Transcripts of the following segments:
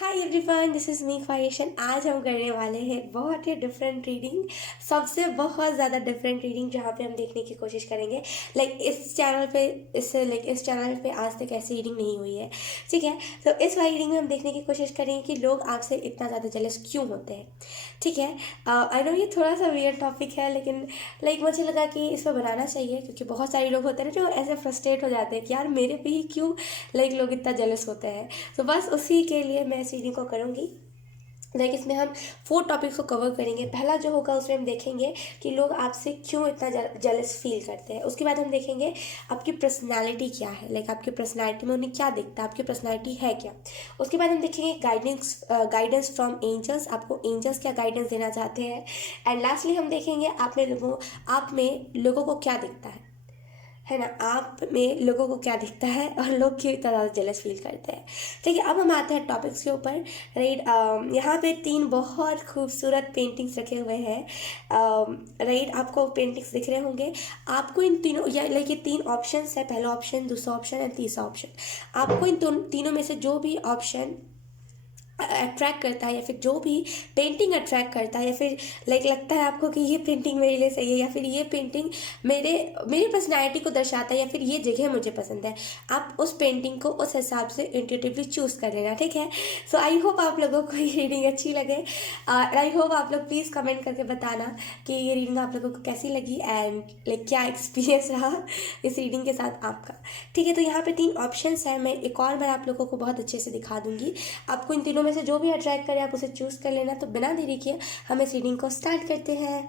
Hi everyone, this is me Khwahishan. आज हम करने वाले हैं बहुत ही डिफरेंट रीडिंग, सबसे बहुत ज़्यादा डिफरेंट रीडिंग, जहाँ पे हम देखने की कोशिश करेंगे इस चैनल पे आज तक ऐसी रीडिंग नहीं हुई है। ठीक है, तो इस वाली रीडिंग में हम देखने की कोशिश करेंगे कि लोग आपसे इतना ज़्यादा जेलस क्यों होते हैं। ठीक है, आई नो ये थोड़ा सा वियर्ड टॉपिक है, लेकिन मुझे लगा कि इस पर बनाना चाहिए, क्योंकि बहुत सारे लोग होते हैं ना जो ऐसे फ्रस्ट्रेट हो जाते हैं कि यार मेरे पे ही क्यों लोग इतना जेलस होते हैं। तो बस उसी के लिए मैं इस रीडिंग को करूँगी। इसमें हम 4 टॉपिक्स को कवर करेंगे। पहला जो होगा उसमें हम देखेंगे कि लोग आपसे क्यों इतना जेलस फील करते हैं। उसके बाद हम देखेंगे आपकी पर्सनालिटी क्या है, आपकी पर्सनालिटी में उन्हें क्या दिखता है, आपकी पर्सनालिटी है क्या। उसके बाद हम देखेंगे गाइडेंस फ्रॉम एंजल्स, आपको एंजल्स क्या गाइडेंस देना चाहते हैं। एंड लास्टली हम देखेंगे आप में लोगों को क्या दिखता है ना, आप में लोगों को क्या दिखता है और लोग क्यों इतना ज़्यादा जेलस फील करते हैं। ठीक है, अब हम आते हैं टॉपिक्स के ऊपर। राइट, यहाँ पे 3 बहुत खूबसूरत पेंटिंग्स रखे हुए हैं। राइट, आपको पेंटिंग्स दिख रहे होंगे। आपको इन तीनों या ये 3 ऑप्शंस है, पहला ऑप्शन, दूसरा ऑप्शन एंड तीसरा ऑप्शन। आपको इन तीनों में से जो भी ऑप्शन अट्रैक्ट करता है, या फिर जो भी पेंटिंग अट्रैक्ट करता है, या फिर लगता है आपको कि ये पेंटिंग मेरे लिए सही है, या फिर ये पेंटिंग मेरे मेरी पर्सनैलिटी को दर्शाता है, या फिर ये जगह मुझे पसंद है, आप उस पेंटिंग को उस हिसाब से इंट्यूटिवली चूज़ कर लेना। ठीक है, सो आई होप आप लोगों को ये रीडिंग अच्छी लगे। आई होप आप लोग प्लीज़ कमेंट करके बताना कि ये रीडिंग आप लोगों को कैसी लगी एंड क्या एक्सपीरियंस रहा इस रीडिंग के साथ आपका। ठीक है, तो यहाँ पे 3 ऑप्शंस हैं, मैं एक और बार आप लोगों को बहुत अच्छे से दिखा दूंगी। आपको इन तीनों में से जो भी अट्रैक्ट करे आप उसे चूज़ कर लेना। तो बिना देरी किए हम इस रीडिंग को स्टार्ट करते हैं।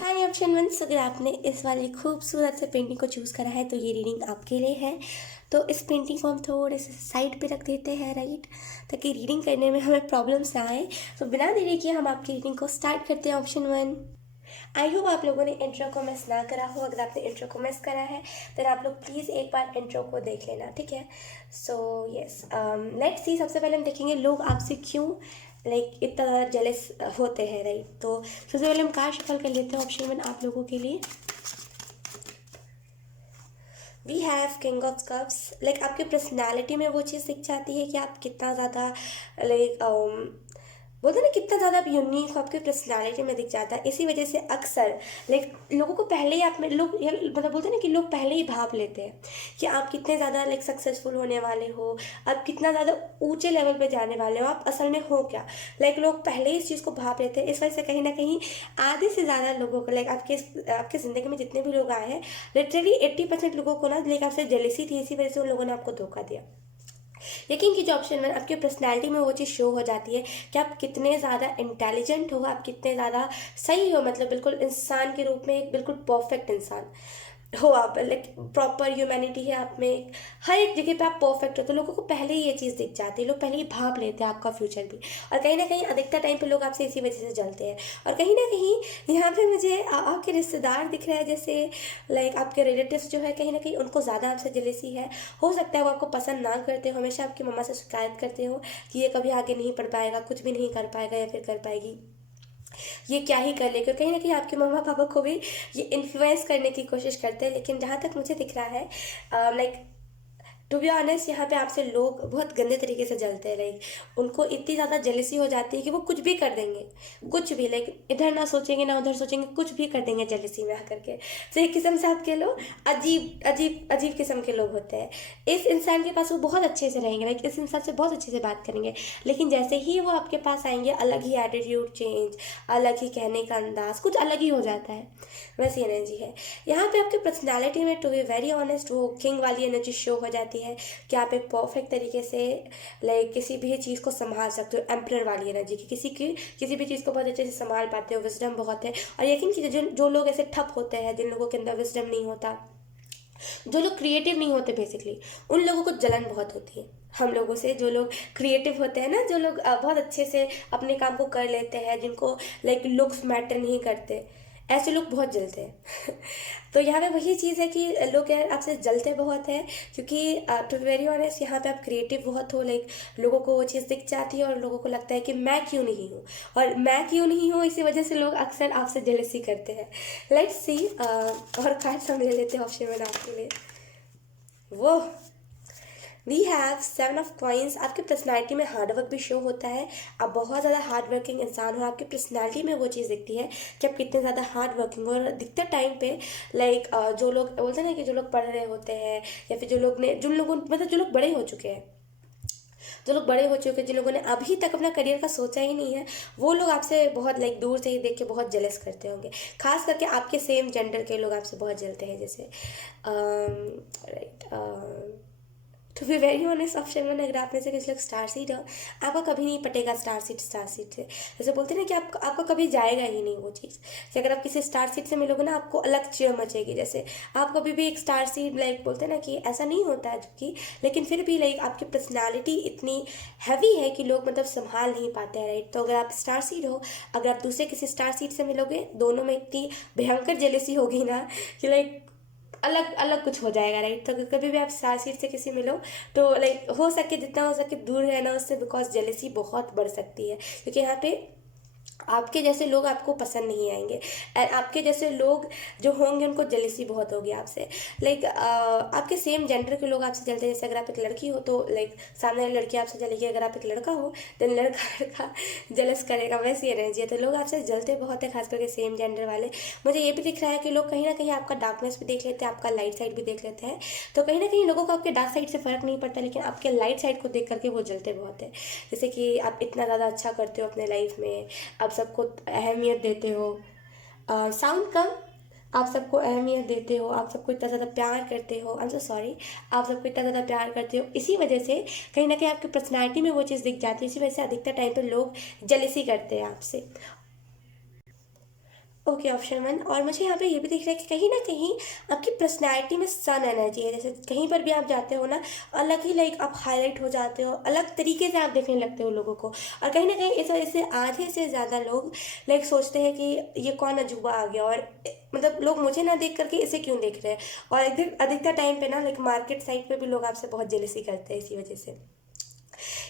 हाय ऑप्शन वन, अगर आपने इस वाली खूबसूरत से पेंटिंग को चूज़ करा है तो ये रीडिंग आपके लिए है। तो इस पेंटिंग को हम थोड़े से साइड पे रख देते हैं, राइट, ताकि रीडिंग करने में हमें प्रॉब्लम्स ना आए। तो बिना देरी किए हम आपकी रीडिंग को स्टार्ट करते हैं। Option one. आई होप आप लोगों ने इंट्रो को मिस ना करा हो। अगर आपने इंट्रो को मिस करा है तो आप लोग प्लीज़ एक बार इंट्रो को देख लेना। ठीक है, सो यस, लेट्स सी। सबसे पहले हम देखेंगे लोग आपसे क्यों इतना ज़्यादा जेलस होते हैं, राइट। तो सबसे पहले हम कार्ड शफल कर लेते हैं ऑप्शन वन आप लोगों के लिए। We have king of cups. आपकी पर्सनैलिटी में वो चीज़ दिख जाती है कि आप कितना ज़्यादा बोलते हैं ना, कितना ज़्यादा आप यूनिक हो, आपकी पर्सनैलिटी में दिख जाता है। इसी वजह से अक्सर लोगों को पहले ही आप में लोग बोलते हैं ना कि लोग पहले ही भाप लेते हैं कि आप कितने ज़्यादा सक्सेसफुल होने वाले हो, आप कितना ज़्यादा ऊंचे लेवल पे जाने वाले हो, आप असल में हो क्या। लोग पहले ही इस चीज़ को भाप लेते हैं। इस वजह से कहीं ना कहीं आधे से ज़्यादा लोगों को आपके ज़िंदगी में जितने भी लोग आए हैं, लिटरली 80% लोगों को ना आपसे जेलिसी थी। इसी वजह से उन लोगों ने आपको धोखा दिया। यकीन कीजिए ऑप्शन वन, आपकी पर्सनैलिटी में वो चीज़ शो हो जाती है कि आप कितने ज़्यादा इंटेलिजेंट हो, आप कितने ज़्यादा सही हो, बिल्कुल इंसान के रूप में एक बिल्कुल परफेक्ट इंसान हो आप। प्रॉपर ह्यूमैनिटी है आप में, हर एक जगह पे आप परफेक्ट हो। तो लोगों को पहले ही ये चीज़ दिख जाती है, लोग पहले ही भाप लेते हैं आपका फ्यूचर भी। और कहीं ना कहीं अधिकतर टाइम पे लोग आपसे इसी वजह से जलते हैं। और कहीं ना कहीं यहाँ पे मुझे आपके रिश्तेदार दिख रहे हैं, जैसे आपके रिलेटिव्स जो है, कहीं ना कहीं उनको ज़्यादा आपसे जेलेसी है। हो सकता है वो आपको पसंद ना करते हो, हमेशा आपकी मम्मा से शिकायत करते हो कि ये कभी आगे नहीं पढ़ पाएगा, कुछ भी नहीं कर पाएगा, या फिर कर पाएगी, ये क्या ही कर लेगा। कहीं ना कहीं आपके मम्मा पापा को भी ये इन्फ्लुएंस करने की कोशिश करते हैं। लेकिन जहाँ तक मुझे दिख रहा है, टू बी ऑनेस्ट, यहाँ पे आपसे लोग बहुत गंदे तरीके से जलते हैं। उनको इतनी ज़्यादा जेलसी हो जाती है कि वो कुछ भी कर देंगे, कुछ भी इधर ना सोचेंगे ना उधर सोचेंगे, कुछ भी कर देंगे जेलसी में आकर के। तो एक किस्म से आपके लोग अजीब अजीब अजीब किस्म के लोग होते हैं। इस इंसान के पास वो बहुत अच्छे से रहेंगे, इस इंसान से बहुत अच्छे से बात करेंगे, लेकिन जैसे ही वो आपके पास आएंगे, अलग ही एटीट्यूड चेंज, अलग ही कहने का अंदाज कुछ अलग ही हो जाता है। वैसी एनर्जी है यहाँ पे आपकी पर्सनालिटी में। टू बी वेरी ऑनेस्ट, वो किंग वाली एनर्जी शो हो जाती है कि आप एक परफेक्ट तरीके से किसी भी चीज़ को संभाल सकते हो। एम्परर वाली एनर्जी की किसी भी चीज़ को बहुत अच्छे से संभाल पाते हो, विजडम बहुत है। और यकीन कीजिए जो लोग ऐसे ठप होते हैं, जिन लोगों के अंदर विजडम नहीं होता, जो लोग क्रिएटिव नहीं होते बेसिकली, उन लोगों को जलन बहुत होती है हम लोगों से। जो लोग क्रिएटिव होते हैं ना, जो लोग बहुत अच्छे से अपने काम को कर लेते हैं, जिनको लाइक लुक्स मैटर नहीं करते, ऐसे लोग बहुत जलते हैं। तो यहाँ पे वही चीज़ है कि लोग यार आपसे जलते बहुत है, क्योंकि टू बी वेरी ऑनेस्ट यहाँ पे आप क्रिएटिव बहुत हो, लाइक लोगों को वो चीज़ दिख जाती है और लोगों को लगता है कि मैं क्यों नहीं हूँ, और मैं क्यों नहीं हूँ, इसी वजह से लोग अक्सर आपसे जेलसी करते हैं। लेट्स सी और कार्ड समझ लेते हैं ऑप्शन में आपके लिए। वो वी हैव 7 ऑफ कॉइंस। आपकी पर्सनैलिटी में हार्डवर्क भी शो होता है। आप बहुत ज़्यादा हार्ड वर्किंग इंसान हो, आपकी पर्सनैलिटी में वो चीज़ दिखती है कि आप कितने ज़्यादा हार्ड वर्किंग हो। और दिखते टाइम पे लाइक जो लोग बोलते हैं ना कि जो लोग पढ़ रहे होते हैं, या फिर जो लोग ने जिन लोगों मतलब जो लोग बड़े हो चुके हैं, जो लोग बड़े हो चुके हैं, जिन लोगों ने अभी तक अपना करियर का सोचा ही नहीं है, वो लोग आपसे बहुत लाइक दूर से ही देख के बहुत जेलस करते होंगे। खास करके आपके सेम जेंडर के लोग आपसे बहुत जलते हैं। जैसे right, to be very honest option में, अगर आप में से कुछ लोग स्टार सीड हो, आपका कभी नहीं पटेगा स्टार सीट से। जैसे बोलते हैं ना कि आपका कभी जाएगा ही नहीं वो चीज़। कि अगर आप किसी स्टार सीट से मिलोगे ना, आपको अलग चिड़ मचेगी। जैसे आप कभी भी एक स्टार सीट लाइक बोलते हैं ना कि ऐसा नहीं होता है जबकि, लेकिन फिर भी लाइक आपकी पर्सनालिटी इतनी हैवी है कि लोग मतलब संभाल नहीं पाते हैं, राइट। तो अगर आप स्टार सीड हो, अगर आप दूसरे किसी स्टार सीट से मिलोगे, दोनों में इतनी भयंकर जेलसी होगी ना कि लाइक अलग अलग कुछ हो जाएगा, राइट। तो कभी भी आप स्टार सीट से किसी मिलो, तो लाइक हो सके जितना हो सके दूर रहना उससे, बिकॉज जेलेसी बहुत बढ़ सकती है। क्योंकि यहाँ पे आपके जैसे लोग आपको पसंद नहीं आएंगे, एंड आपके जैसे लोग जो होंगे उनको जेलेसी बहुत होगी आपसे। लाइक आपके सेम जेंडर के लोग आपसे जलते हैं। जैसे अगर आप एक लड़की हो तो लाइक सामने वाली लड़की आपसे जलेगी, अगर आप एक लड़का हो देन लड़का लड़का जलस करेगा, वैसी एनर्जी है। तो लोग आपसे जलते बहुत है, खास करके सेम जेंडर वाले। मुझे ये भी दिख रहा है कि लोग कहीं ना कहीं आपका डार्कनेस भी देख लेते हैं, आपका लाइट साइड भी देख लेते हैं। तो कहीं ना कहीं लोगों को आपके डार्क साइड से फ़र्क नहीं पड़ता, लेकिन आपके लाइट साइड को देख करके वो जलते बहुत है। जैसे कि आप इतना ज़्यादा अच्छा करते हो अपने लाइफ में, आप सबको अहमियत देते हो, साउंड कम, आप सबको अहमियत देते हो, आप सबको इतना ज़्यादा प्यार करते हो। आई एम सो सॉरी, आप सबको इतना ज़्यादा प्यार करते हो, इसी वजह से कहीं ना कहीं आपकी पर्सनैलिटी में वो चीज़ दिख जाती है। इसी वजह से अधिकतर टाइम पे लोग जलेसी करते हैं आपसे। Okay, option one. और मुझे यहाँ पे ये भी दिख रहा है कि कहीं ना कहीं आपकी पर्सनैलिटी में सन एनर्जी है। जैसे कहीं पर भी आप जाते हो ना, अलग ही लाइक आप हाईलाइट हो जाते हो, अलग तरीके से आप देखने लगते हो लोगों को। और कहीं ना कहीं इस वजह से आधे से ज़्यादा लोग लाइक सोचते हैं कि ये कौन अजूबा आ गया, और मतलब लोग मुझे ना देख करके इसे क्यों देख रहे हैं। और अधिकतर टाइम पे ना लाइक मार्केट साइड पे भी लोग आपसे बहुत जेलसी करते हैं इसी वजह से।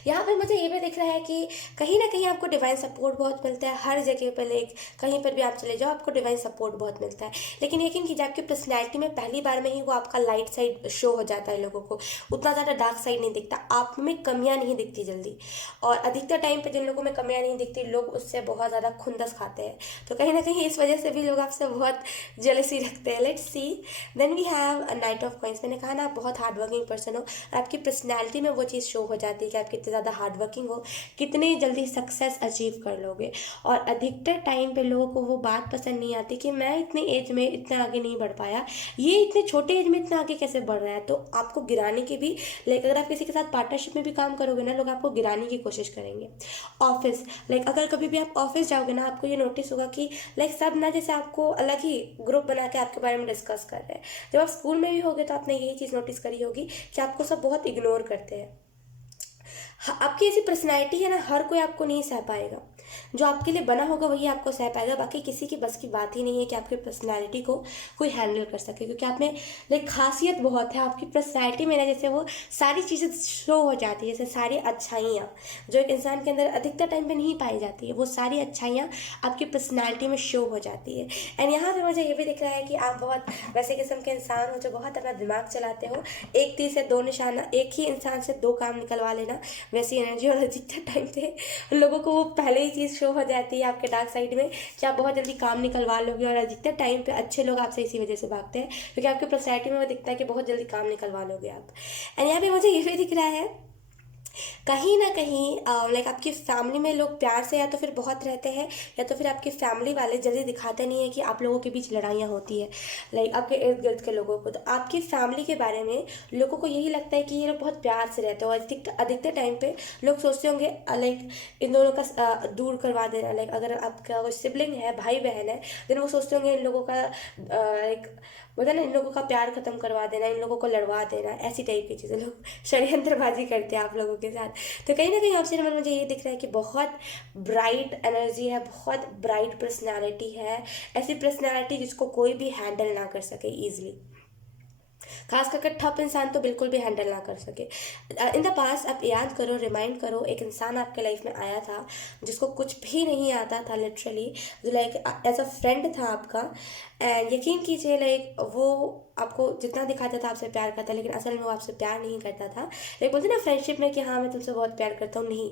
यहाँ पर मुझे ये भी दिख रहा है कि कहीं ना कहीं आपको डिवाइन सपोर्ट बहुत मिलता है हर जगह पर। लाइक कहीं पर भी आप चले जाओ, आपको डिवाइन सपोर्ट बहुत मिलता है। लेकिन यकीन कीजिए, आपकी पर्सनैलिटी में पहली बार में ही वो आपका लाइट साइड शो हो जाता है। लोगों को उतना ज़्यादा डार्क साइड नहीं दिखता, आप में कमियाँ नहीं दिखती जल्दी। और अधिकतर टाइम पर जिन लोगों में कमियाँ नहीं दिखती, लोग उससे बहुत ज़्यादा खुंदस खाते हैं। तो कहीं ना कहीं इस वजह से भी लोग आपसे बहुत जेलसी रखते हैं। Let's see, then we have knight of coins. मैंने कहा ना, आप बहुत हार्ड वर्किंग पर्सन हो, और आपकी पर्सनैलिटी में वो चीज़ शो हो जाती है कि आप कितने ज़्यादा हार्ड वर्किंग हो, कितनी जल्दी सक्सेस अचीव कर लोगे। और अधिकतर टाइम पे लोगों को वो बात पसंद नहीं आती कि मैं इतने एज में इतना आगे नहीं बढ़ पाया, ये इतने छोटे एज में इतना आगे कैसे बढ़ रहा है। तो आपको गिराने की भी, लाइक अगर आप किसी के साथ पार्टनरशिप में भी काम करोगे ना, लोग आपको गिराने की कोशिश करेंगे। ऑफिस, लाइक अगर कभी भी आप ऑफिस जाओगे ना, आपको ये नोटिस होगा कि लाइक सब ना जैसे आपको अलग ही ग्रुप बना के आपके बारे में डिस्कस कर रहे हैं। जब आप स्कूल में भी होगे तो आपने यही चीज़ नोटिस करी होगी कि आपको सब बहुत इग्नोर करते हैं। आपकी ऐसी पर्सनैलिटी है ना, हर कोई आपको नहीं सह पाएगा। जो आपके लिए बना होगा वही आपको सह पाएगा, बाकी किसी की बस की बात ही नहीं है कि आपकी पर्सनैलिटी को कोई हैंडल कर सके। क्योंकि आप में लाइक खासियत बहुत है, आपकी पर्सनैलिटी में ना जैसे वो सारी चीज़ें शो हो जाती है। जैसे सारी अच्छाइयाँ जो एक इंसान के अंदर अधिकतर टाइम पे नहीं पाई जाती है, वो सारी अच्छाइयाँ आपकी पर्सनैलिटी में शो हो जाती है। एंड यहाँ पे मुझे ये भी दिख रहा है कि आप बहुत वैसे किस्म के इंसान हो जो बहुत अपना दिमाग चलाते हो। एक तीर से दो निशाना, एक ही इंसान से दो काम निकलवा लेना, वैसी एनर्जी। और अधिकतर टाइम पे लोगों को वो पहले ही चीज़ शो हो जाती है आपके डार्क साइड में कि आप बहुत जल्दी काम निकलवा लोगे। और अधिकतर टाइम पे अच्छे लोग आपसे इसी वजह से भागते हैं, क्योंकि आपकी पर्सनैलिटी में वो दिखता है कि बहुत जल्दी काम निकलवा लोगे आप। एंड यहाँ पे मुझे ये भी दिख रहा है कहीं ना कहीं लाइक आपकी फैमिली में लोग प्यार से या तो फिर बहुत रहते हैं, या तो फिर आपकी फैमिली वाले जल्दी दिखाते नहीं है कि आप लोगों के बीच लड़ाइयाँ होती है लाइक आपके इर्द गिर्द के लोगों को। तो आपकी फैमिली के बारे में लोगों को यही लगता है कि ये लोग बहुत प्यार से रहते हैं। और अधिकतर टाइम पे लोग सोचते होंगे लाइक इन दोनों का दूर करवा देना। लाइक अगर आपका कोई सिबलिंग है, भाई बहन है, देन वो सोचते होंगे इन लोगों का लाइक बोलते हैं ना, इन लोगों का प्यार खत्म करवा देना, इन लोगों को लड़वा देना, ऐसी टाइप की चीज़ें लोग षड्यंत्रबाजी करते हैं आप लोगों के साथ। तो कहीं ना कहीं आपसे मन मुझे ये दिख रहा है कि बहुत ब्राइट एनर्जी है, बहुत ब्राइट पर्सनैलिटी है, ऐसी पर्सनैलिटी जिसको कोई भी हैंडल ना कर सके ईजिली। खास करके ठप इंसान तो बिल्कुल भी हैंडल ना कर सके। इन द पास्ट आप याद करो, रिमाइंड करो, एक इंसान आपके लाइफ में आया था जिसको कुछ भी नहीं आता था लिटरली, जो लाइक एज अ फ्रेंड था आपका। एंड यकीन कीजिए लाइक वो आपको जितना दिखाता था आपसे प्यार करता, लेकिन असल में वो आपसे प्यार नहीं करता था। लाइक बोलते ना फ्रेंडशिप में कि हाँ मैं तुमसे बहुत प्यार करता हूँ, नहीं।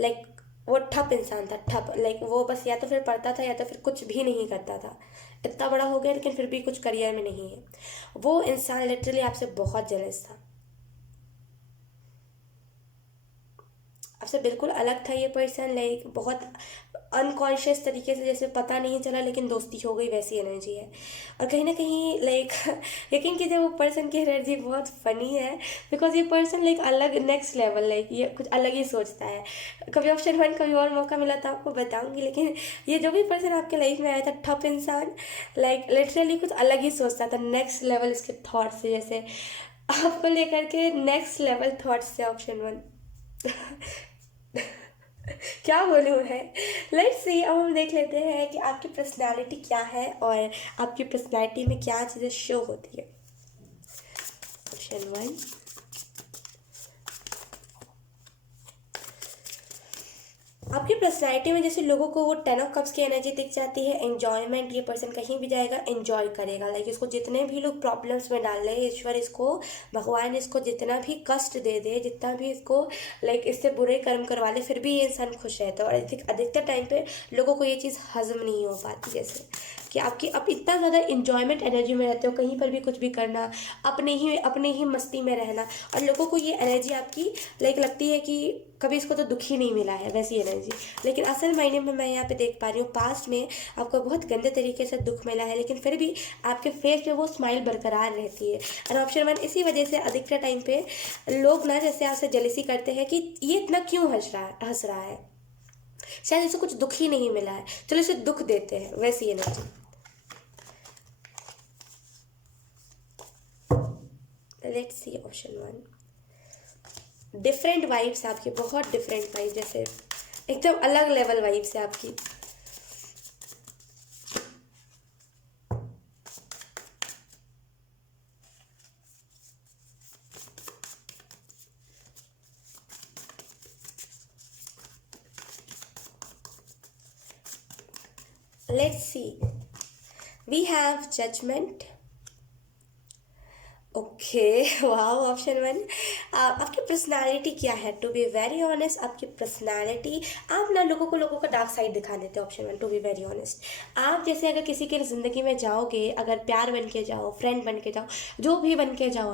लाइक वो ठप इंसान था, ठप। लाइक वो बस या तो फिर पढ़ता था या तो फिर कुछ भी नहीं करता था। इतना बड़ा हो गया लेकिन फिर भी कुछ करियर में नहीं है। वो इंसान लिटरली आपसे बहुत जेलस था, आपसे बिल्कुल अलग था ये पर्सन। लाइक बहुत अनकॉन्शियस तरीके से, जैसे पता नहीं चला लेकिन दोस्ती हो गई, वैसी एनर्जी है। और कहीं ना कहीं लाइक यकीन कीजिए वो पर्सन की एनर्जी बहुत फनी है, बिकॉज ये पर्सन लाइक अलग नेक्स्ट लेवल, लाइक ये कुछ अलग ही सोचता है। कभी ऑप्शन वन, कभी और मौका मिला तो आपको बताऊंगी, लेकिन ये जो भी पर्सन आपके लाइफ में आया था, ठप इंसान, लाइक लिटरली कुछ अलग ही सोचता था, नेक्स्ट लेवल इसके थॉट्स से, जैसे आपको लेकर के नेक्स्ट लेवल थॉट्स से ऑप्शन वन। क्या बोलूँ मैं। लेट्स सी, अब हम देख लेते हैं कि आपकी पर्सनालिटी क्या है और आपकी पर्सनालिटी में क्या चीज़ें शो होती है। ऑप्शन वन, आपकी पर्सनैलिटी में जैसे लोगों को वो 10 ऑफ कप्स की एनर्जी दिख जाती है। एन्जॉयमेंट, ये पर्सन कहीं भी जाएगा एन्जॉय करेगा। लाइक इसको जितने भी लोग प्रॉब्लम्स में डाल रहे हैं, ईश्वर इसको, भगवान इसको जितना भी कष्ट दे दे, जितना भी इसको लाइक इससे बुरे कर्म करवा ले, फिर भी ये इंसान खुश रहता है। और अधिकतर टाइम पे लोगों को ये चीज़ हजम नहीं हो पाती, जैसे कि आपकी आप इतना ज़्यादा इंजॉयमेंट एनर्जी में रहते हो, कहीं पर भी कुछ भी करना, अपने ही मस्ती में रहना, और लोगों को ये एनर्जी आपकी लाइक लगती है कि कभी इसको तो दुख ही नहीं मिला है, वैसी एनर्जी। लेकिन असल मायने में मैं यहाँ पे देख पा रही हूँ, पास्ट में आपको बहुत गंदे तरीके से दुख मिला है, लेकिन फिर भी आपके फेस पे वो स्माइल बरकरार रहती है। और ऑप्शन वन, इसी वजह से अधिकतर टाइम पे लोग ना जैसे आपसे जेलसी करते हैं कि ये इतना क्यों हंस रहा है, शायद इसे कुछ दुख ही नहीं मिला है, चलो इसे दुख देते हैं, वैसी energy. Let's see option one. Different vibes आपकी, बहुत डिफरेंट वाइब, जैसे एकदम अलग लेवल वाइब्स है आपकी। Let's see, we have judgement. Okay, वाह, ऑप्शन वन। आपकी पर्सनालिटी क्या है? टू बी वेरी ऑनेस्ट, आपकी पर्सनालिटी, आप ना लोगों का डार्क साइड दिखा देते हो। Option one, to be very honest, आप जैसे अगर किसी की ज़िंदगी में जाओगे, अगर प्यार बन के जाओ, फ्रेंड बन के जाओ, जो भी बन के जाओ,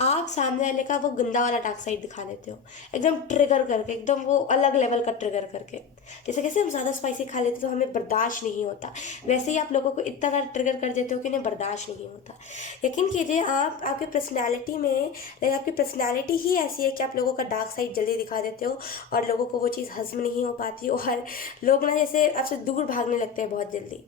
आप सामने वाले का वो गंदा वाला डार्क साइड दिखा देते हो, एकदम ट्रिगर करके, एकदम वो अलग लेवल का ट्रिगर करके। जैसे कैसे हम ज़्यादा स्पाइसी खा लेते तो हमें बर्दाश्त नहीं होता, वैसे ही आप लोगों को इतना ज़्यादा ट्रिगर कर देते हो कि उन्हें बर्दाश्त नहीं होता। यकीन कीजिए, आप आपकी पर्सनैलिटी में, लाइक आपकी पर्सनैलिटी ही ऐसी है कि आप लोगों का डार्क साइड जल्दी दिखा देते हो, और लोगों को वो चीज़ हजम नहीं हो पाती, और लोग ना जैसे आपसे दूर भागने लगते हैं बहुत जल्दी।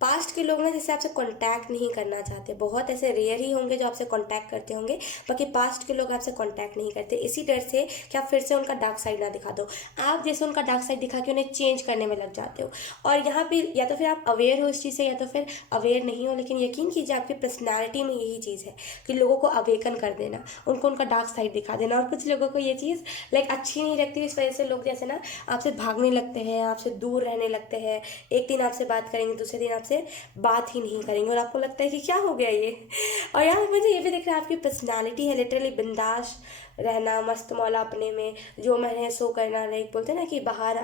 पास्ट के लोग ना जैसे आपसे कांटेक्ट नहीं करना चाहते, बहुत ऐसे रेयर ही होंगे जो आपसे कांटेक्ट करते होंगे, बाकी पास्ट के लोग आपसे कांटेक्ट नहीं करते, इसी डर से कि आप फिर से उनका डार्क साइड ना दिखा दो। आप जैसे उनका डार्क साइड दिखा के उन्हें चेंज करने में लग जाते हो। और यहाँ पे या तो फिर आप अवेयर हो इस चीज़ से, या तो फिर अवेयर नहीं हो, लेकिन यकीन कीजिए आपकी पर्सनैलिटी में यही चीज़ है कि लोगों को अवेकन कर देना, उनको उनका डार्क साइड दिखा देना। और कुछ लोगों को ये चीज़ लाइक अच्छी नहीं लगती, इस वजह से लोग जैसे ना आपसे भागने लगते हैं, आपसे दूर रहने लगते हैं। एक दिन आपसे बात करेंगे, दूसरे दिन आपसे बात ही नहीं करेंगे, और आपको लगता है कि क्या हो गया ये। और यहाँ पे मुझे ये भी दिख रहा है आपकी पर्सनालिटी है लिटरली बिंदास रहना, मस्त मौला अपने में, जो मन है सो करना। लाइक बोलते हैं ना कि बाहर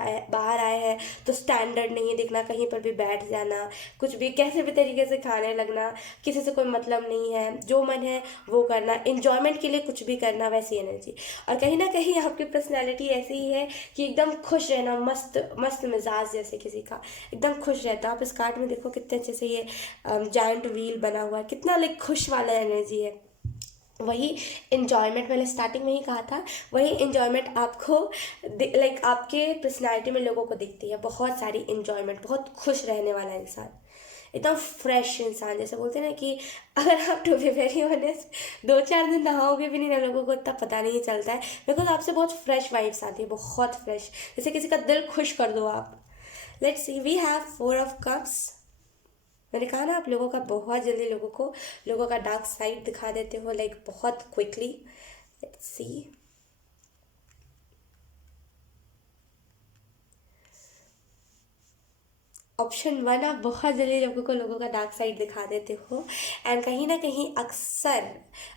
आए हैं तो स्टैंडर्ड नहीं दिखना, कहीं पर भी बैठ जाना, कुछ भी कैसे भी तरीके से खाने लगना, किसी से कोई मतलब नहीं है, जो मन है वो करना, इंजॉयमेंट के लिए कुछ भी करना, वैसी एनर्जी। और कहीं ना कहीं आपकी पर्सनैलिटी ऐसी ही है कि एकदम खुश रहना, मस्त मस्त मिजाज, जैसे किसी का एकदम खुश रहता। आप इस कार्ड में देखो कितने अच्छे से ये जायंट व्हील बना हुआ है, कितना लाइक खुश वाला एनर्जी है। वही इन्जॉयमेंट मैंने स्टार्टिंग में ही कहा था, वही इन्जॉयमेंट आपको लाइक आपके पर्सनालिटी में लोगों को दिखती है, बहुत सारी इन्जॉयमेंट, बहुत खुश रहने वाला इंसान, एकदम फ्रेश इंसान, जैसे बोलते हैं ना कि अगर आप टू बी वेरी ऑनेस्ट 2-4 दिन नहाओगे भी नहीं ना, लोगों को इतना पता नहीं चलता है, बिकॉज आपसे बहुत फ्रेश वाइब्स आती है, बहुत फ्रेश, जैसे किसी का दिल खुश कर दो आप। Let's see, we have 4 of cups. मैंने कहा ना, आप लोगों का बहुत जल्दी लोगों का डार्क साइड दिखा देते हो, लाइक बहुत क्विकली। लेट्स सी, ऑप्शन 1, आप बहुत जल्दी लोगों का डार्क साइड दिखा देते हो। एंड कहीं ना कहीं अक्सर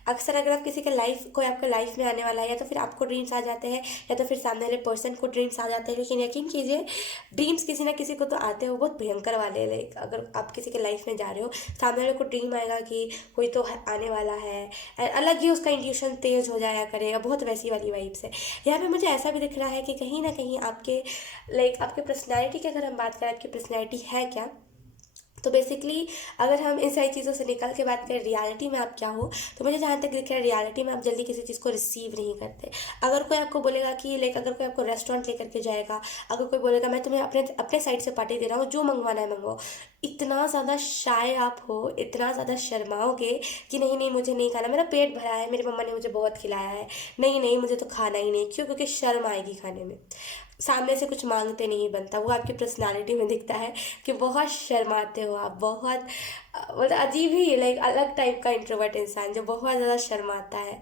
अक्सर अगर आप किसी के लाइफ कोई आपका लाइफ में आने वाला है, या तो फिर आपको ड्रीम्स आ जाते हैं, या तो फिर सामने वाले पर्सन को ड्रीम्स आ जाते हैं, लेकिन यकीन कीजिए ड्रीम्स किसी ना किसी को तो आते हैं, वो बहुत भयंकर वाले हैं। लाइक अगर आप किसी के लाइफ में जा रहे हो, सामने वाले को ड्रीम आएगा कि कोई तो आने वाला है, and अलग ही उसका इंट्यूशन तेज हो जाया करेगा, बहुत वैसी वाली वाइब्स है। यहाँ पे मुझे ऐसा भी दिख रहा है कि कहीं ना कहीं आपके आपके पर्सनैलिटी की अगर हम बात करें, आपकी पर्सनैलिटी है क्या, तो बेसिकली अगर हम इन सारी चीज़ों से निकल के बात करें रियलिटी में आप क्या हो, तो मुझे जहाँ तक दिख रहा है रियलिटी में आप जल्दी किसी चीज़ को रिसीव नहीं करते। अगर कोई आपको बोलेगा कि अगर कोई आपको रेस्टोरेंट लेकर के जाएगा, अगर कोई बोलेगा मैं तुम्हें अपने अपने साइड से पार्टी दे रहा हूँ, जो मंगवाना है मंगवाओ, इतना ज़्यादा शाय आप हो, इतना ज़्यादा शर्माओगे कि नहीं नहीं मुझे नहीं खाना, मेरा पेट भरा है, मेरी मम्मा ने मुझे बहुत खिलाया है, नहीं नहीं मुझे तो खाना ही नहीं। क्यों? क्योंकि शर्म आएगी खाने में, सामने से कुछ मांगते नहीं बनता। वो आपकी पर्सनालिटी में दिखता है कि बहुत शर्माते हो आप, बहुत मतलब अजीब ही, अलग टाइप का इंट्रोवर्ट इंसान जो बहुत ज़्यादा शर्माता है।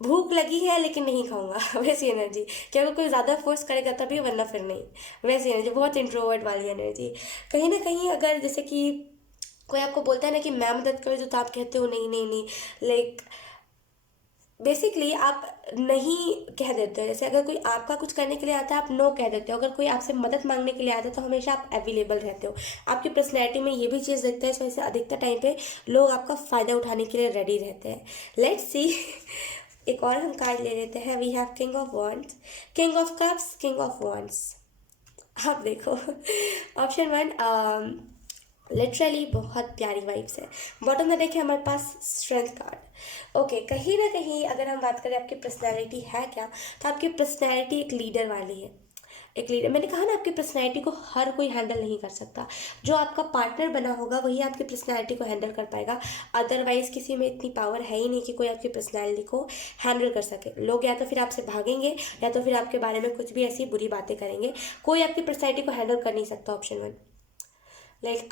भूख लगी है लेकिन नहीं खाऊंगा वैसी एनर्जी, कि अगर कोई ज़्यादा फोर्स करेगा तभी, वरना फिर नहीं, वैसी एनर्जी, बहुत इंट्रोवर्ट वाली एनर्जी। कहीं ना कहीं अगर जैसे कि कोई आपको बोलता है ना कि मैं मदद कर दूँ, तो आप कहते हो नहीं नहीं नहीं, लाइक बेसिकली आप नहीं कह देते हो। जैसे अगर कोई आपका कुछ करने के लिए आता है, आप नो कह देते हो। अगर कोई आपसे मदद मांगने के लिए आता है, तो हमेशा आप अवेलेबल रहते हो। आपकी पर्सनैलिटी में ये भी चीज़ दिखता है, इस वजह से अधिकतर टाइम पे लोग आपका फ़ायदा उठाने के लिए रेडी रहते हैं। लेट्स सी एक और हम कार्ड ले लेते हैं। We have king of wands, king of cups, king of wands. आप देखो ऑप्शन 1 लिटरली बहुत प्यारी वाइब्स है। बॉटम में देखें हमारे पास स्ट्रेंथ कार्ड। ओके, कहीं ना कहीं अगर हम बात करें आपकी पर्सनैलिटी है क्या, तो आपकी पर्सनैलिटी एक लीडर वाली है। एक लीडर, मैंने कहा ना आपकी पर्सनैलिटी को हर कोई हैंडल नहीं कर सकता। जो आपका पार्टनर बना होगा वही आपकी पर्सनैलिटी को हैंडल कर पाएगा, अदरवाइज किसी में इतनी पावर है ही नहीं कि कोई आपकी पर्सनैलिटी को हैंडल कर सके। लोग या तो फिर आपसे भागेंगे, या तो फिर आपके बारे में कुछ भी ऐसी बुरी बातें करेंगे। कोई आपकी पर्सनैलिटी को हैंडल कर नहीं सकता। ऑप्शन 1,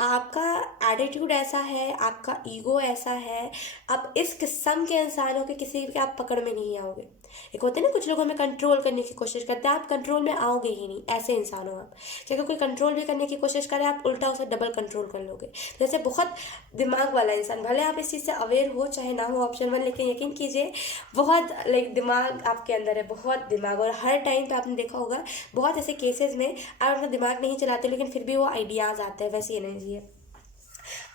आपका एटीट्यूड ऐसा है, आपका ईगो ऐसा है, आप इस किस्म के इंसान हो कि किसी के आप पकड़ में नहीं आओगे। एक होते हैं ना कुछ लोग हमें कंट्रोल करने की कोशिश करते हैं, आप कंट्रोल में आओगे ही नहीं, ऐसे इंसान हो आप। कि अगर कोई कंट्रोल भी करने की कोशिश करे, आप उल्टा उसे डबल कंट्रोल कर लोगे। जैसे बहुत दिमाग वाला इंसान, भले आप इस चीज़ से अवेयर हो चाहे ना हो ऑप्शन 1, लेकिन यकीन कीजिए बहुत दिमाग आपके अंदर है, बहुत दिमाग। और हर टाइम पे आपने देखा होगा बहुत ऐसे केसेस में आप अपना दिमाग नहीं चलाते, लेकिन फिर भी वो आइडियाज़ आते हैं, वैसी एनर्जी है।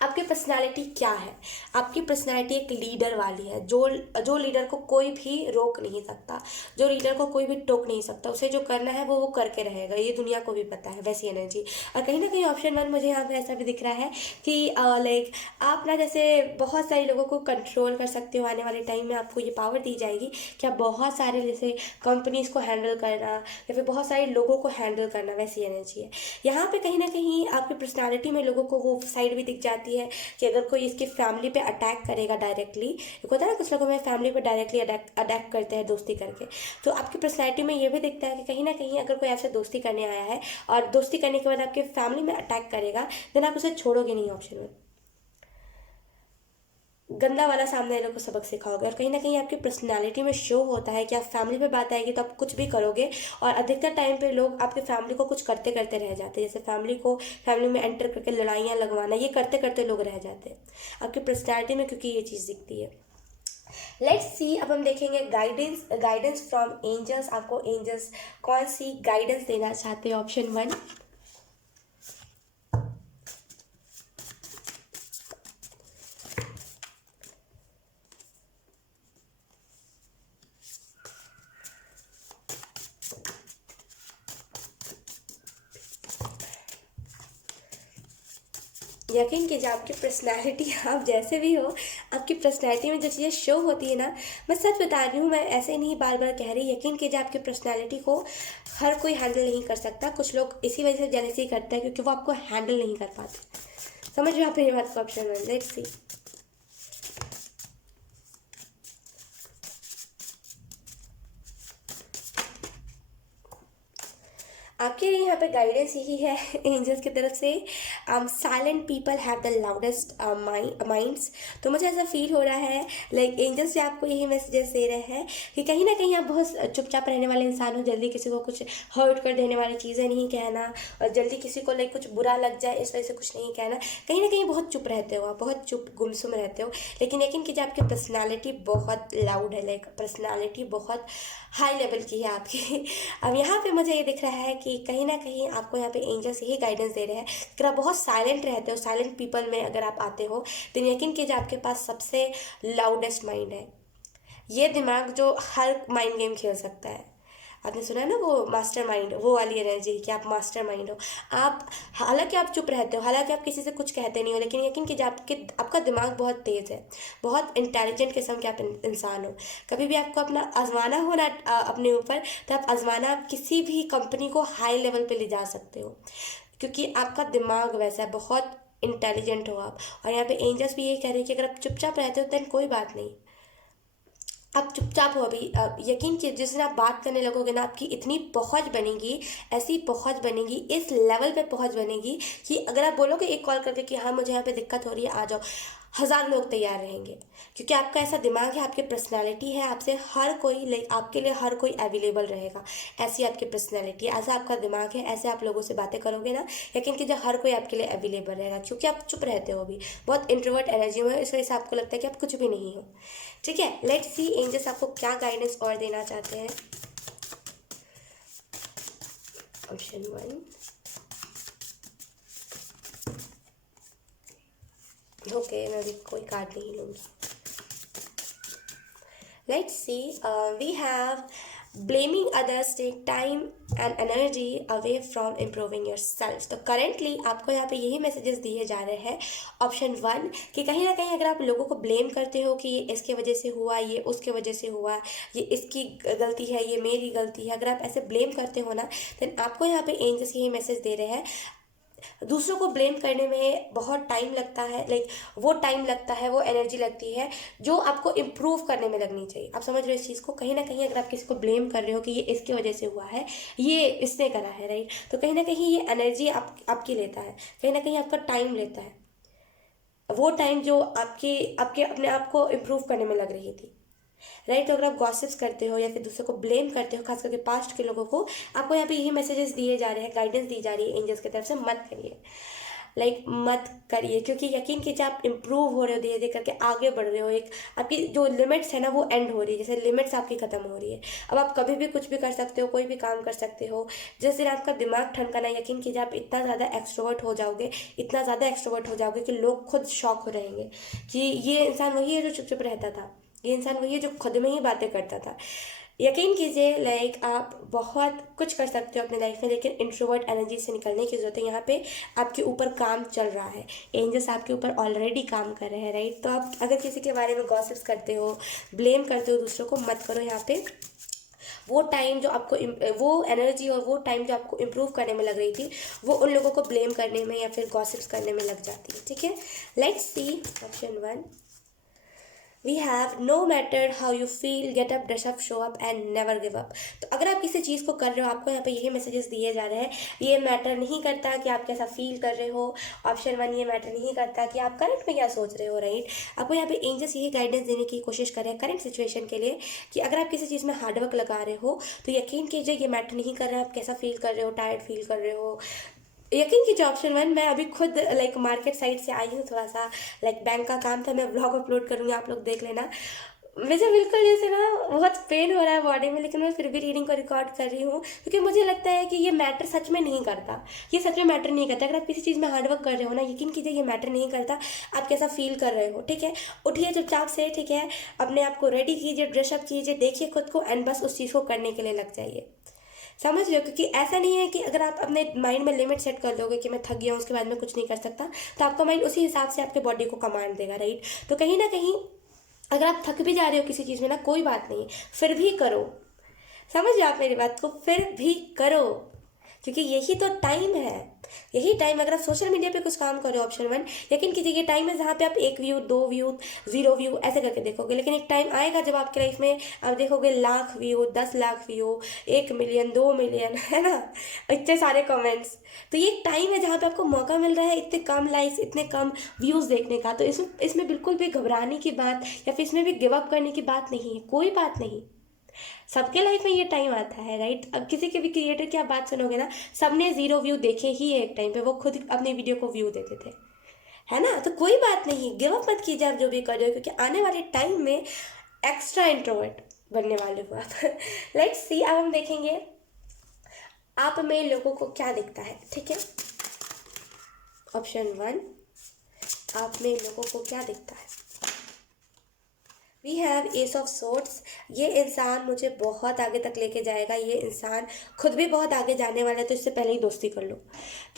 आपकी पर्सनालिटी क्या है? आपकी पर्सनालिटी एक लीडर वाली है, जो जो लीडर को कोई भी रोक नहीं सकता, जो लीडर को कोई भी टोक नहीं सकता। उसे जो करना है वो करके रहेगा, ये दुनिया को भी पता है, वैसी एनर्जी। और कहीं ना कहीं ऑप्शन 1 मुझे यहाँ पे ऐसा भी दिख रहा है कि आप ना जैसे बहुत सारे लोगों को कंट्रोल कर सकते हो। आने वाले टाइम में आपको ये पावर दी जाएगी कि आप बहुत सारे जैसे कंपनीज को हैंडल करना, या फिर बहुत सारे लोगों को हैंडल करना, वैसी एनर्जी है यहाँ पे। कहीं ना कहीं आपकी पर्सनालिटी में लोगों को वो साइड भी दिख जाती है कि अगर कोई इसकी फैमिली पे अटैक करेगा डायरेक्टली, एक होता है ना कुछ लोगों में फैमिली पे डायरेक्टली अटैक करते हैं दोस्ती करके, तो आपकी पर्सनैलिटी में ये भी दिखता है कि कहीं ना कहीं अगर कोई आपसे दोस्ती करने आया है और दोस्ती करने के बाद आपके फैमिली में अटैक करेगा, देन आप उसे छोड़ोगे नहीं। ऑप्शन 1, गंदा वाला सामने वालों को सबक सिखाओगे। और कहीं ना कहीं आपकी पर्सनालिटी में शो होता है कि आप फैमिली पे बात आएगी तो आप कुछ भी करोगे, और अधिकतर टाइम पे लोग आपके फैमिली को कुछ करते करते रह जाते हैं। जैसे फैमिली में एंटर करके लड़ाइयाँ लगवाना, ये करते करते लोग रह जाते हैं आपकी पर्सनैलिटी में, क्योंकि ये चीज़ दिखती है। लेट्स सी, अब हम देखेंगे गाइडेंस फ्रॉम एंजल्स। आपको एंजल्स कौन सी गाइडेंस देना चाहते हैं? ऑप्शन 1, यकीन कीजिए आपकी पर्सनैलिटी, आप जैसे भी हो, आपकी पर्सनैलिटी में जो चीज़ें शो होती है ना, मैं सच बता रही हूँ, मैं ऐसे नहीं बार बार कह रही। यकीन कीजिए आपकी पर्सनैलिटी को हर कोई हैंडल नहीं कर सकता। कुछ लोग इसी वजह से जेलसी करते हैं, क्योंकि वो आपको हैंडल नहीं कर पाते। समझ रहे हो आप मेरी बात को? Option 1, let's see. आपके लिए यहाँ पे गाइडेंस यही है एंजल्स की तरफ से, silent people have the loudest minds. तो मुझे ऐसा फील हो रहा है लाइक एंजल्स से आपको यही मैसेजेस दे रहे हैं कि कहीं ना कहीं आप बहुत चुपचाप रहने वाले इंसान हो, जल्दी किसी को कुछ हर्ट कर देने वाली चीज़ें नहीं कहना, और जल्दी किसी को लाइक कुछ बुरा लग जाए इस वजह से कुछ नहीं कहना। कहीं ना कहीं बहुत चुप रहते हो आप, बहुत चुप गुमसुम रहते हो, लेकिन यकीन कीजिए आपकी पर्सनालिटी बहुत लाउड है, लाइक पर्सनालिटी बहुत हाई लेवल की है आपकी। अब यहाँ पे मुझे ये दिख रहा है कि कहीं ना कहीं आपको यहाँ पे एंजल्स यही गाइडेंस दे रहे हैं कि आप बहुत साइलेंट रहते हो, साइलेंट पीपल में अगर आप आते हो तो यकीन कीजिए आपके पास सबसे लाउडेस्ट माइंड है। ये दिमाग जो हर माइंड गेम खेल सकता है। आपने सुना है ना वो मास्टर माइंड, वो वाली एनर्जी कि आप मास्टर माइंड हो। आप हालांकि आप चुप रहते हो, हालांकि आप किसी से कुछ कहते नहीं हो, लेकिन यकीन कीजिए आपका दिमाग बहुत तेज़ है, बहुत इंटेलिजेंट किस्म के आप इंसान हो। कभी भी आपको अपना आजमाना हो ना अपने ऊपर, तो आप आजमाना, आप किसी भी कंपनी को हाई लेवल पे ले जा सकते हो, क्योंकि आपका दिमाग वैसा है, बहुत इंटेलिजेंट हो आप। और यहाँ पे एंजल्स भी यही कह रहे हैं कि अगर आप चुपचाप रहते हो तो कोई बात नहीं, आप चुपचाप हो अभी। यकीन कीजिए जिस दिन आप बात करने लगोगे ना, आपकी इतनी पहुंच बनेगी, ऐसी पहुंच बनेगी, इस लेवल पे पहुंच बनेगी कि अगर आप बोलोगे एक कॉल करके कि हाँ मुझे यहाँ पे दिक्कत हो रही है आ जाओ, 1000 लोग तैयार रहेंगे, क्योंकि आपका ऐसा दिमाग है, आपकी पर्सनालिटी है, आपसे हर कोई लाइक आपके लिए हर कोई अवेलेबल रहेगा। ऐसी आपकी पर्सनालिटी है, ऐसा आपका दिमाग है, ऐसे आप लोगों से बातें करोगे ना, यकीन कीजिए हर कोई आपके लिए अवेलेबल रहेगा, क्योंकि आप चुप रहते हो अभी, बहुत इंट्रोवर्ट एनर्जी में, इस वजह से आपको लगता है कि आप कुछ भी नहीं हो। ठीक है, लेट्स सी एंजल्स आपको क्या गाइडेंस और देना चाहते हैं। ऑप्शन 1, ओके, मैं अभी कोई कार्ड नहीं लूँगी। Let's see, we have blaming others take time and energy away from improving yourself। तो करेंटली आपको यहाँ पे यही मैसेजेस दिए जा रहे हैं ऑप्शन 1 कि कहीं ना कहीं अगर आप लोगों को ब्लेम करते हो कि ये इसके वजह से हुआ, ये उसके वजह से हुआ, ये इसकी गलती है, ये मेरी गलती है, अगर आप ऐसे ब्लेम करते हो ना, देन आपको यहाँ पे एंजल्स यही मैसेज दे रहे हैं दूसरों को ब्लेम करने में बहुत टाइम लगता है, लाइक वो टाइम लगता है, वो एनर्जी लगती है जो आपको इम्प्रूव करने में लगनी चाहिए। आप समझ रहे हो इस चीज़ को? कहीं ना कहीं अगर आप किसी को ब्लेम कर रहे हो कि ये इसकी वजह से हुआ है, ये इसने करा है, राइट, तो कहीं ना कहीं ये एनर्जी आपकी लेता है, कहीं ना कहीं आपका टाइम लेता है, वो टाइम जो आपके आपके अपने आप को इम्प्रूव करने में लग रही थी, राइट। तो अगर आप गॉसिप्स करते हो या फिर दूसरों को ब्लेम करते हो, खास करके पास्ट के लोगों को, आपको यहाँ पे यही मैसेजेस दिए जा रहे हैं, गाइडेंस दी जा रही है एंजल्स की तरफ से, मत करिए, लाइक मत करिए, क्योंकि यकीन कीजिए आप इम्प्रूव हो रहे हो, धीरे धीरे करके आगे बढ़ रहे हो, एक आपकी जो लिमिट्स है ना वो एंड हो रही है, जैसे लिमिट्स आपकी खत्म हो रही है। अब आप कभी भी कुछ भी कर सकते हो, कोई भी काम कर सकते हो। जिस दिन आपका दिमाग ठनकाना, यकीन कीजिए आप इतना ज़्यादा एक्सट्रोवर्ट हो जाओगे, इतना ज़्यादा एक्सट्रोवर्ट हो जाओगे कि लोग खुद शॉक हो रहेंगे कि ये इंसान वही है जो चुप चुप रहता था, ये इंसान वही है जो खुद में ही बातें करता था। यकीन कीजिए लाइक आप बहुत कुछ कर सकते हो अपने लाइफ में, लेकिन इंट्रोवर्ट एनर्जी से निकलने की जरूरत है। यहाँ पे आपके ऊपर काम चल रहा है, एंजल्स आपके ऊपर ऑलरेडी काम कर रहे हैं, राइट। तो आप अगर किसी के बारे में गॉसिप्स करते हो, ब्लेम करते हो दूसरों को, मत करो। यहाँ पे वो टाइम जो आपको वो एनर्जी और वो टाइम जो आपको इम्प्रूव करने में लग रही थी, वो उन लोगों को ब्लेम करने में या फिर गॉसिप्स करने में लग जाती है। ठीक है, let's see option 1, we have no matter how you feel, get up, dress up, show up and never give up. तो अगर आप किसी चीज़ को कर रहे हो, आपको यहाँ पे यही मैसेजेस दिए जा रहे हैं, ये मैटर नहीं करता कि आप कैसा फील कर रहे हो। ऑप्शन 1, ये मैटर नहीं करता कि आप करंट में क्या सोच रहे हो, राइट। आपको यहाँ पे एंजल्स यही गाइडेंस देने की कोशिश कर रहे हैं करंट सिचुएशन के लिए कि अगर आप किसी चीज़ में हार्डवर्क लगा रहे हो तो यकीन कीजिए ये मैटर नहीं कर रहा है आप कैसा फील कर रहे हो, टायर्ड फील कर रहे हो। यकीन कीजिए ऑप्शन 1, मैं अभी खुद लाइक मार्केट साइड से आई हूँ, थोड़ा सा लाइक बैंक का काम था, मैं व्लॉग अपलोड करूँगी, आप लोग देख लेना। मुझे बिल्कुल जैसे ना बहुत पेन हो रहा है बॉडी में, लेकिन मैं फिर भी रीडिंग को रिकॉर्ड कर रही हूँ, क्योंकि मुझे लगता है कि ये मैटर सच में नहीं करता, ये सच में मैटर नहीं करता। अगर आप किसी चीज़ में हार्डवर्क कर रहे हो ना, यकीन कीजिए ये मैटर नहीं करता आप कैसा फील कर रहे हो। ठीक है, उठिए चुपचाप से, ठीक है, अपने आप को रेडी कीजिए, ड्रेसअप कीजिए, देखिए खुद को, एंड बस उस चीज़ को करने के लिए लग जाइए। समझ रहे हो? क्योंकि ऐसा नहीं है कि अगर आप अपने माइंड में लिमिट सेट कर दोगे कि मैं थक गया हूँ उसके बाद में कुछ नहीं कर सकता, तो आपका माइंड उसी हिसाब से आपके बॉडी को कमांड देगा, राइट। तो कहीं ना कहीं अगर आप थक भी जा रहे हो किसी चीज़ में ना, कोई बात नहीं, फिर भी करो। समझ रहे हो आप मेरी बात को? फिर भी करो, क्योंकि यही तो टाइम है, यही टाइम। अगर आप सोशल मीडिया पे कुछ काम कर रहे हो, ऑप्शन वन, यकीन कीजिए ये टाइम है जहाँ पे आप 1 व्यू, 2 व्यू, 0 व्यू ऐसे करके देखोगे। लेकिन एक टाइम आएगा जब आपके लाइफ में आप देखोगे lakh view, 10 lakh view, 1 million, 2 million, है ना, इतने सारे कमेंट्स। तो ये एक टाइम है जहाँ पे आपको मौका मिल रहा है इतने कम लाइक्स, इतने कम व्यूज़ देखने का। तो इसमें इसमें बिल्कुल भी घबराने की बात या फिर इसमें भी गिव अप करने की बात नहीं है, कोई बात नहीं। सबके लाइफ में ये टाइम आता है, राइट। अब किसी के भी क्रिएटर की आप बात सुनोगे ना, सबने 0 व्यू देखे ही है एक टाइम पे, वो खुद अपने वीडियो को व्यू देते थे, है ना। तो कोई बात नहीं, गिव अप मत कीजिए आप जो भी कर रहे हो, क्योंकि आने वाले टाइम में एक्स्ट्रा इंट्रोवर्ट बनने वाले हो आप। लेट्स सी, अब हम देखेंगे आप में लोगों को क्या दिखता है, ठीक है। ऑप्शन वन, आप में लोगों को क्या दिखता है। We have ace of swords. ये इंसान मुझे बहुत आगे तक लेके जाएगा, ये इंसान खुद भी बहुत आगे जाने वाला है, तो इससे पहले ही दोस्ती कर लो।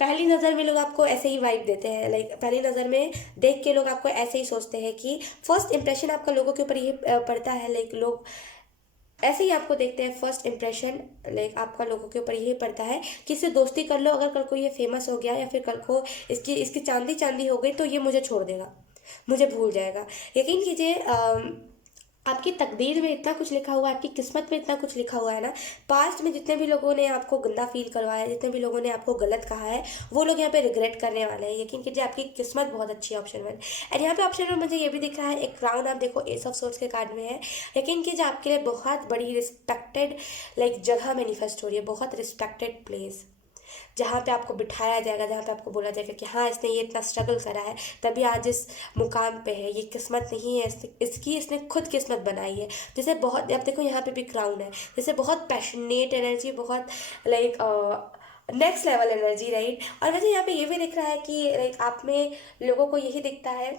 पहली नज़र में लोग आपको ऐसे ही वाइब देते हैं, लाइक पहली नज़र में देख के लोग आपको ऐसे ही सोचते हैं कि फर्स्ट इंप्रेशन आपका लोगों के ऊपर ये पड़ता है, लाइक लोग ऐसे ही आपको देखते हैं। फर्स्ट इंप्रेशन लाइक आपका लोगों के ऊपर यही पड़ता है कि इससे दोस्ती कर लो, अगर कल को ये फेमस हो गया या फिर कल को इसकी इसकी चांदी चांदी हो गई तो ये मुझे छोड़ देगा, मुझे भूल जाएगा। यकीन कीजिए आपकी तकदीर में इतना कुछ लिखा हुआ है, आपकी किस्मत में इतना कुछ लिखा हुआ है ना। पास्ट में जितने भी लोगों ने आपको गंदा फील करवाया, जितने भी लोगों ने आपको गलत कहा है, वो लोग यहाँ पे रिग्रेट करने वाले हैं। यकीन कीजिए आपकी किस्मत बहुत अच्छी है, ऑप्शन वन। एंड यहाँ पे ऑप्शन वन मुझे ये भी दिख रहा है, एक क्राउन आप देखो एस ऑफ सोर्ट्स के कार्ड में है। यकीन कीजिए आपके लिए बहुत बड़ी रिस्पेक्टेड लाइक जगह मैनिफेस्ट हो रही है, बहुत रिस्पेक्टेड प्लेस, जहाँ पे आपको बिठाया जाएगा, जहाँ पे आपको बोला जाएगा कि हाँ इसने ये इतना स्ट्रगल करा है तभी आज इस मुकाम पे है, ये किस्मत नहीं है इसकी, इसने खुद किस्मत बनाई है। जैसे बहुत, अब देखो यहाँ पे भी क्राउन है, जैसे बहुत पैशनेट एनर्जी, बहुत like next level energy, right. और वैसे यहाँ पे ये भी दिख रहा है कि लाइक आप में लोगों को यही दिखता है,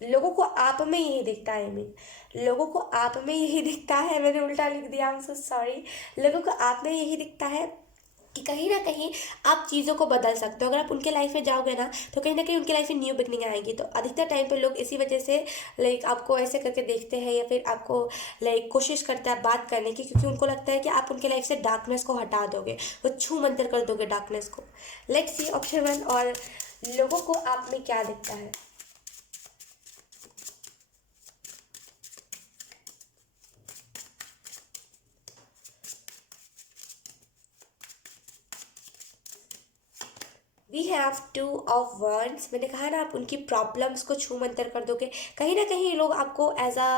लोगों को आप में यही दिखता है, मीन लोगों को आप में यही दिखता है, मैंने उल्टा लिख दिया, आई एम सो सॉरी। लोगों को आप में यही दिखता है कि कहीं ना कहीं आप चीज़ों को बदल सकते हो। अगर आप उनके लाइफ में जाओगे ना तो कहीं ना कहीं उनके लाइफ में न्यू बिगनिंग आएंगी। तो अधिकतर टाइम पे लोग इसी वजह से लाइक आपको ऐसे करके देखते हैं या फिर आपको लाइक कोशिश करते हैं बात करने की, क्योंकि उनको लगता है कि आप उनके लाइफ से डार्कनेस को हटा दोगे, वो छू मंतर कर दोगे डार्कनेस को। लेट्स सी ऑप्शन वन, और लोगों को आप में क्या दिखता है। We have 2 of wands। मैंने कहा ना आप उनकी प्रॉब्लम्स को छू मंतर कर दोगे। कहीं ना कहीं लोग आपको एज अ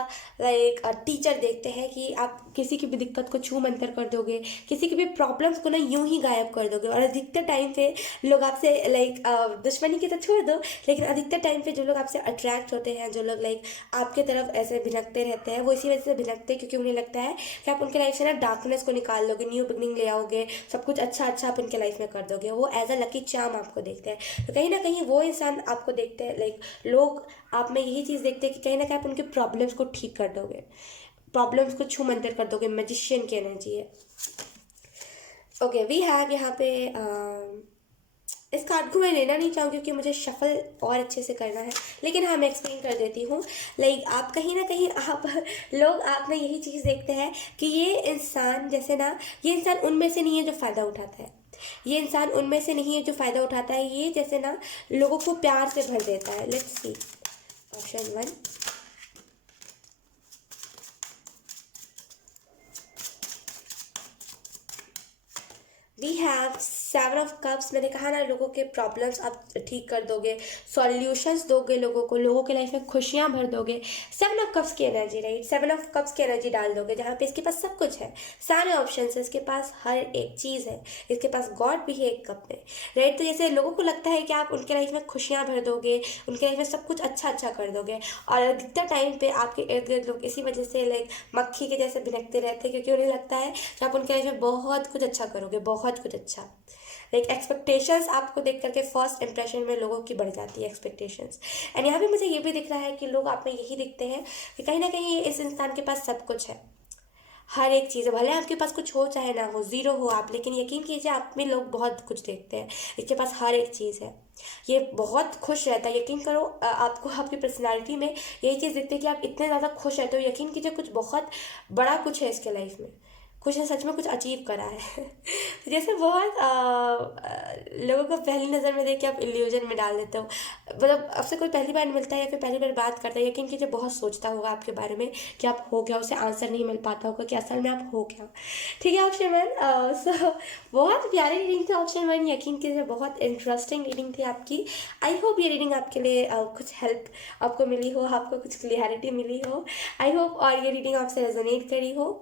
लाइक टीचर देखते हैं कि आप किसी की भी दिक्कत को छू मंतर कर दोगे, किसी की भी प्रॉब्लम्स को ना यूं ही गायब कर दोगे। और अधिकतर टाइम पे लोग आपसे लाइक दुश्मनी की तो छोड़ दो, लेकिन अधिकतर टाइम पे जो लोग आपसे अट्रैक्ट होते हैं, जो लोग लाइक आपके तरफ ऐसे भिनकते रहते हैं, वो इसी वजह से भिनकते हैं क्योंकि उन्हें लगता है कि आप उनके लाइफ से ना डार्कनेस को निकाल दोगे, न्यू बिगनिंग ले आओगे, सब कुछ अच्छा अच्छा आप उनके लाइफ में कर दोगे। वो एज अ लकी चार्म आपको देखते हैं। तो कहीं ना कहीं वो इंसान आपको देखते हैं, लाइक लोग आप में यही चीज़ देखते हैं कि कहीं ना कहीं आप उनके प्रॉब्लम्स को ठीक कर दोगे, प्रॉब्लम्स को छू मंतर कर दोगे। मैजिशियन की एनर्जी है। ओके, वी हैव यहाँ पे इस कार्ड को मैं लेना नहीं चाहूँगी क्योंकि मुझे शफल और अच्छे से करना है, लेकिन हाँ मैं एक्सप्लेन कर देती हूँ। लाइक आप कहीं ना कहीं आप लोग आप में यही चीज़ देखते हैं कि ये इंसान जैसे ना, ये इंसान उनमें से नहीं है जो फ़ायदा उठाता है, ये इंसान उनमें से नहीं है जो फ़ायदा उठाता है, ये जैसे ना लोगों को प्यार से भर देता है। Let's see option one, we have 7 of cups. मैंने कहा ना लोगों के प्रॉब्लम्स आप ठीक कर दोगे, सॉल्यूशंस दोगे लोगों को, लोगों के लाइफ में खुशियाँ भर दोगे। 7 ऑफ कप्स की एनर्जी, राइट, 7 ऑफ कप्स की एनर्जी डाल दोगे जहाँ पे इसके पास सब कुछ है, सारे ऑप्शन है, इसके पास हर एक चीज़ है, इसके पास गॉड भी है एक कप में, राइट। तो जैसे लोगों को लगता है कि आप उनके लाइफ में खुशियाँ भर दोगे, उनके लाइफ में सब कुछ अच्छा अच्छा कर दोगे। और अधिकतर टाइम पे आपके इर्द गिर्द लोग इसी वजह से लाइक मक्खी के जैसे भिनकते रहते हैं, क्योंकि उन्हें लगता है कि आप उनके लाइफ में बहुत कुछ अच्छा करोगे, बहुत कुछ अच्छा। लाइक एक्सपेक्टेशंस आपको देख करके फर्स्ट इंप्रेशन में लोगों की बढ़ जाती है एक्सपेक्टेशंस। एंड यहाँ पे मुझे ये भी दिख रहा है कि लोग आप में यही दिखते हैं कि कहीं ना कहीं इस इंसान के पास सब कुछ है, हर एक चीज़ है, भले आपके पास कुछ हो चाहे ना हो, ज़ीरो हो आप, लेकिन यकीन कीजिए आप में लोग बहुत कुछ देखते हैं, इसके पास हर एक चीज़ है, ये बहुत खुश रहता है। यकीन करो आपको आपकी पर्सनालिटी में यही चीज़ दिखती है कि आप इतने ज़्यादा खुश रहते हो। यकीन कीजिए कुछ बहुत बड़ा कुछ है इसके लाइफ में, कुछ ने सच में कुछ अचीव करा है। तो जैसे बहुत लोगों को पहली नज़र में देख के आप इल्यूजन में डाल देते हो, मतलब आपसे कोई पहली बार मिलता है या फिर पहली बार बात करता है, यकीन कीजिए बहुत सोचता होगा आपके बारे में कि आप हो क्या, उसे आंसर नहीं मिल पाता होगा कि असल में आप हो क्या। ठीक है ऑप्शन वन, सो बहुत प्यारी रीडिंग थी ऑप्शन वन, यकीन कीजिए बहुत इंटरेस्टिंग रीडिंग थी आपकी। आई होप ये रीडिंग आपके लिए कुछ हेल्प आपको मिली हो, आपको कुछ क्लियरिटी मिली हो, आई होप, और ये रीडिंग आपसे रेजोनेट करी हो।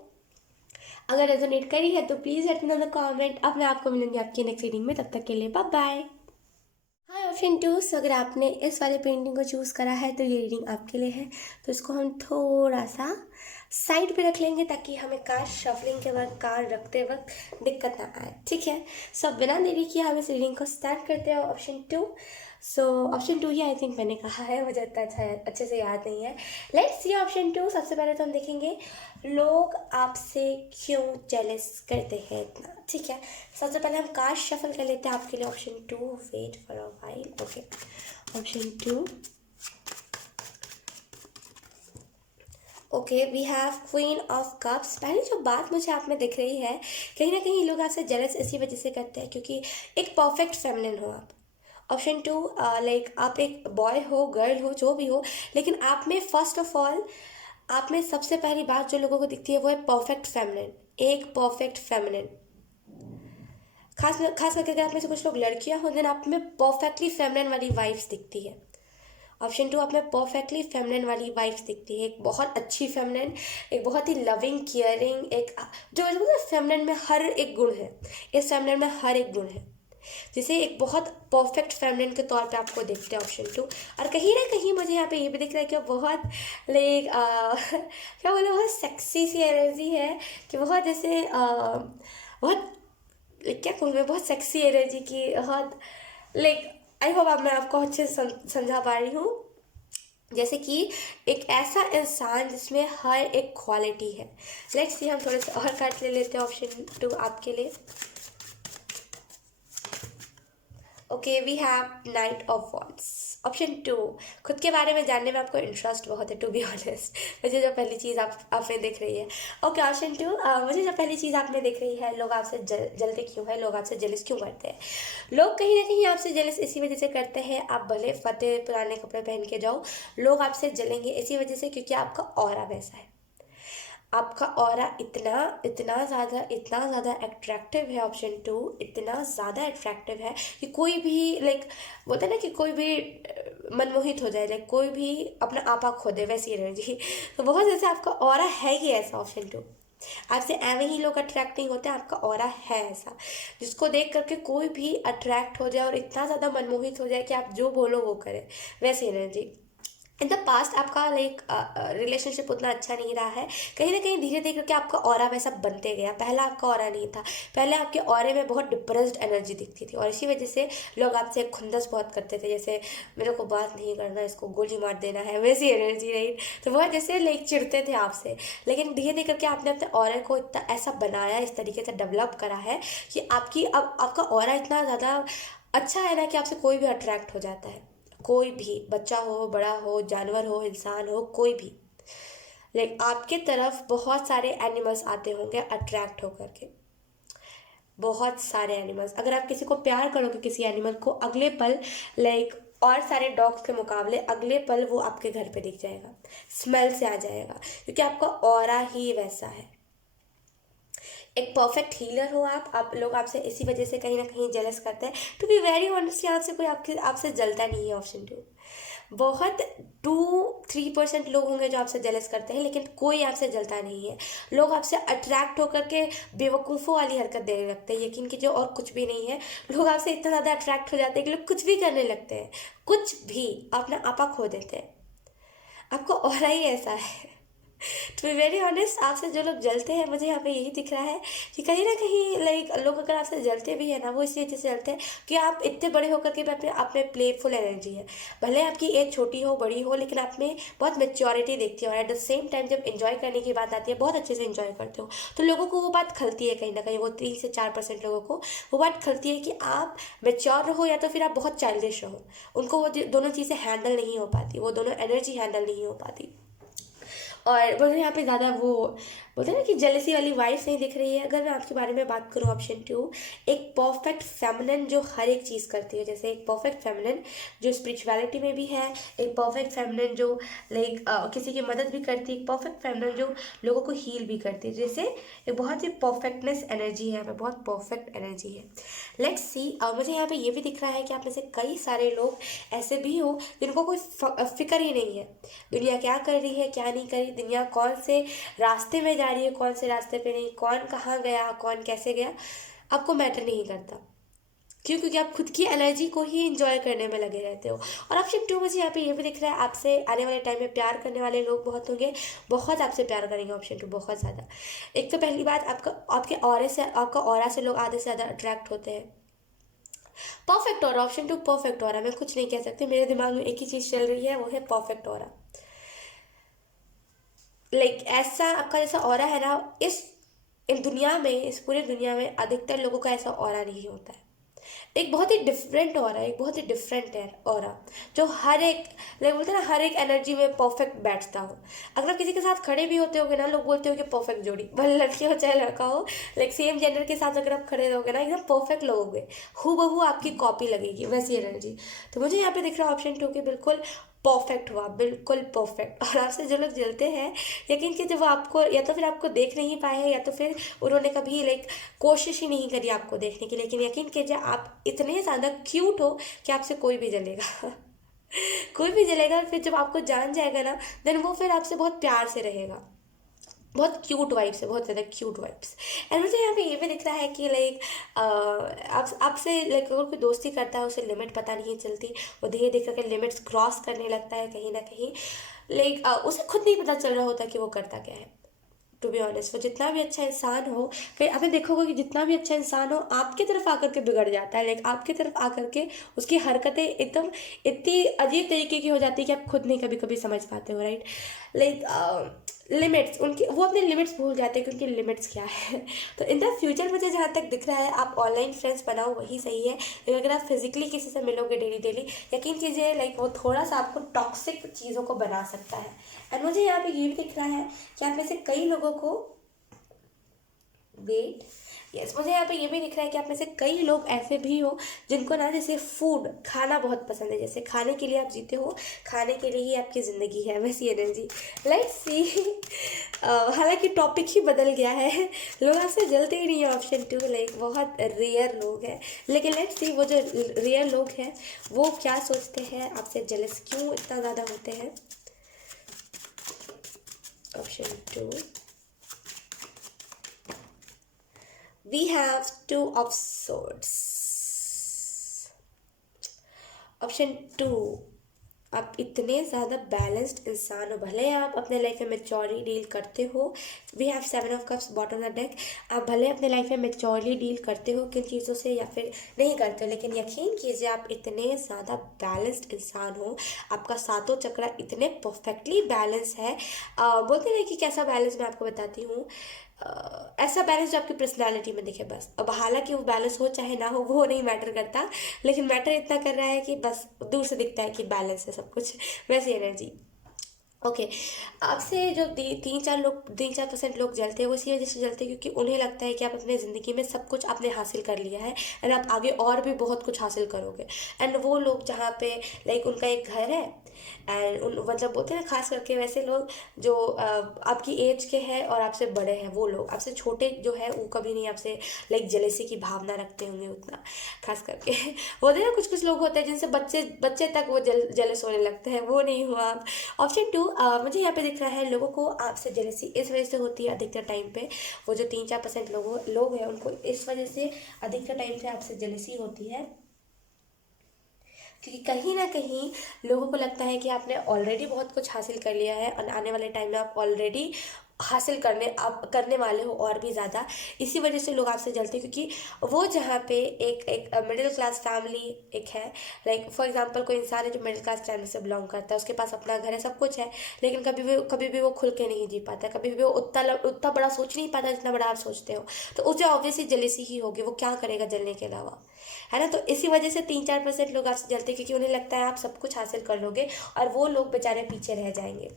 अगर रेजोनेट करी है तो please let me know the comment. अब मैं आपको मिलूंगी आपकी नेक्स्ट रीडिंग में, तब तक के लिए bye bye. Hi option two, so अगर आपने इस वाले पेंटिंग को चूज़ करा है तो ये रीडिंग आपके लिए है। तो इसको हम थोड़ा सा साइड पे रख लेंगे ताकि हमें कार्ड शफलिंग के वक्त, कार्ड रखते वक्त दिक्कत ना आए। ठीक है, सो बिना देरी किए हम इस रीडिंग को स्टार्ट करते हैं। Option two, so option two ही आई थिंक मैंने कहा है, मुझे इतना अच्छे से याद नहीं है। Let's see option two. सबसे पहले तो हम देखेंगे लोग आपसे क्यों जेलस करते हैं इतना। ठीक है, सबसे पहले हम कार्ड शफल कर लेते हैं आपके लिए। Option two, wait for a while. Okay, option two, okay we have queen of cups. पहली जो बात मुझे आप में दिख रही है, कहीं ना कहीं लोग आपसे जेलस इसी वजह से करते हैं क्योंकि एक परफेक्ट फेमिनिन हो आप। ऑप्शन टू, लाइक आप एक बॉय हो, गर्ल हो, जो भी हो, लेकिन आप में फर्स्ट ऑफ ऑल, आप में सबसे पहली बात जो लोगों को दिखती है वो है परफेक्ट फेमिनिन। एक परफेक्ट फेमिनिन, खास करके अगर आप में से कुछ लोग लड़कियां हो, देन आप में परफेक्टली फेमिनिन वाली वाइब्स दिखती है। ऑप्शन टू, आप में परफेक्टली फेमिनिन वाली वाइब्स दिखती है, एक बहुत अच्छी फेमिनिन, एक बहुत ही लविंग केयरिंग, एक जो फेमिनिन में हर एक गुण है, इस फेमिनिन में हर एक गुण है, जिसे एक बहुत परफेक्ट फेमिनिन के तौर पे आपको देखते हैं। ऑप्शन टू, और कहीं ना कहीं मुझे यहाँ पे ये भी दिख रहा है कि बहुत लाइक क्या बोले, बहुत सेक्सी सी एनर्जी है, कि बहुत जैसे बहुत क्या कहूँ मैं, बहुत सेक्सी एनर्जी की, बहुत लाइक, आई होप आप, मैं आपको अच्छे से समझा पा रही हूँ। जैसे कि एक ऐसा इंसान जिसमें हर एक क्वालिटी है। लेट्स सी, हम थोड़े से और कार्ड ले लेते हैं ऑप्शन टू आपके लिए। Okay we have knight of wands. Option two, खुद के बारे में जानने में आपको इंटरेस्ट बहुत है, टू बी ऑनेस्ट। मुझे जो पहली चीज़ आप में दिख रही है। ओके ऑप्शन टू, मुझे जो पहली चीज़ आप में दिख रही है, लोग आपसे जलते क्यों है, लोग आपसे जेलस क्यों करते हैं। लोग कहीं ना कहीं आपसे जेलस इसी वजह से करते हैं, आप भले फटे पुराने कपड़े पहन के जाओ, लोग आपसे जलेंगे इसी वजह से क्योंकि आपका ऑरा वैसा है। आपका ऑरा इतना इतना ज़्यादा अट्रैक्टिव है। ऑप्शन टू, इतना ज़्यादा अट्रैक्टिव है कि कोई भी लाइक, बोलते हैं ना कि कोई भी मनमोहित हो जाए, लाइक कोई भी अपना आपा खो दे, वैसी एनर्जी। तो बहुत जैसे आपका ऑरा है ही ऐसा। ऑप्शन टू, आपसे एवं ही लोग अट्रैक्टिंग होते हैं, आपका ऑरा है ऐसा जिसको देख करके कोई भी अट्रैक्ट हो जाए और इतना ज़्यादा मनमोहित हो जाए कि आप जो बोलो वो करें, वैसी एनर्जी। इन द पास्ट आपका लाइक रिलेशनशिप उतना अच्छा नहीं रहा है, कहीं ना कहीं धीरे धीरे करके आपका ऑरा वैसा बनते गया। पहला आपका ऑरा नहीं था, पहले आपके ऑरे में बहुत डिप्रेस्ड एनर्जी दिखती थी और इसी वजह से लोग आपसे खुंदस बहुत करते थे, जैसे मेरे को बात नहीं करना, इसको गोली मार देना है, वैसी एनर्जी रही। तो बहुत जैसे लाइक चिढ़ते थे आपसे, लेकिन धीरे धीरे करके आपने अपने ऑरे को इतना ऐसा बनाया, इस तरीके से डेवलप करा है कि आपकी अब आपका ऑरा इतना ज़्यादा अच्छा है ना कि आपसे कोई भी अट्रैक्ट हो जाता है। कोई भी, बच्चा हो, बड़ा हो, जानवर हो, इंसान हो, कोई भी, लाइक आपके तरफ बहुत सारे एनिमल्स आते होंगे अट्रैक्ट होकर के, बहुत सारे एनिमल्स। अगर आप किसी को प्यार करोगे, किसी एनिमल को, अगले पल लाइक और सारे डॉग्स के मुकाबले अगले पल वो आपके घर पे दिख जाएगा, स्मेल से आ जाएगा, क्योंकि आपका ऑरा ही वैसा है। एक परफेक्ट हीलर हो आप लोग आपसे इसी वजह से कहीं ना कहीं जेलस करते हैं। टू बी वेरी ऑनेस्टली, आपसे कोई आपसे जलता नहीं है। ऑप्शन टू, बहुत 2-3% लोग होंगे जो आपसे जेलस करते हैं, लेकिन कोई आपसे जलता नहीं है। लोग आपसे अट्रैक्ट होकर के बेवकूफ़ों वाली हरकत देने लगते हैं, यकीन कीजिए, और कुछ भी नहीं है। लोग आपसे इतना ज़्यादा अट्रैक्ट हो जाते हैं कि लोग कुछ भी करने लगते हैं, कुछ भी अपना आपा खो देते हैं। आपको ऑरा ही ऐसा है। टू बी वेरी ऑनेस्ट, आपसे जो लोग जलते हैं, मुझे यहाँ पे यही दिख रहा है कि कहीं ना कहीं लाइक लोग अगर आपसे जलते भी है ना, वो इसी वजह से जलते हैं कि आप इतने बड़े होकर के भी अपने आप में प्लेफुल एनर्जी है। भले आपकी एज छोटी हो, बड़ी हो, लेकिन आप में बहुत मेच्योरिटी दिखती है, और एट द सेम टाइम जब इन्जॉय करने की बात आती है, बहुत अच्छे से इन्जॉय करते हो, तो लोगों को वो बात खलती है कहीं ना कहीं, वो 3 से 4% लोगों को वो बात खलती है कि आप मेच्योर रहो या तो फिर आप बहुत चाइल्डिश रहो। उनको वो दोनों चीज़ें हैंडल नहीं हो पाती, वो दोनों एनर्जी हैंडल नहीं हो पाती। और मुझे यहाँ पे ज़्यादा वो बोलते हैं ना कि जेलसी वाली वाइब्स नहीं दिख रही है। अगर मैं आपके बारे में बात करूँ, ऑप्शन टू, एक परफेक्ट फेमिनिन जो हर एक चीज़ करती है, जैसे एक परफेक्ट फेमिनिन जो स्पिरिचुअलिटी में भी है, एक परफेक्ट फेमिनिन जो लाइक किसी की मदद भी करती है, एक परफेक्ट फेमिनिन जो लोगों को हील भी करती है, जैसे एक बहुत ही परफेक्टनेस एनर्जी है, यहाँ पे बहुत परफेक्ट एनर्जी है। लेट्स सी। मुझे यहाँ पे ये भी दिख रहा है कि आप में से कई सारे लोग ऐसे भी हो जिनको कोई फिक्र ही नहीं है दुनिया क्या कर रही है, क्या नहीं कर रही, दुनिया कौन से रास्ते में जा रही है, कौन से रास्ते पे नहीं, कौन कहाँ गया, कौन कैसे गया, आपको मैटर नहीं करता। क्यों? क्योंकि आप खुद की एनर्जी को ही इंजॉय करने में लगे रहते हो। और ऑप्शन टू, मुझे यहाँ पे ये भी दिख रहा है, आपसे आने वाले टाइम में प्यार करने वाले लोग बहुत होंगे, बहुत आपसे प्यार करेंगे। ऑप्शन टू, बहुत ज़्यादा। एक तो पहली बात, आपका आपके ऑरे से, आपका ऑरा से लोग आधे से ज़्यादा अट्रैक्ट होते हैं। Perfect aura, option two perfect aura, मैं कुछ नहीं कह सकती, मेरे दिमाग में एक ही चीज़ चल रही है, वो है परफेक्ट ऑरा। लाइक ऐसा आपका जैसा ऑरा है ना, इस दुनिया में, इस पूरी दुनिया में अधिकतर लोगों का ऐसा ऑरा नहीं होता है। एक बहुत ही डिफरेंट ऑरा, एक बहुत ही डिफरेंट है ऑरा, जो हर एक, लाइक बोलते हैं ना, हर एक एनर्जी में परफेक्ट बैठता हो। अगर आप किसी के साथ खड़े भी होते होगे ना, लोग बोलते हो कि परफेक्ट जोड़ी, भले लड़की हो चाहे लड़का हो, लाइक सेम जेंडर के साथ अगर आप खड़े रहोगे ना, एकदम परफेक्ट लोगे, हूबहू आपकी कॉपी लगेगी वैसी एनर्जी। तो मुझे यहाँ पे दिख रहा है ऑप्शन टू कि बिल्कुल परफेक्ट हुआ, बिल्कुल परफेक्ट। और आपसे जो लोग जलते हैं, लेकिन कि जब आपको, या तो फिर आपको देख नहीं पाए हैं, या तो फिर उन्होंने कभी लाइक कोशिश ही नहीं करी आपको देखने की, लेकिन यकीन कीजिए आप इतने ज़्यादा क्यूट हो कि आपसे कोई भी जलेगा। कोई भी जलेगा, और फिर जब आपको जान जाएगा ना, देन वो फिर आपसे बहुत प्यार से रहेगा। बहुत क्यूट वाइब्स है, बहुत ज़्यादा क्यूट वाइब्स। एंड मुझे यहाँ पे ये भी दिख रहा है कि लाइक आप आपसे लाइक अगर कोई दोस्ती करता है, उसे लिमिट पता नहीं चलती, वो धीरे धीरे करके लिमिट्स क्रॉस करने लगता है कहीं ना कहीं। लाइक उसे खुद नहीं पता चल रहा होता कि वो करता क्या है। टू बी ऑनेस्ट, वो जितना भी अच्छा इंसान हो, फिर आपने देखोगे कि जितना भी अच्छा इंसान हो, आपकी तरफ आकर के बिगड़ जाता है। लाइक आपकी तरफ आकर के उसकी हरकतें एकदम इतनी अजीब तरीके की हो जाती है कि आप खुद नहीं कभी कभी समझ पाते हो, राइट। लाइक लिमिट्स उनकी, वो अपने लिमिट्स भूल जाते हैं कि उनकी लिमिट्स क्या है। तो इन द फ्यूचर मुझे जहाँ तक दिख रहा है, आप ऑनलाइन फ्रेंड्स बनाओ वही सही है, लेकिन अगर आप फिजिकली किसी से मिलोगे डेली डेली, यकीन कीजिए लाइक वो थोड़ा सा आपको टॉक्सिक चीज़ों को बना सकता है। एंड मुझे यहाँ पे ये भी दिख रहा है कि आप में से कई लोगों को, वेट, यस, मुझे यहाँ पे ये भी दिख रहा है कि आप में से कई लोग ऐसे भी हो जिनको ना जैसे फूड खाना बहुत पसंद है, जैसे खाने के लिए आप जीते हो, खाने के लिए ही आपकी ज़िंदगी है, वैसी एनर्जी। लेट्स सी। हालांकि टॉपिक ही बदल गया है, लोग आपसे जलते ही नहीं है, ऑप्शन टू, लाइक बहुत रेयर लोग हैं। लेकिन लेट्स सी, वो जो रेयर लोग हैं वो क्या सोचते हैं, आपसे जेलस क्यों इतना ज़्यादा होते हैं। Option two, we have two of swords. Option two, आप इतने ज़्यादा बैलेंस्ड इंसान हो, भले आप अपने लाइफ में मेच्योरली डील करते हो। We have seven of cups bottom of the deck. आप भले अपने लाइफ में मेच्योरली डील करते हो किन चीज़ों से, या फिर नहीं करते हो, लेकिन यकीन कीजिए आप इतने ज़्यादा बैलेंस्ड इंसान हो, आपका सातों चक्र इतने परफेक्टली बैलेंस है। बोलते हैं कि कैसा बैलेंस, मैं आपको बताती हूँ। ऐसा बैलेंस जो आपकी पर्सनालिटी में दिखे बस। अब हालांकि वो बैलेंस हो चाहे ना हो, वो नहीं मैटर करता, लेकिन मैटर इतना कर रहा है कि बस दूर से दिखता है कि बैलेंस है सब कुछ, वैसी एनर्जी। ओके। आपसे जो 3-4% लोग जलते हैं, वो इसी वजह से जलते हैं क्योंकि उन्हें लगता है कि आप अपने ज़िंदगी में सब कुछ आपने हासिल कर लिया है, एंड आप आगे और भी बहुत कुछ हासिल करोगे। एंड वो लोग जहाँ पे लाइक उनका एक घर है, एंड उन मतलब बोलते हैं ना, खास करके वैसे लोग जो आपकी एज के हैं और आपसे बड़े हैं, वो लोग आपसे छोटे जो है वो कभी नहीं आपसे लाइक जेलेसी की भावना रखते होंगे उतना, खास करके। होते हैं ना कुछ कुछ लोग होते हैं जिनसे बच्चे बच्चे तक वो जेलस होने लगते हैं, वो नहीं हुआ आप। ऑप्शन टू, मुझे यहाँ पे दिख रहा है लोगों को आपसे जेलसी इस वजह से होती है अधिकतर टाइम पे, वो जो 3-4% लोग हैं उनको इस वजह से अधिकतर टाइम पे आपसे जेलसी होती है, क्योंकि कहीं ना कहीं लोगों को लगता है कि आपने ऑलरेडी बहुत कुछ हासिल कर लिया है, और आने वाले टाइम में आप ऑलरेडी हासिल करने वाले हो और भी ज़्यादा। इसी वजह से लोग आपसे जलते हैं, क्योंकि वो जहाँ पे एक एक मिडिल क्लास फैमिली एक है, लाइक फॉर एग्जांपल कोई इंसान है जो मिडिल क्लास फैमिली से बिलोंग करता है, उसके पास अपना घर है, सब कुछ है, लेकिन कभी भी वो खुल के नहीं जी पाता, कभी भी वो उतना बड़ा सोच नहीं पाता जितना बड़ा आप सोचते हो। तो उसे ऑब्वियसली जेलेसी ही होगी, वो क्या करेगा जलने के अलावा, है ना। तो इसी वजह से 3-4% लोग आपसे जलते हैं, क्योंकि उन्हें लगता है आप सब कुछ हासिल कर लोगे और वो लोग बेचारे पीछे रह जाएंगे।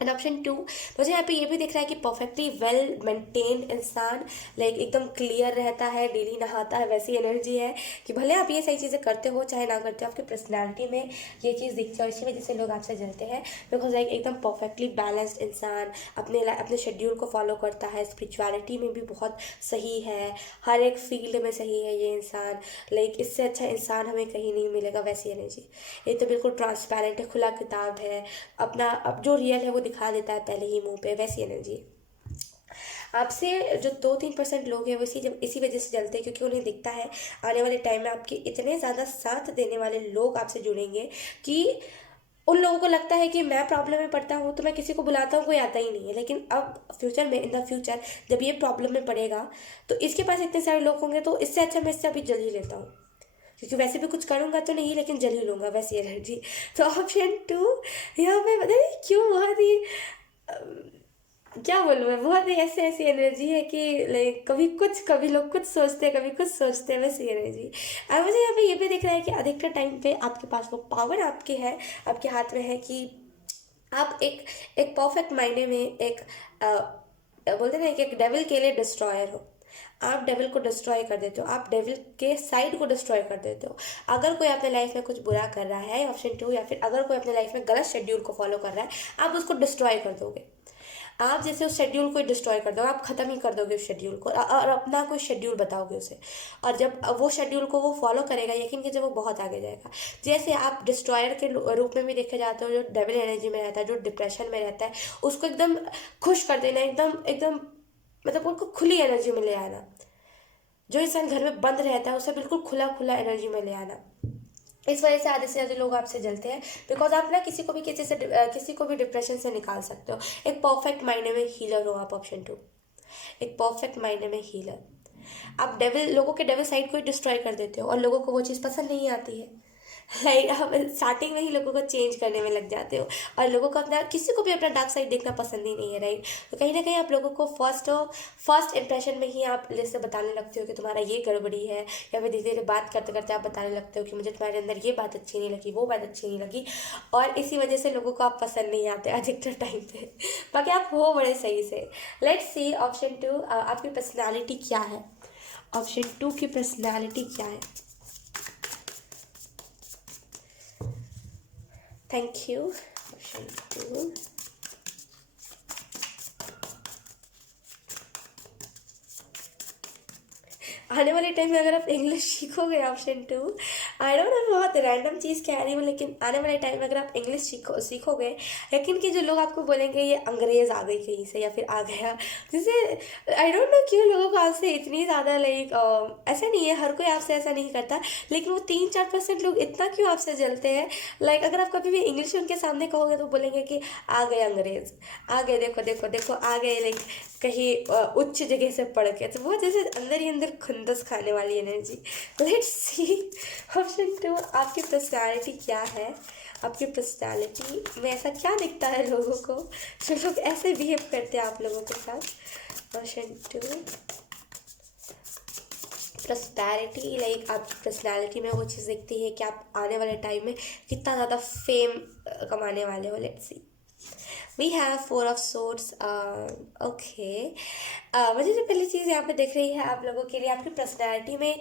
एंड ऑप्शन टू, मुझे यहाँ पे ये भी दिख रहा है कि परफेक्टली वेल मेंटेन्ड इंसान, लाइक एकदम क्लियर रहता है, डेली नहाता है, वैसी एनर्जी है कि भले आप ये सही चीज़ें करते हो चाहे ना करते हो, आपकी पर्सनैलिटी में ये चीज़ दिखती है, और इसी वजह से लोग आपसे जलते हैं। बिकॉज लाइक एकदम परफेक्टली बैलेंस्ड इंसान, अपने शेड्यूल को फॉलो करता है, स्पिरिचुअलिटी में भी बहुत सही है, हर एक फील्ड में सही है ये इंसान। लाइक इससे अच्छा इंसान हमें कहीं नहीं मिलेगा वैसी एनर्जी। ये तो बिल्कुल ट्रांसपेरेंट है, खुला किताब है, अपना अब जो रियल है वो दिखा देता है पहले ही मुंह पे, वैसी एनर्जी। आपसे जो 2-3% लोग हैं वो इसी वजह से जलते हैं, क्योंकि उन्हें दिखता है आने वाले टाइम में आपके इतने ज़्यादा साथ देने वाले लोग आपसे जुड़ेंगे कि उन लोगों को लगता है कि मैं प्रॉब्लम में पड़ता हूँ तो मैं किसी को बुलाता हूँ, कोई आता ही नहीं है। लेकिन अब फ्यूचर में, इन द फ्यूचर, जब ये प्रॉब्लम में पड़ेगा तो इसके पास इतने सारे लोग होंगे, तो इससे अच्छा मैं इससे अभी जल ही लेता हूँ, क्योंकि वैसे भी कुछ करूँगा तो नहीं, लेकिन जल ही लूँगा, वैसी एनर्जी। तो ऑप्शन टू यहाँ पे पता नहीं क्यों बहुत ही क्या बोलूँ मैं, बहुत ही ऐसे ऐसी एनर्जी है कि लाइक कभी लोग कुछ सोचते हैं, कभी कुछ सोचते हैं, वैसी एनर्जी। और मुझे यहाँ पे ये भी दिख रहा है कि अधिकतर टाइम पे आपके पास वो पावर आपके है, आपके हाथ में है कि आप एक एक परफेक्ट मायने में एक बोलते हैं ना कि एक डेविल के लिए डिस्ट्रॉयर हो। आप डेविल को डिस्ट्रॉय कर देते हो, आप डेविल के साइड को डिस्ट्रॉय कर देते हो। अगर कोई अपने लाइफ में कुछ बुरा कर रहा है, ऑप्शन टू, या फिर अगर कोई अपने लाइफ में गलत शेड्यूल को फॉलो कर रहा है, आप उसको डिस्ट्रॉय कर दोगे। आप जैसे उस शेड्यूल को डिस्ट्रॉय कर दोगे, आप ख़त्म ही कर दोगे उस शेड्यूल को, और अपना कोई शेड्यूल बताओगे उसे। और जब वो शेड्यूल को वो फॉलो करेगा, यकीन कीजिए वो बहुत आगे जाएगा। जैसे आप डिस्ट्रॉयर के रूप में भी देखे जाते हो, जो डेविल एनर्जी में रहता है, जो डिप्रेशन में रहता है, उसको एकदम खुश कर देना, एकदम एकदम मतलब उनको खुली एनर्जी में ले आना। जो इंसान घर में बंद रहता है उसे बिल्कुल खुला खुला एनर्जी में ले आना। इस वजह से आधे से ज़्यादा लोग आपसे जलते हैं, बिकॉज आप ना किसी को भी डिप्रेशन से निकाल सकते हो। एक परफेक्ट मायने में हीलर हो आप, ऑप्शन टू, एक परफेक्ट मायने में हीलर। आप लोगों के डेविल साइड को ही डिस्ट्रॉय कर देते हो, और लोगों को वो चीज़ पसंद नहीं आती है। लाइक आप स्टार्टिंग में ही लोगों को चेंज करने में लग जाते हो, और लोगों को अपना, किसी को भी अपना डार्क साइड देखना पसंद ही नहीं है, राइट। तो कहीं ना कहीं आप लोगों को फर्स्ट इंप्रेशन में ही आप जैसे बताने लगते हो कि तुम्हारा ये गड़बड़ी है, या फिर धीरे धीरे बात करते करते आप बताने लगते हो कि मुझे तुम्हारे अंदर ये बात अच्छी नहीं लगी, वो बात अच्छी नहीं लगी, और इसी वजह से लोगों को आप पसंद नहीं आते अधिकतर टाइम पे। बाकी आप हो बड़े सही से। लेट्स सी ऑप्शन टू, आपकी पर्सनैलिटी क्या है। ऑप्शन टू की पर्सनैलिटी क्या है। Thank you. ऑप्शन टू, आने वाले टाइम में अगर आप इंग्लिश सीखोगे, option two, I don't know, बहुत रैंडम चीज़ कह रही हूँ, लेकिन आने वाले टाइम में अगर आप इंग्लिश सीखोगे, लेकिन कि जो लोग आपको बोलेंगे ये अंग्रेज़ आ गई कहीं से, या फिर आ गया, जैसे आई डोंट नो क्यों लोगों को आपसे इतनी ज़्यादा लाइक, ऐसा नहीं है, हर कोई आपसे ऐसा नहीं करता, लेकिन वो 3-4% लोग इतना क्यों आपसे जलते हैं। लाइक अगर आप कभी भी इंग्लिश उनके सामने कहोगे तो बोलेंगे कि आ गए अंग्रेज़, आ गए, देखो देखो देखो आ गए, लाइक कहीं उच्च जगह से पढ़ के, तो बहुत जैसे अंदर ही अंदर खुंदस खाने वाली energy. Let's see option two, आपकी पर्सनालिटी क्या है। आपकी पर्सनालिटी में ऐसा क्या दिखता है लोगों को, जो लोग ऐसे बिहेव करते हैं आप लोगों के साथ। ऑप्शन टू, प्रस्पैरिटी, लाइक आपकी पर्सनालिटी में वो चीज़ दिखती है कि आप आने वाले टाइम में कितना ज़्यादा फेम कमाने वाले हो। Let's see, we have 4 of swords. Okay, मुझे जो पहली चीज़ यहाँ पे दिख रही है आप लोगों के लिए, आपकी पर्सनैलिटी में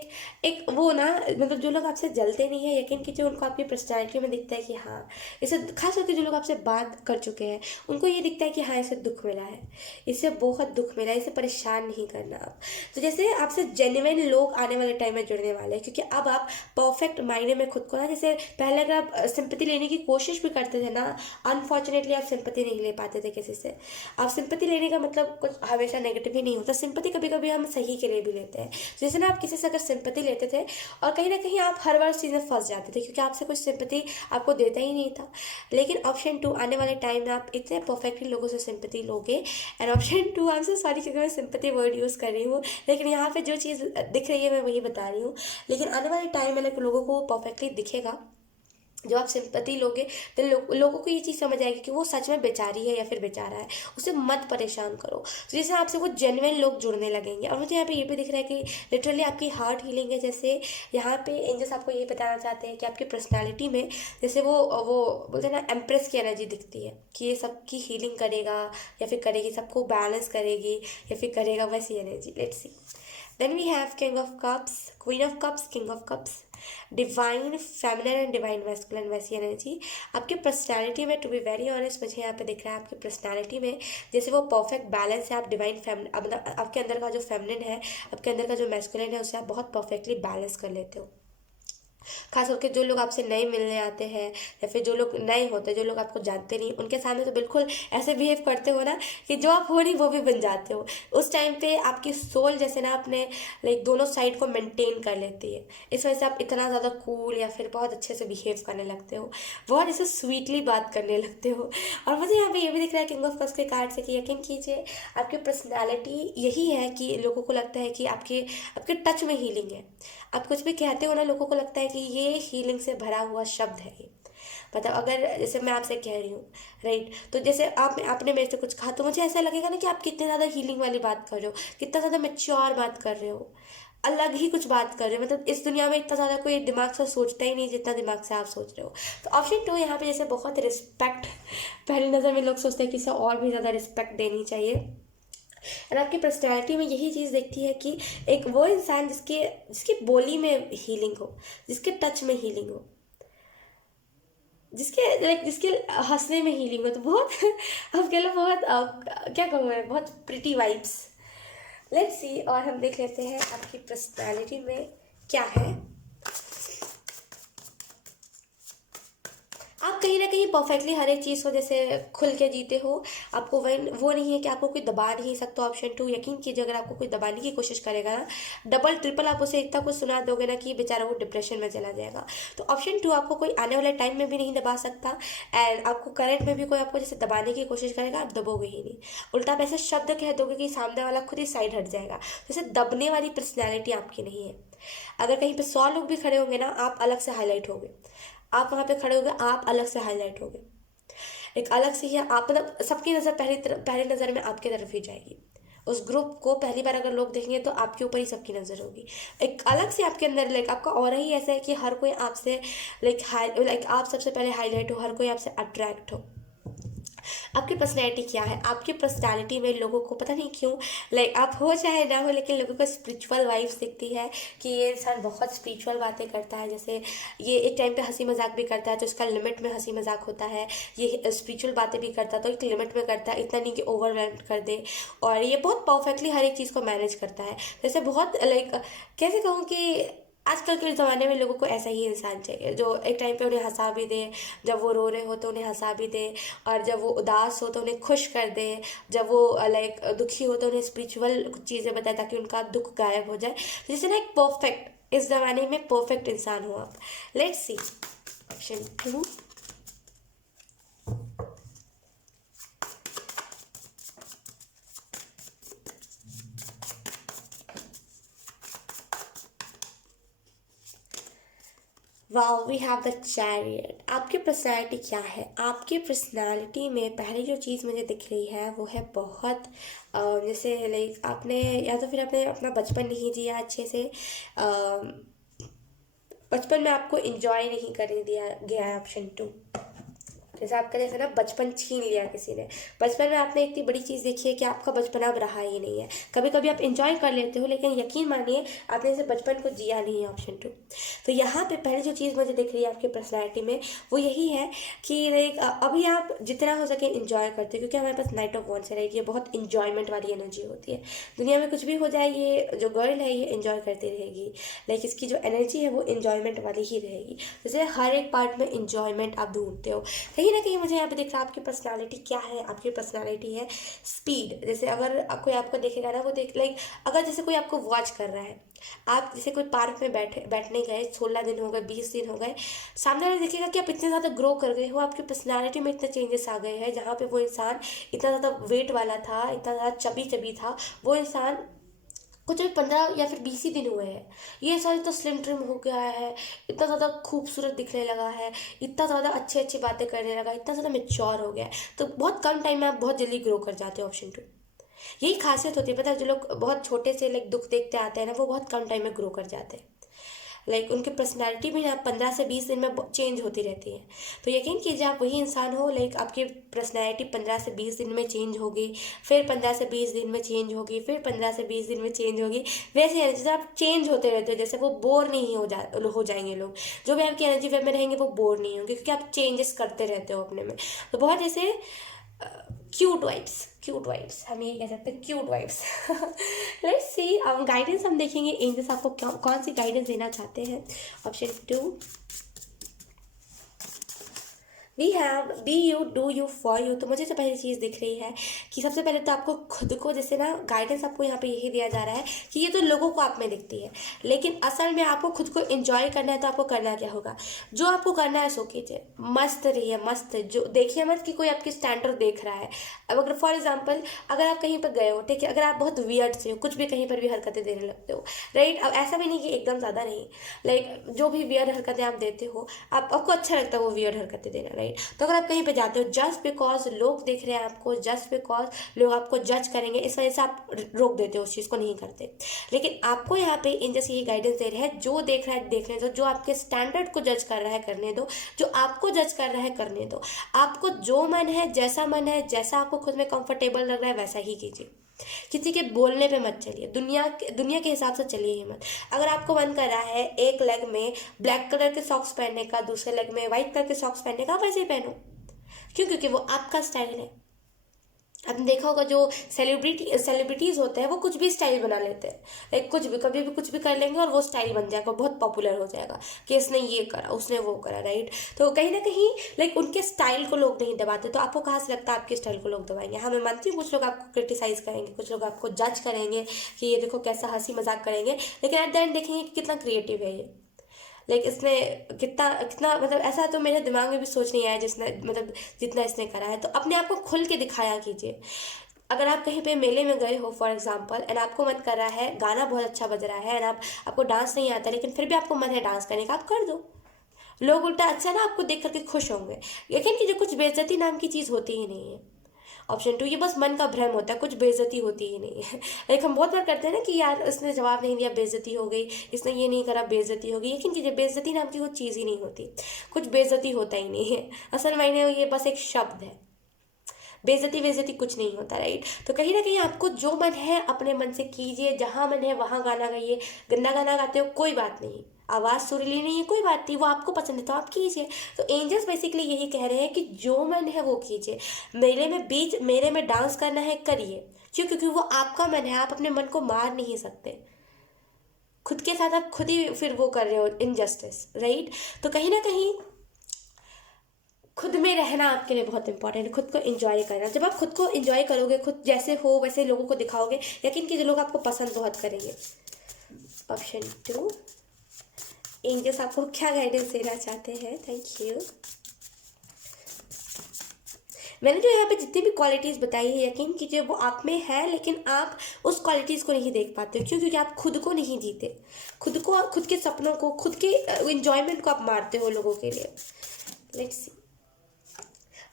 एक वो ना, मतलब जो लोग आपसे जलते नहीं है, यकीन कीजिए उनको आपकी पर्सनैलिटी में दिखता है कि हाँ, इसे खास करके जो लोग आपसे बात कर चुके हैं उनको ये दिखता है कि हाँ इसे दुख मिला है, इसे बहुत दुख मिला है, इसे परेशान नहीं करना आप। तो जैसे आपसे जेन्युइन लोग आने वाले टाइम में जुड़ने वाले हैं, क्योंकि अब आप परफेक्ट मायने में खुद को ना, जैसे पहले अगर आप सिंपैथी लेने की कोशिश भी करते थे ना, अनफॉर्चुनेटली आप सिंपैथी नहीं ले पाते थे किसी से। आप सिंपैथी लेने का मतलब कुछ हमेशा नेगेटिव ही नहीं होता, सिंपैथी कभी कभी हम सही के लिए भी लेते हैं। जैसे ना आप किसी से अगर सिंपैथी लेते थे और कहीं ना कहीं आप हर बार उस चीज़ में फंस जाते थे, क्योंकि आपसे कुछ सिंपैथी आपको देता ही नहीं था। लेकिन ऑप्शन टू, आने वाले टाइम में आप इतने परफेक्टली लोगों से सिंपैथी लोगे। And option two, I am so sorry क्योंकि मैं सिंपैथी वर्ड यूज़ कर रही हूँ, लेकिन यहाँ पे जो चीज़ दिख रही है मैं वही बता रही हूँ। लेकिन आने वाले टाइम में लोगों को परफेक्टली दिखेगा जब आप सिंपैथी लोगे तो लोगों को ये चीज़ समझ आएगी कि वो सच में बेचारी है या फिर बेचारा है, उसे मत परेशान करो। तो जैसे आपसे वो जेन्युइन लोग जुड़ने लगेंगे। और मुझे यहाँ पे ये भी दिख रहा है कि लिटरली आपकी हार्ट हीलिंग है। जैसे यहाँ पे एंजल्स आपको ये बताना चाहते हैं कि आपकी पर्सनैलिटी में जैसे वो बोलते हैं ना, एम्प्रेस की एनर्जी दिखती है कि ये सबकी हीलिंग करेगा या फिर करेगी, सबको बैलेंस करेगी या फिर करेगा, वैसी energy. Let's see. Then we have king of cups, queen of cups, king of cups, divine feminine and divine masculine, वैसी एनर्जी आपकी पर्सनैलिटी में। टू बी वेरी ऑनेस्ट, मुझे यहाँ पे दिख रहा है आपकी पर्सनैलिटी में जैसे वो परफेक्ट बैलेंस है। आप डिवाइन मतलब आपके अंदर का जो फेमिनिन है, आपके अंदर का जो मैस्कुलिन है, उसे आप बहुत परफेक्टली बैलेंस कर लेते हो। खास करके जो लोग आपसे नए मिलने आते हैं या फिर जो लोग नए होते हैं, जो लोग आपको जानते नहीं, उनके सामने तो बिल्कुल ऐसे बिहेव करते हो ना कि जो आप हो नहीं वो भी बन जाते हो। उस टाइम पे आपकी सोल जैसे ना अपने लाइक दोनों साइड को मेंटेन कर लेती है। इस वजह से आप इतना ज़्यादा कूल या फिर बहुत अच्छे से बिहेव करने लगते हो, बहुत ऐसे स्वीटली बात करने लगते हो। और मुझे यहाँ पे ये भी दिख रहा है किंग ऑफ कप्स के कार्ड से कि यकीन कीजिए आपकी पर्सनैलिटी यही है कि लोगों को लगता है कि आपके आपके टच में हीलिंग है। आप कुछ भी कहते हो ना, लोगों को लगता है कि ये हीलिंग से भरा हुआ शब्द है ये। मतलब अगर जैसे मैं आपसे कह रही हूँ, राइट, तो जैसे आपने मेरे से कुछ कहा तो मुझे ऐसा लगेगा ना कि आप कितने ज़्यादा हीलिंग वाली बात कर रहे हो, कितना ज़्यादा मैच्योर बात कर रहे हो, अलग ही कुछ बात कर रहे हो। मतलब इस दुनिया में इतना ज़्यादा कोई दिमाग से सोचता ही नहीं जितना दिमाग से आप सोच रहे हो। तो ऑप्शन टू यहाँ पे जैसे बहुत रिस्पेक्ट, पहली नज़र में लोग सोचते हैं कि इसे और भी ज़्यादा रिस्पेक्ट देनी चाहिए। और आपकी पर्सनैलिटी में यही चीज़ देखती है कि एक वो इंसान जिसके जिसकी बोली में हीलिंग हो, जिसके टच में हीलिंग हो, जिसके लाइक जिसके हंसने में हीलिंग हो, तो बहुत अब कह लो बहुत क्या कहूँ मैं, बहुत प्रिटी वाइब्स। Let's see. और हम देख लेते हैं आपकी पर्सनैलिटी में क्या है। आप कहीं ना कहीं परफेक्टली हर एक चीज़ को जैसे खुल के जीते हो। आपको वही वो नहीं है कि आपको कोई दबा नहीं सकता। ऑप्शन टू, यकीन कीजिए अगर आपको कोई दबाने की कोशिश करेगा ना, डबल ट्रिपल आप उसे इतना कुछ सुना दोगे ना कि बेचारा वो डिप्रेशन में चला जाएगा। तो ऑप्शन टू, आपको कोई आने वाले टाइम में भी नहीं दबा सकता। एंड आपको करंट में भी कोई आपको जैसे दबाने की कोशिश करेगा, आप दबोगे ही नहीं। उल्टा आप ऐसे शब्द कह दोगे कि सामने वाला खुद ही साइड हट जाएगा। जैसे दबने वाली पर्सनैलिटी आपकी नहीं है। अगर कहीं पे 100 लोग भी खड़े होंगे ना, आप अलग से हाईलाइट होगे। आप वहाँ पे खड़े हो गए, आप अलग से हाईलाइट हो गए। एक अलग से ही आप, मतलब सबकी नज़र पहली नज़र में आपकी तरफ ही जाएगी। उस ग्रुप को पहली बार अगर लोग देखेंगे तो आपके ऊपर ही सबकी नज़र होगी। एक अलग से आपके अंदर लाइक आपका ऑरा ही ऐसा है कि हर कोई आपसे लाइक आप सबसे पहले हाईलाइट हो, हर कोई आपसे अट्रैक्ट हो। आपकी पर्सनैलिटी क्या है? आपकी पर्सनैलिटी में लोगों को पता नहीं क्यों, लाइक आप हो चाहे ना हो, लेकिन लोगों को स्पिरिचुअल वाइब्स दिखती है कि ये इंसान बहुत स्पिरिचुअल बातें करता है। जैसे ये एक टाइम पे हंसी मजाक भी करता है तो इसका लिमिट में हंसी मजाक होता है। ये स्पिरिचुअल बातें भी करता है तो एक लिमिट में करता है, इतना नहीं कि ओवरवेल्म कर दे। और ये बहुत परफेक्टली हर एक चीज़ को मैनेज करता है। जैसे बहुत लाइक कैसे कहूँ कि आजकल के ज़माने में लोगों को ऐसा ही इंसान चाहिए जो एक टाइम पे उन्हें हंसा भी दे, जब वो रो रहे हो तो उन्हें हंसा भी दे, और जब वो उदास हो तो उन्हें खुश कर दे, जब वो लाइक दुखी हो तो उन्हें स्पिरिचुअल कुछ चीज़ें बताए ताकि उनका दुख गायब हो जाए। तो जैसे ना एक परफेक्ट, इस ज़माने में परफेक्ट इंसान हो आप। Let's see option two. Wow, we have the chariot. आपकी पर्सनैलिटी क्या है? आपकी पर्सनैलिटी में पहली जो चीज़ मुझे दिख रही है वो है बहुत जैसे लाइक आपने या तो फिर आपने अपना बचपन नहीं जिया अच्छे से। बचपन में आपको इंजॉय नहीं करने दिया गया है। ऑप्शन टू, जैसे आपका जैसे ना बचपन छीन लिया किसी ने। बचपन में आपने इतनी बड़ी चीज़ देखी है कि आपका बचपन अब रहा ही नहीं है। कभी कभी आप इंजॉय कर लेते हो लेकिन यकीन मानिए आपने इसे बचपन को जिया नहीं है। Option two. तो यहाँ पे पहली जो चीज़ मुझे दिख रही है आपकी पर्सनैलिटी में वो यही है कि लाइक अभी आप जितना हो सके इंजॉय करते हो, क्योंकि हमारे पास नाइट ऑफ वॉन्ट्स है, राइट। ये बहुत इंजॉयमेंट वाली एनर्जी होती है। दुनिया में कुछ भी हो जाए, ये जो गर्ल है ये इंजॉय करती रहेगी। लाइक इसकी जो एनर्जी है वो इंजॉयमेंट वाली ही रहेगी। जैसे हर एक पार्ट में इंजॉयमेंट आप ढूंढते हो। कहीं ना कहीं मुझे यहाँ पे दिख रहा है आपकी पर्सनालिटी क्या है। आपकी पर्सनालिटी है स्पीड। जैसे अगर कोई आपको देखेगा ना, वो देख लाइक अगर जैसे कोई आपको वॉच कर रहा है, आप जैसे कोई पार्क में बैठने गए, 16 दिन हो गए, 20 दिन हो गए, सामने वाले देखेगा कि आप इतने ज़्यादा ग्रो कर गए हो, आपकी पर्सनालिटी में इतने चेंजेस आ गए हैं। जहाँ पे वो इंसान इतना ज़्यादा वेट वाला था, इतना ज़्यादा चबी चबी था, वो इंसान कुछ भी 15 या फिर 20 ही दिन हुए हैं, ये साल तो स्लिम ट्रिम हो गया है, इतना ज़्यादा खूबसूरत दिखने लगा है, इतना ज़्यादा अच्छी अच्छी बातें करने लगा, इतना ज़्यादा मेच्योर हो गया है। तो बहुत कम टाइम में आप बहुत जल्दी ग्रो कर जाते हो। ऑप्शन 2, यही खासियत होती है। पता है, जो लोग बहुत छोटे से लाइक दुख देखते आते हैं ना, वो बहुत कम टाइम में ग्रो कर जाते हैं। लाइक उनकी पर्सनैलिटी भी ना 15 से 20 दिन में चेंज होती रहती है। तो यकीन कीजिए, आप वही इंसान हो, लाइक आपकी पर्सनैलिटी 15 से 20 दिन में चेंज होगी, फिर 15 से 20 दिन में चेंज होगी, फिर 15 से 20 दिन में चेंज होगी। वैसे एनर्जी आप चेंज होते रहते हो, जैसे वो बोर नहीं हो जाएंगे लोग। जो भी आपकी एनर्जी वेब में रहेंगे वो बोर नहीं होंगे, क्योंकि आप चेंजेस करते रहते हो अपने में। तो बहुत जैसे क्यूट वाइब्स हम यही कह सकते हैं, cute vibes. Let's see, guidance हम देखेंगे एंजल्स आपको कौन सी गाइडेंस देना चाहते हैं। Option 2, we have be you do you for you. तो मुझे जो पहली चीज़ दिख रही है कि सबसे पहले तो आपको खुद को, जैसे ना गाइडेंस आपको यहाँ पे यही दिया जा रहा है कि ये तो लोगों को आप में दिखती है, लेकिन असल में आपको खुद को एंजॉय करना है। तो आपको करना क्या होगा, जो आपको करना है सो कीजिए, मस्त रहिए, मस्त। जो देखिए मत कि कोई आपके स्टैंडर्ड देख रहा है। अब अगर फॉर एग्जाम्पल अगर आप कहीं पर गए हो, ठीक है, अगर आप बहुत वियर्ड से हो, कुछ भी कहीं पर भी हरकतें देने लगते हो, राइट। अब ऐसा भी नहीं कि एकदम ज़्यादा नहीं, लाइक जो भी वियर्ड हरकतें आप देते हो, आपको अच्छा लगता है वो वियर्ड हरकतें देना, राइट। तो अगर आप कहीं पे जाते हो जस्ट बिकॉज लोग देख रहे हैं आपको, जस्ट बिकॉज लोग आपको जज करेंगे, इस वजह से आप रोक देते हो, उस चीज़ को नहीं करते। लेकिन आपको यहाँ पे एंजल्स यही गाइडेंस दे रहे हैं, जो देख रहा है देखने दो, जो आपके स्टैंडर्ड को जज कर रहा है करने दो, जो आपको जज कर रहा है करने दो। आपको जो मन है, जैसा मन है, जैसा आपको खुद में कंफर्टेबल लग रहा है वैसा ही कीजिए। किसी के बोलने पे मत चलिए, दुनिया के हिसाब से चलिए ही मत। अगर आपको मन कर रहा है एक लेग में ब्लैक कलर के सॉक्स पहनने का, दूसरे लेग में व्हाइट कलर के सॉक्स पहनने का, वैसे ही पहनो। क्यों? क्योंकि वो आपका स्टाइल है। आपने देखा होगा जो सेलिब्रिटीज़ होते हैं वो कुछ भी स्टाइल बना लेते हैं, लाइक कुछ भी कभी भी कुछ भी कर लेंगे और वो स्टाइल बन जाएगा, बहुत पॉपुलर हो जाएगा कि इसने ये करा, उसने वो करा, राइट। तो कहीं ना कहीं लाइक उनके स्टाइल को लोग नहीं दबाते। तो आपको कहाँ से लगता है आपके स्टाइल को लोग दबाएंगे? हाँ, मैं मानती हूँ कुछ लोग आपको क्रिटिसाइज करेंगे, कुछ लोग आपको जज करेंगे कि ये देखो कैसा हंसी मजाक करेंगे, लेकिन एट द एंड देखेंगे कि कितना क्रिएटिव है ये, लाइक इसने कितना कितना मतलब ऐसा तो मेरे दिमाग में भी सोच नहीं आया जिसने मतलब जितना इसने करा है। तो अपने आप को खुल के दिखाया कीजिए। अगर आप कहीं पे मेले में गए हो फॉर एग्जांपल, एंड आपको मन कर रहा है, गाना बहुत अच्छा बज रहा है, एंड आपको डांस नहीं आता, लेकिन फिर भी आपको मन है डांस करने का, आप कर दो। लोग उल्टा अच्छा ना आपको देख करके खुश होंगे। लेकिन कि जो कुछ बेइज्जती नाम की चीज़ होती ही नहीं है। ऑप्शन 2, ये बस मन का भ्रम होता है, कुछ बेइज्जती होती ही नहीं है। लाइक हम बहुत बार करते हैं ना कि यार इसने जवाब नहीं दिया, बेइज्जती हो गई, इसने ये नहीं करा, बेइज्जती हो गई। लेकिन कि बेइज्जती नाम की कोई चीज़ ही नहीं होती, कुछ बेइज्जती होता ही नहीं है। असल मायने में ये बस एक शब्द है। बेइज्जती वेज्जती कुछ नहीं होता, राइट। तो कहीं ना कहीं आपको जो मन है अपने मन से कीजिए, जहाँ मन है वहाँ गाना गाइए। गंदा गाना गाते हो कोई बात नहीं, आवाज़ सुरीली नहीं है कोई बात नहीं, वो आपको पसंद है तो आप कीजिए। तो एंजल्स बेसिकली यही कह रहे हैं कि जो मन है वो कीजिए। मेले में डांस करना है करिए। क्यों? क्योंकि वो आपका मन है, आप अपने मन को मार नहीं सकते। खुद के साथ आप खुद ही फिर वो कर रहे हो इनजस्टिस, राइट। तो कहीं ना कहीं खुद में रहना आपके लिए बहुत इंपॉर्टेंट है, खुद को एंजॉय करना। जब आप खुद को एंजॉय करोगे, खुद जैसे हो वैसे लोगों को दिखाओगे, यकीन कीजिए लोग आपको पसंद बहुत करेंगे। ऑप्शन 2, एंजल्स आपको क्या गाइडेंस देना चाहते हैं? Thank you. मैंने जो यहाँ पे जितनी भी क्वालिटीज़ बताई है, यकीन कीजिए वो आप में है, लेकिन आप उस क्वालिटीज़ को नहीं देख पाते हो। क्यों? क्योंकि आप खुद को नहीं जीते, खुद को, खुद के सपनों को, खुद के एंजॉयमेंट को आप मारते हो लोगों के लिए। Let's see,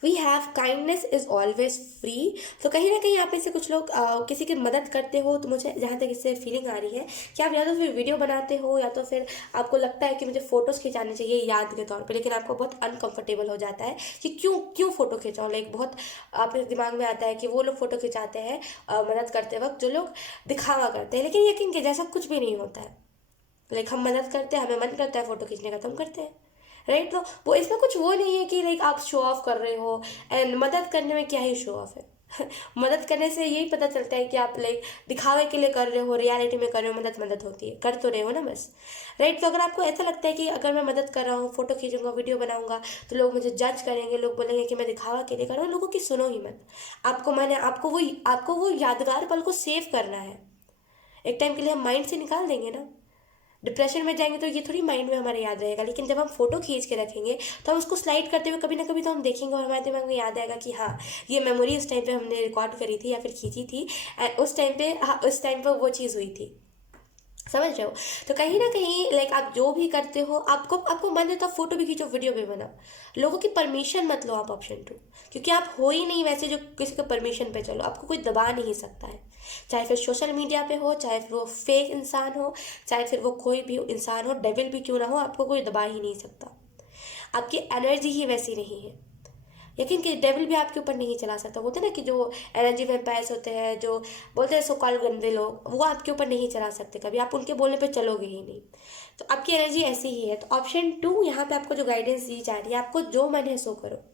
we have kindness is always free. तो कहीं ना कहीं यहाँ पे से कुछ लोग किसी की मदद करते हो, तो मुझे जहाँ तक इससे फीलिंग आ रही है कि आप या तो फिर वीडियो बनाते हो, या तो फिर आपको लगता है कि मुझे फ़ोटोज़ खिंचाने चाहिए याद के तौर पे, लेकिन आपको बहुत अनकंफर्टेबल हो जाता है कि क्यों क्यों फ़ोटो खिंचाओ। लाइक बहुत आपके दिमाग में आता है कि वो लोग फ़ोटो खिंचाते हैं मदद करते वक्त, जो लोग दिखावा करते हैं, लेकिन यकीन के जैसा कुछ भी नहीं होता है। लाइक हम मदद करते हैं, हमें मन करता है फ़ोटो खींचने का तो हम करते हैं, राइट। तो वो इसमें कुछ वो नहीं है कि लाइक आप शो ऑफ कर रहे हो, एंड मदद करने में क्या ही शो ऑफ है। मदद करने से यही पता चलता है कि आप लाइक दिखावे के लिए कर रहे हो, रियलिटी में कर रहे हो, मदद होती है, कर तो रहे हो ना बस, राइट। तो अगर आपको ऐसा लगता है कि अगर मैं मदद कर रहा हूँ, फोटो खींचूंगा, वीडियो बनाऊंगा, तो लोग मुझे जज करेंगे, लोग बोलेंगे कि मैं दिखावा के लिए कर रहा हूँ, लोगों की सुनो ही मत। आपको मैंने आपको वो यादगार पल को सेव करना है। एक टाइम के लिए हम माइंड से निकाल देंगे ना, डिप्रेशन में जाएंगे तो ये थोड़ी माइंड में हमारे याद रहेगा, लेकिन जब हम फोटो खींच के रखेंगे तो हम उसको स्लाइड करते हुए कभी ना कभी तो हम देखेंगे, और हमारे दिमाग में याद आएगा कि हाँ ये मेमोरी उस टाइम पे हमने रिकॉर्ड करी थी या फिर खींची थी, उस टाइम पे, हाँ उस टाइम पर वो चीज़ हुई थी। समझ रहे हो? तो कहीं ना कहीं लाइक आप जो भी करते हो, आपको आपको मन है तो फोटो भी खींचो, वीडियो भी बनाओ, लोगों की परमिशन मत लो आप, ऑप्शन 2। क्योंकि आप हो ही नहीं वैसे जो किसी के परमिशन पे चलो, आपको कोई दबा नहीं सकता है। चाहे फिर सोशल मीडिया पे हो, चाहे फिर वो फेक इंसान हो, चाहे फिर वो कोई भी इंसान हो, डेविल भी क्यों ना हो, आपको कोई दबा ही नहीं सकता। आपकी एनर्जी ही वैसी नहीं है। यकीन कि डेविल भी आपके ऊपर नहीं चला सकता। बोलते हैं ना कि जो एनर्जी वैम्पायर्स होते हैं, जो बोलते हैं सो कॉल्ड गंदे लोग, वो आपके ऊपर नहीं चला सकते कभी, आप उनके बोलने पे चलोगे ही नहीं। तो आपकी एनर्जी ऐसी ही है। तो ऑप्शन 2 यहाँ पे आपको जो गाइडेंस दी जा रही है, आपको जो मन है सो करो।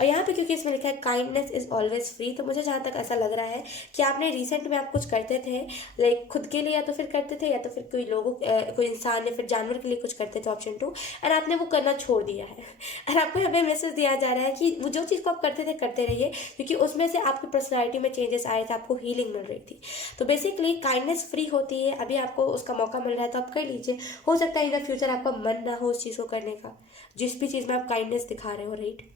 और यहाँ पे क्योंकि इसमें लिखा है काइंडनेस इज ऑलवेज फ्री, तो मुझे जहाँ तक ऐसा लग रहा है कि आपने रिसेंट में आप कुछ करते थे, लाइक खुद के लिए या तो फिर करते थे, या तो फिर कोई लोगों कोई इंसान या फिर जानवर के लिए कुछ करते थे, ऑप्शन 2, और आपने वो करना छोड़ दिया है। और आपको यहाँ पे मैसेज दिया जा रहा है कि वो जो चीज़ को आप करते थे करते रहिए, क्योंकि उसमें से आपकी पर्सनैलिटी में चेंजेस आए थे, आपको हीलिंग मिल रही थी। तो बेसिकली काइंडनेस फ्री होती है, अभी आपको उसका मौका मिल रहा है तो आप कर लीजिए। हो सकता है इन द फ्यूचर आपका मन ना हो उस चीज़ को करने का, जिस भी चीज़ में आप काइंडनेस दिखा रहे हो, राइट।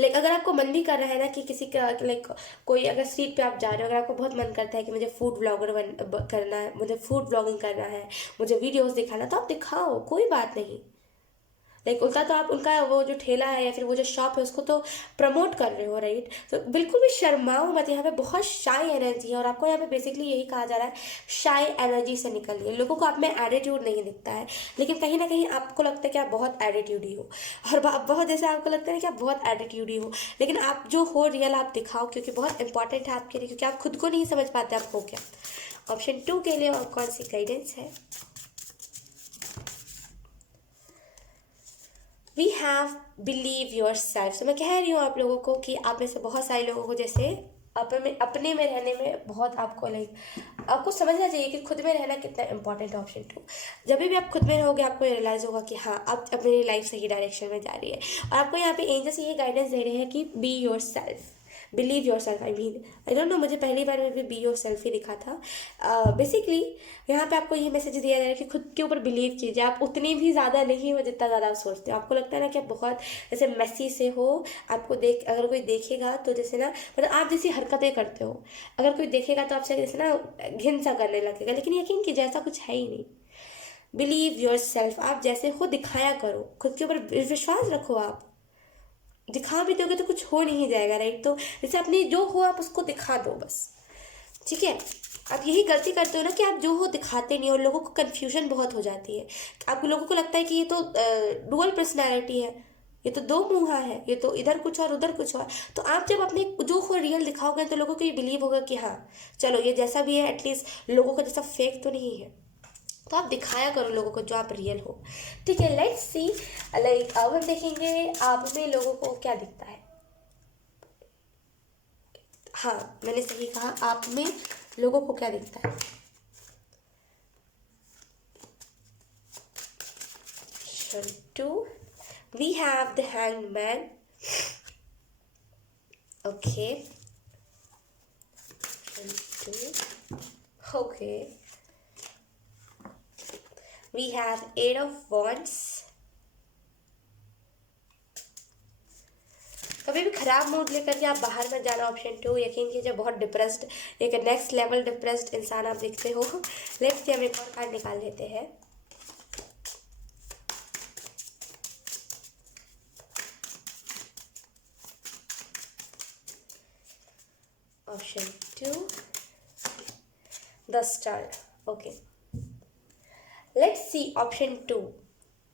लाइक अगर आपको मन भी कर रहा है ना कि किसी का लाइक कोई अगर स्ट्रीट पे आप जा रहे हो, अगर आपको बहुत मन करता है कि मुझे फूड ब्लॉगर करना है, मुझे फूड ब्लॉगिंग करना है, मुझे वीडियोस दिखाना, तो आप दिखाओ, कोई बात नहीं। लाइक उल्टा तो आप उनका वो जो ठेला है या फिर वो जो शॉप है उसको तो प्रमोट कर रहे हो, राइट। तो बिल्कुल भी शर्माओ मत, यहाँ पे बहुत शाय एनर्जी है, और आपको यहाँ पे बेसिकली यही कहा जा रहा है, शाय एनर्जी से निकलिए। लोगों को आप में एटीट्यूड नहीं दिखता है, लेकिन कहीं ना कहीं आपको लगता है कि आप बहुत एटीट्यूडी हो, और बहुत जैसे आपको लगता है कि आप बहुत एटीट्यूडी हो, लेकिन आप जो हो रियल आप दिखाओ, क्योंकि बहुत इंपॉर्टेंट है आपके लिए, क्योंकि आप खुद को नहीं समझ पाते आप हो क्या। ऑप्शन 2 के लिए और कौन सी गाइडेंस है? We have believe yourself. तो मैं कह रही हूँ आप लोगों को कि आप में से बहुत सारे लोगों को जैसे अपने में रहने में बहुत आपको लाइक आपको समझना चाहिए कि खुद में रहना कितना इंपॉर्टेंट है, ऑप्शन 2। जब भी आप खुद में रहोगे आपको रियलाइज़ होगा कि हाँ अब मेरी लाइफ सही डायरेक्शन में जा रही है। और आपको यहाँ पे एंजल्स ये गाइडेंस दे रहे हैं कि be your self, believe your self, I don't no, मुझे पहली बार में भी बी योर सेल्फ ही दिखा था। बेसिकली यहाँ पे आपको ये मैसेज दिया जा रहा है कि खुद के ऊपर बिलीव कीजिए, आप उतनी भी ज़्यादा नहीं हो जितना ज़्यादा आप सोचते हो। आपको लगता है ना कि आप बहुत जैसे मेसी से हो, आपको देख अगर कोई देखेगा तो जैसे ना, मतलब आप जैसी हरकतें करते हो, अगर कोई देखेगा तो आपसे जैसे ना घिन सा करने लगेगा, लेकिन यकीन कीजिए ऐसा कुछ है ही नहीं। बिलीव योर सेल्फ, आप जैसे हो दिखाया करो, खुद के ऊपर विश्वास रखो। आप दिखा भी दोगे तो कुछ हो नहीं जाएगा, राइट। तो जैसे अपनी जो हो आप उसको दिखा दो बस, ठीक है। आप यही गलती करते हो ना कि आप जो हो दिखाते नहीं, और लोगों को कन्फ्यूजन बहुत हो जाती है। आप लोगों को लगता है कि ये तो डुअल पर्सनैलिटी है, ये तो दो मुँहा है, ये तो इधर कुछ और उधर कुछ और। तो आप जब अपने जो हो रियल दिखाओगे तो लोगों को ये बिलीव होगा कि हाँ चलो ये जैसा भी है एटलीस्ट लोगों का जैसा फेक तो नहीं है। तो आप दिखाया करो लोगों को जो आप रियल हो, ठीक है। लेट्स सी, लाइक अब हम देखेंगे आप में लोगों को क्या दिखता है। हाँ मैंने सही कहा, आप में लोगों को क्या दिखता है। Two, we have the hanged man, okay, okay, we have 8 of wands. कभी भी खराब मूड लेकर के आप बाहर मत जाना, ऑप्शन 2। यकीन कीजिए बहुत डिप्रेस्ड, एक नेक्स्ट लेवल डिप्रेस्ड इंसान आप दिखते हो। लेट्स सी, हम एक और कार्ड निकाल लेते हैं। Option 2, the star, okay. Let's see option 2।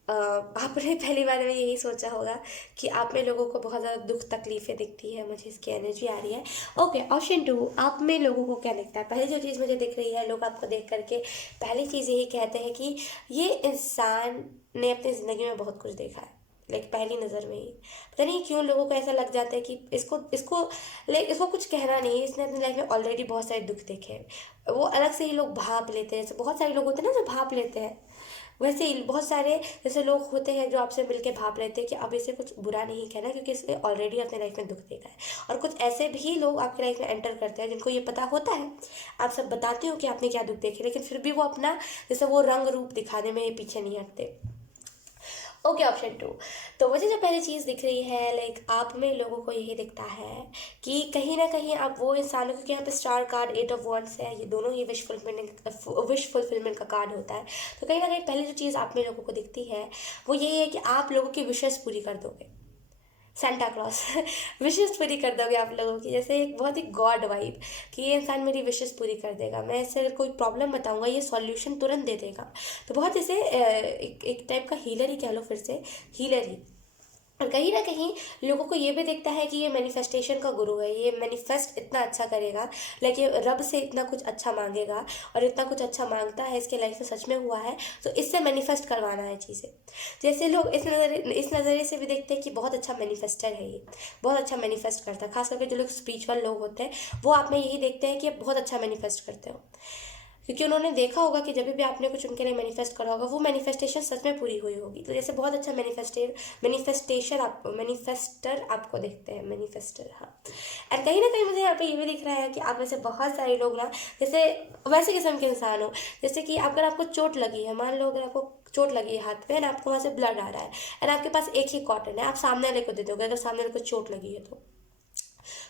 आपने पहली बार में यही सोचा होगा कि आप में लोगों को बहुत ज़्यादा दुख तकलीफ़ें दिखती है, मुझे इसकी एनर्जी आ रही है। ओके, ऑप्शन 2, आप में लोगों को क्या दिखता है। पहली जो चीज़ मुझे दिख रही है, लोग आपको देख करके पहली चीज़ यही कहते हैं कि ये इंसान ने अपनी ज़िंदगी में बहुत कुछ देखा है। लाइक पहली नज़र में ही पता नहीं क्यों लोगों को ऐसा लग जाता है कि इसको इसको लाइक इसको कुछ कहना नहीं है, इसने अपनी लाइफ में ऑलरेडी बहुत सारे दुख देखे हैं। वो अलग से ही लोग भाप लेते हैं, जैसे बहुत सारे लोग होते हैं ना जो भाप लेते हैं, वैसे ही बहुत सारे जैसे लोग होते हैं जो आपसे मिलके भाप लेते हैं कि अब इसे कुछ बुरा नहीं कहना क्योंकि इसने ऑलरेडी अपने लाइफ में दुख देखा है। और कुछ ऐसे भी लोग आपकी लाइफ में एंटर करते हैं जिनको ये पता होता है, आप सब बताते हो कि आपने क्या दुख देखे, लेकिन फिर भी वो अपना जैसे वो रंग रूप दिखाने में पीछे नहीं हटते। Okay, option two. तो मुझे जो पहली चीज़ दिख रही है, लाइक आप में लोगों को यही दिखता है कि कहीं ना कहीं आप वो इंसान हो, क्योंकि यहाँ पे star card, eight of wands है, ये दोनों ही विश फुलफिलमेंट का कार्ड होता है। तो कहीं ना कहीं पहली जो चीज़ आप में लोगों को दिखती है वो यही है कि आप लोगों की विशेस पूरी कर दोगे। सेंटा क्लॉज विशेस पूरी कर दोगे आप लोगों की, जैसे एक बहुत ही गॉड वाइब कि ये इंसान मेरी विशेस पूरी कर देगा, मैं इससे अगर कोई प्रॉब्लम बताऊंगा ये सॉल्यूशन तुरंत दे देगा। तो बहुत जैसे एक टाइप का हीलर ही कह लो, फिर से हीलर ही। और कहीं ना कहीं लोगों को ये भी दिखता है कि ये मैनिफेस्टेशन का गुरु है, ये मैनिफेस्ट इतना अच्छा करेगा, लाइक ये रब से इतना कुछ अच्छा मांगेगा और इतना कुछ अच्छा मांगता है, इसके लाइफ में सच में हुआ है, तो इससे मैनिफेस्ट करवाना है चीज़ें। जैसे लोग इस नज़रिए से भी देखते हैं कि बहुत अच्छा मैनिफेस्टर है ये, बहुत अच्छा मैनिफेस्ट करता है। खास करके जो लोग स्पिरिचुअल लोग होते हैं वो आप में यही देखते हैं कि आप बहुत अच्छा मैनिफेस्ट करते हो, क्योंकि उन्होंने देखा होगा कि जब भी आपने कुछ उनके लिए मैनिफेस्ट करा होगा वो मैनिफेस्टेशन सच में पूरी हुई होगी। तो जैसे बहुत अच्छा मैनिफेस्टर आपको देखते हैं, मैनिफेस्टर, हाँ। और कहीं ना कहीं मुझे यहाँ पे ये भी दिख रहा है कि आप में से बहुत सारे लोग ना जैसे वैसे किस्म के इंसान हो, जैसे कि अगर आपको चोट लगी है, मान लो अगर आपको चोट लगी है हाथ पे एंड आपको वहाँ से ब्लड आ रहा है एंड आपके पास एक ही कॉटन है, आप सामने वाले को दे दोगे अगर सामने वाले को चोट लगी है तो।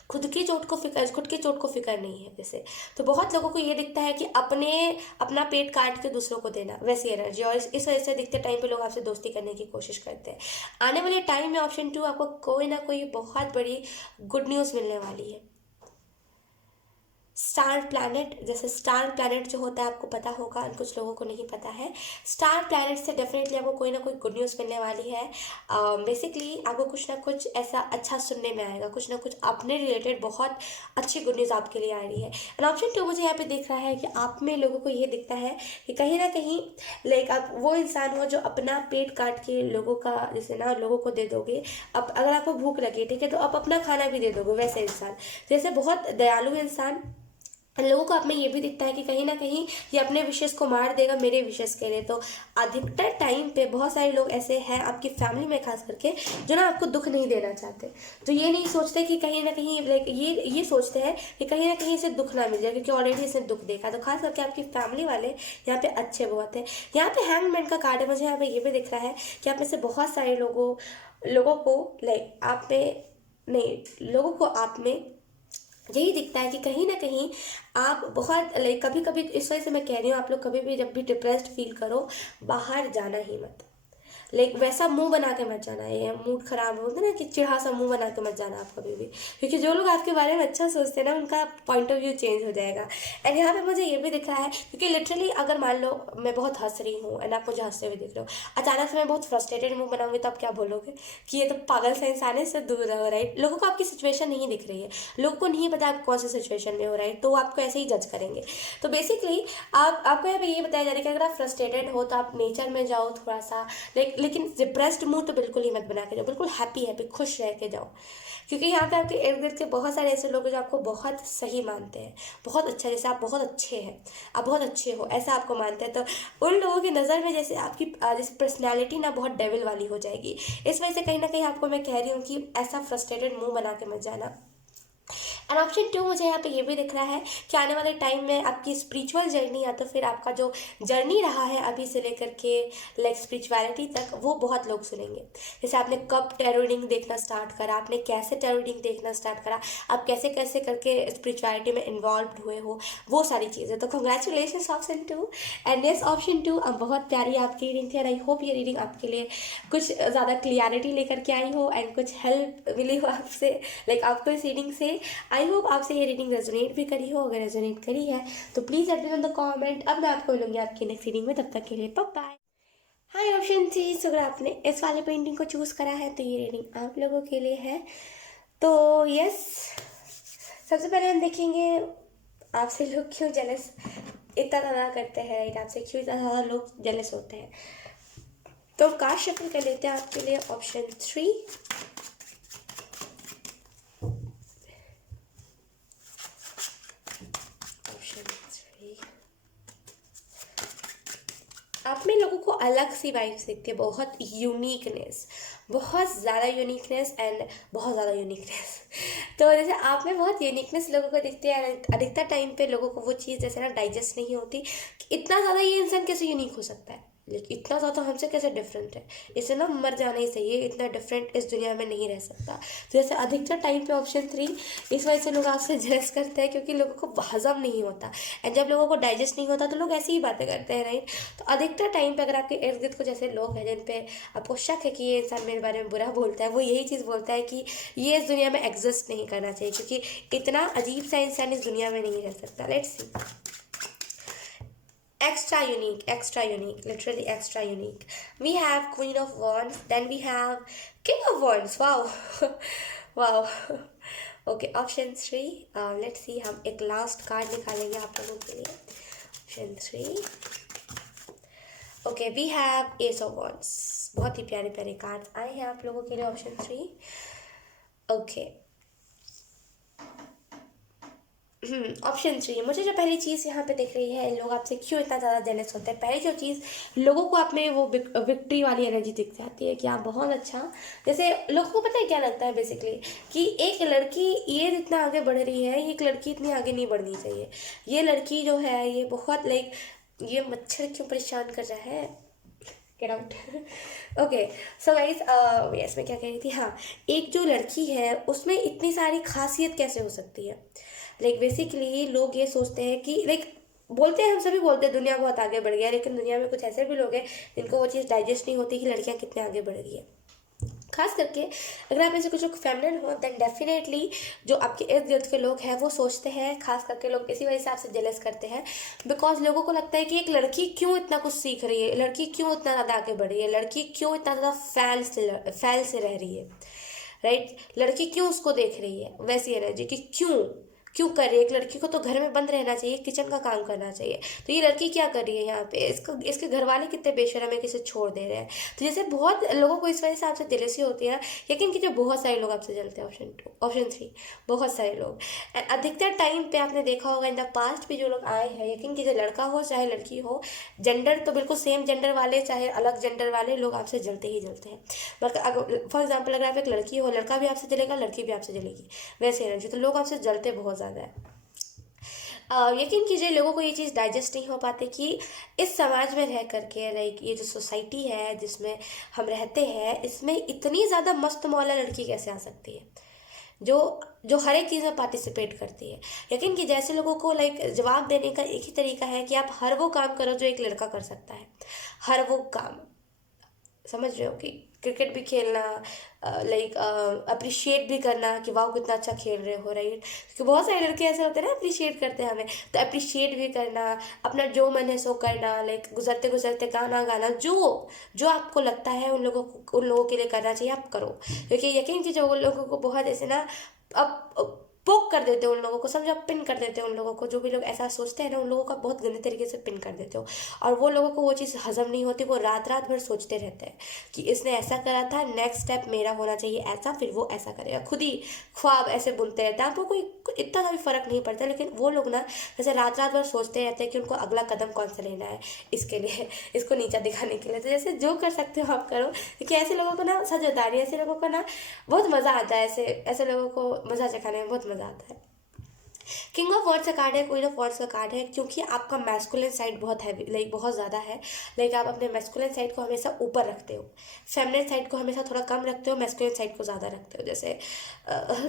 खुद की चोट को फिक्र नहीं है जैसे। तो बहुत लोगों को ये दिखता है कि अपना पेट काट के दूसरों को देना, वैसी एनर्जी, और इस वजह से दिखते टाइम पे लोग आपसे दोस्ती करने की कोशिश करते हैं। आने वाले टाइम में ऑप्शन टू आपको कोई ना कोई बहुत बड़ी गुड न्यूज़ मिलने वाली है। स्टार प्लैनेट, जैसे स्टार प्लैनेट जो होता है आपको पता होगा और कुछ लोगों को नहीं पता है। स्टार प्लैनेट से डेफिनेटली आपको कोई ना कोई गुड न्यूज़ मिलने वाली है। बेसिकली आपको कुछ ना कुछ ऐसा अच्छा सुनने में आएगा, कुछ ना कुछ अपने रिलेटेड बहुत अच्छी गुड न्यूज़ आपके लिए आ रही है। एंड ऑप्शन टू मुझे यहाँ पे दिख रहा है कि आप में लोगों को ये दिखता है कि कहीं ना कहीं लाइक आप वो इंसान हो जो अपना पेट काट के लोगों का, जैसे ना लोगों को दे दोगे। अब अगर आपको भूख लगी, ठीक है, तो आप अपना खाना भी दे दोगे, वैसे इंसान, जैसे बहुत दयालु इंसान। लोगों को आप में ये भी दिखता है कि कहीं ना कहीं ये अपने विशेष को मार देगा मेरे विशेष के लिए। तो अधिकतर टाइम पे बहुत सारे लोग ऐसे हैं आपकी फैमिली में खास करके जो ना आपको दुख नहीं देना चाहते। तो ये नहीं सोचते कि कहीं ना कहीं लाइक ये सोचते हैं कि कहीं ना कहीं इसे दुख ना मिल जाए, क्योंकि ऑलरेडी इसने दुख देखा। तो खास करके आपकी फैमिली वाले यहाँ पे अच्छे बहुत हैं। यहाँ पे हैंगमैन का कार्ड है, मुझे यहाँ पे ये भी दिख रहा है कि आप में से बहुत सारे लोगों को लाइक आप में नहीं, लोगों को आप में यही दिखता है कि कहीं ना कहीं आप बहुत लाइक, कभी कभी इस वजह से मैं कह रही हूँ आप लोग कभी भी जब भी डिप्रेस्ड फील करो बाहर जाना ही मत, लाइक वैसा मुंह बना के मत जाना, ये मूड खराब होता है ना कि चिढ़ा सा मुंह बना के मत जाना आप कभी भी, क्योंकि जो लोग आपके बारे में अच्छा सोचते हैं ना उनका पॉइंट ऑफ व्यू चेंज हो जाएगा। एंड यहाँ पे मुझे ये भी दिख रहा है क्योंकि लिटरली अगर मान लो मैं बहुत हंस रही हूँ एंड आप मुझे हंसते हुए दिख रहे हो, अचानक से मैं बहुत फ्रस्ट्रेटेड मुंह बनाऊंगी तो आप क्या बोलोगे कि ये तो पागल सा इंसान है, इससे दूर रहो, राइट। लोगों को आपकी सिचुएशन नहीं दिख रही है, लोगों को नहीं पता आप कौन सी सिचुएशन में हो, राइट, तो वो आपको ऐसे ही जज करेंगे। तो बेसिकली आपको यहाँ पे ये बताया जा रहा है कि अगर आप फ्रस्ट्रेटेड हो तो आप नेचर में जाओ थोड़ा सा, लेकिन डिप्रेस्ड मुंह तो बिल्कुल ही मत बना के जाओ, बिल्कुल हैप्पी हैप्पी खुश रह के जाओ, क्योंकि यहाँ पे आपके इर्द गिर्द के बहुत सारे ऐसे लोग हैं जो आपको बहुत सही मानते हैं, बहुत अच्छा, जैसे आप बहुत अच्छे हैं, आप बहुत अच्छे हो ऐसा आपको मानते हैं। तो उन लोगों की नज़र में जैसे आपकी जैसे पर्सनैलिटी ना बहुत डेविल वाली हो जाएगी। इस वजह से कहीं ना कहीं आपको मैं कह रही हूँ कि ऐसा फ्रस्ट्रेटेड मुंह बना के मत जाना। एंड ऑप्शन टू मुझे यहाँ पे ये भी दिख रहा है कि आने वाले टाइम में आपकी स्पिरिचुअल जर्नी या तो फिर आपका जो जर्नी रहा है अभी से लेकर के लाइक स्पिरिचुअलिटी तक, वो बहुत लोग सुनेंगे। जैसे आपने कब टैरो रीडिंग देखना स्टार्ट करा, आपने कैसे टैरो रीडिंग देखना स्टार्ट करा, आप कैसे कैसे करके स्पिरिचुअलिटी में इन्वॉल्व हुए हो, वो सारी चीज़ें। तो congratulation option two. And yes option two, अब बहुत प्यारी आपकी रीडिंग थी एंड आई होप ये रीडिंग आपके लिए कुछ ज़्यादा क्लियरिटी लेकर के आई हो एंड कुछ हेल्प मिली हो आपसे, लाइक आपको इस रीडिंग से। आई होप आपसे ये रीडिंग रेजोनेट भी करी हो, अगर रेजोनेट करी है तो please let me know in the comment. अब मैं आपको मिलूंगी आपकी नेक्स्ट रीडिंग में, तब तक के लिए बाय बाय। हाय ऑप्शन थी, तो अगर आपने इस वाले पेंटिंग को चूज़ करा है तो ये रीडिंग आप लोगों के लिए है। तो यस, सबसे पहले हम देखेंगे आपसे लोग क्यों जेलस इतना ज़्यादा करते हैं, आपसे क्यों इतना ज़्यादा लोग जेलस होते हैं। तो कार्ड शफल कर लेते हैं आपके लिए ऑप्शन थ्री, आप में लोगों को अलग सी वाइब्स दिखती है, बहुत यूनिकनेस, बहुत ज़्यादा यूनिकनेस एंड बहुत ज़्यादा यूनिकनेस। तो जैसे आप में बहुत यूनिकनेस लोगों को दिखती है, अधिकतर टाइम पे लोगों को वो चीज़ जैसे ना डाइजेस्ट नहीं होती कि इतना ज़्यादा ये इंसान कैसे यूनिक हो सकता है। लेकिन इतना ज़्यादा हमसे कैसे डिफरेंट है, इसे ना मर जाना ही चाहिए, इतना डिफरेंट इस दुनिया में नहीं रह सकता। तो जैसे अधिकतर टाइम पे ऑप्शन 3, इस वजह से लोग आपसे जलस करते हैं क्योंकि लोगों को हजम नहीं होता, एंड जब लोगों को डाइजेस्ट नहीं होता तो लोग ऐसी ही बातें करते हैं, राइट। तो अधिकतर टाइम पे अगर आपके इर्द गिर्द कुछ ऐसे लोग हैं जिन पे आपको शक है कि ये इंसान मेरे बारे में बुरा बोलता है, वो यही चीज़ बोलता है कि ये इस दुनिया में एग्जिस्ट नहीं करना चाहिए, क्योंकि इतना अजीब सा इंसान इस दुनिया में नहीं रह सकता। Let's see. Extra unique, literally extra unique. We have Queen of Wands, then we have King of Wands. Wow. Wow. Okay, option 3. Let's see, हम एक लास्ट कार्ड निकालेंगे आप लोगों के लिए। Option 3। Okay, we have ace of wands. बहुत ही प्यारे प्यारे कार्ड आए हैं आप लोगों के लिए ऑप्शन 3। Okay, option 3। मुझे जो पहली चीज़ यहाँ पे दिख रही है, लोग आपसे क्यों इतना ज़्यादा जेलस होते हैं। पहली जो चीज़, लोगों को आप में वो विक्ट्री वाली एनर्जी दिख जाती है कि आप बहुत अच्छा, जैसे लोगों को पता है क्या लगता है बेसिकली, कि एक लड़की ये जितना आगे बढ़ रही है, एक लड़की इतनी आगे नहीं बढ़नी चाहिए, ये लड़की जो है ये बहुत लाइक, ये मच्छर क्यों परेशान कर रहा है, get out. Okay, so guys, yes, मैं क्या कह रही थी, हाँ, एक जो लड़की है उसमें इतनी सारी खासियत कैसे हो सकती है। लाइक बेसिकली लोग ये सोचते हैं कि लाइक, बोलते हैं, हम सभी बोलते हैं दुनिया बहुत आगे बढ़ गया, लेकिन दुनिया में कुछ ऐसे भी लोग हैं जिनको वो चीज़ डाइजेस्ट नहीं होती कि लड़कियां कितने आगे बढ़ गई है। खास करके अगर आप ऐसे कुछ लोग फेमिनिन हो, देन डेफिनेटली जो आपके इर्द गिर्द के लोग हैं वो सोचते हैं, खास करके लोग इसी वजह से आपसे जेलस करते हैं, बिकॉज लोगों को लगता है कि एक लड़की क्यों इतना कुछ सीख रही है, लड़की क्यों इतना ज़्यादा आगे बढ़ रही है, लड़की क्यों इतना ज़्यादा फैल से रह रही है, राइट। लड़की क्यों उसको देख रही है वैसी एनर्जी कि क्यों क्यों कर रही है। एक लड़की को तो घर में बंद रहना चाहिए, किचन का काम करना चाहिए, तो ये लड़की क्या कर रही है यहाँ पे, इसके घर वाले कितने बेशरम है, किसे छोड़ दे रहे हैं। तो जैसे बहुत लोगों को इस वजह से आपसे जेलसी होती है, लेकिन कि जो बहुत सारे लोग आपसे जलते हैं ऑप्शन 3, बहुत सारे लोग। एंड अधिकतर टाइम पे आपने देखा होगा इन द पास्ट भी जो लोग आए हैं, यकीन कीजिए लड़का हो चाहे लड़की हो, जेंडर तो बिल्कुल सेम जेंडर वाले चाहे अलग जेंडर वाले लोग आपसे जलते ही जलते हैं। बट अगर फॉर एग्जाम्पल अगर आप एक लड़की हो, लड़का भी आपसे जलेगा, लड़की भी आपसे जलेगी, वैसे एनर्जी, तो लोग आपसे जलते बहुत ज़्यादा है। यकीन कीजिए लोगों को ये चीज़ डाइजेस्ट नहीं हो पाती कि इस समाज में रह करके, लाइक ये जो सोसाइटी है जिसमें हम रहते हैं, इसमें इतनी ज़्यादा मस्त मौला लड़की कैसे आ सकती है, जो जो हर एक चीज़ में पार्टिसिपेट करती है। यकीन कि जैसे लोगों को लाइक जवाब देने का एक ही तरीका है कि आप हर वो काम करो जो एक लड़का कर सकता है, हर वो काम, समझ रहे हो, कि क्रिकेट भी खेलना, लाइक अप्रिशिएट भी करना कि वाह कितना अच्छा खेल रहे हो, राइट। क्योंकि बहुत सारे लड़के ऐसे होते हैं ना, अप्रिशिएट करते हैं हमें, तो अप्रिशिएट भी करना, अपना जो मन है सो करना, लाइक गुजरते गुजरते गाना गाना, जो जो आपको लगता है उन लोगों के लिए करना चाहिए, आप करो। क्योंकि यकीन कीजिए उन लोगों को बहुत ऐसे ना, अब पोक कर देते हो उन लोगों को, समझो, आप पिन कर देते हो उन लोगों को, जो भी लोग ऐसा सोचते हैं ना, उन लोगों का बहुत गंदे तरीके से पिन कर देते हो, और वो लोगों को वो चीज़ हजम नहीं होती, वो रात रात भर सोचते रहते हैं कि इसने ऐसा करा था, नेक्स्ट स्टेप मेरा होना चाहिए ऐसा, फिर वो ऐसा करेगा, खुद ही ख्वाब ऐसे बुनते रहते हैं। आपको कोई इतना सा भी फर्क नहीं पड़ता, लेकिन वो लोग ना जैसे रात रात भर सोचते रहते हैं कि उनको अगला कदम कौन सा लेना है, इसके लिए, इसको नीचा दिखाने के लिए। तो जैसे जो कर सकते हो आप करो, क्योंकि ऐसे लोगों को ना, सच बता रही है, ऐसे लोगों को ना बहुत मज़ा आता है, ऐसे लोगों को मज़ा चखाने में बहुत मज़ा आता है। किंग ऑफ वॉर्ड्स का कार्ड है, क्वीन ऑफ वॉर्ड्स का कार्ड है, क्योंकि आपका मैस्कुलिन साइड बहुत हैवी, लाइक बहुत ज़्यादा है, लाइक आप अपने मैस्कुलिन साइड को हमेशा ऊपर रखते हो, फेमिनिन साइड को हमेशा थोड़ा कम रखते हो, मैस्कुलिन साइड को ज़्यादा रखते हो। जैसे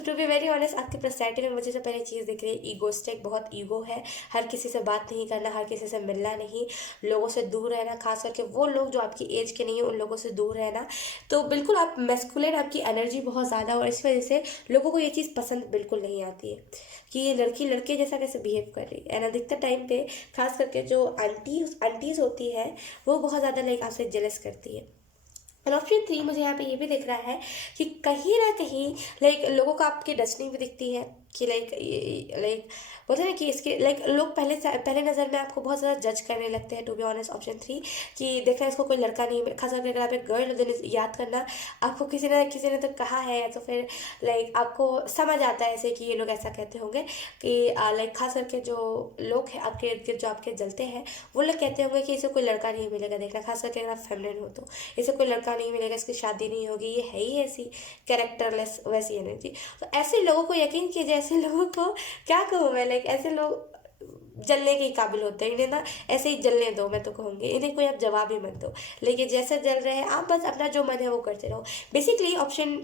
टू बी वेरी ऑनेस्ट, आपकी पर्सनैलिटी में मुझे जो पहले चीज़ दिख रही है, ईगोस्टिक, बहुत ईगो है, हर किसी से बात नहीं करना, हर किसी से मिलना नहीं, लोगों से दूर रहना, खास करके वो लोग जो आपकी एज के नहीं है उन लोगों से दूर रहना। तो बिल्कुल आप मैस्कुलिन, आपकी एनर्जी बहुत ज़्यादा, और इस वजह से लोगों को ये चीज़ पसंद बिल्कुल नहीं आती है कि ये लड़की लड़के जैसा कैसे बिहेव कर रही है। एंड अधिकतर टाइम पे खास करके जो आंटीज होती है, वो बहुत ज़्यादा लाइक आपसे जेलस करती है। एंड ऑप्शन 3 मुझे यहाँ पे ये भी दिख रहा है कि कहीं ना कहीं लाइक लोगों को आपकी डस्टिंग भी दिखती है कि लाइक बोलते हैं ना कि इसके लाइक लोग पहले नज़र में आपको बहुत ज़्यादा जज करने लगते हैं, टू बी ऑनेस्ट। ऑप्शन 3 कि देखना इसको कोई लड़का नहीं मिला, खास करके अगर आप एक गर्ल हो, देन याद करना आपको किसी ने तो कहा है, या तो फिर लाइक आपको समझ आता है ऐसे कि ये लोग ऐसा कहते होंगे कि लाइक खास करके जो लोग हैं आपके इर्द गिर्द जो आपके जलते हैं, वो लोग कहते होंगे कि इसे कोई लड़का नहीं मिलेगा। देखना खास करके अगर आप फेमिनिन हो तो इसे कोई लड़का नहीं मिलेगा, इसकी शादी नहीं होगी, ये है ही ऐसी कैरेक्टरलेस वैसी एनर्जी। तो ऐसे लोगों को, यकीन कीजिए ऐसे लोगों को क्या कहूँ मैं, लाइक ऐसे लोग जलने के ही काबिल होते हैं इन्हें ना, ऐसे ही जलने दो, मैं तो कहूँगी इन्हें कोई आप जवाब ही मत दो। लेकिन जैसे जल रहे हैं आप, बस अपना जो मन है वो करते रहो। बेसिकली ऑप्शन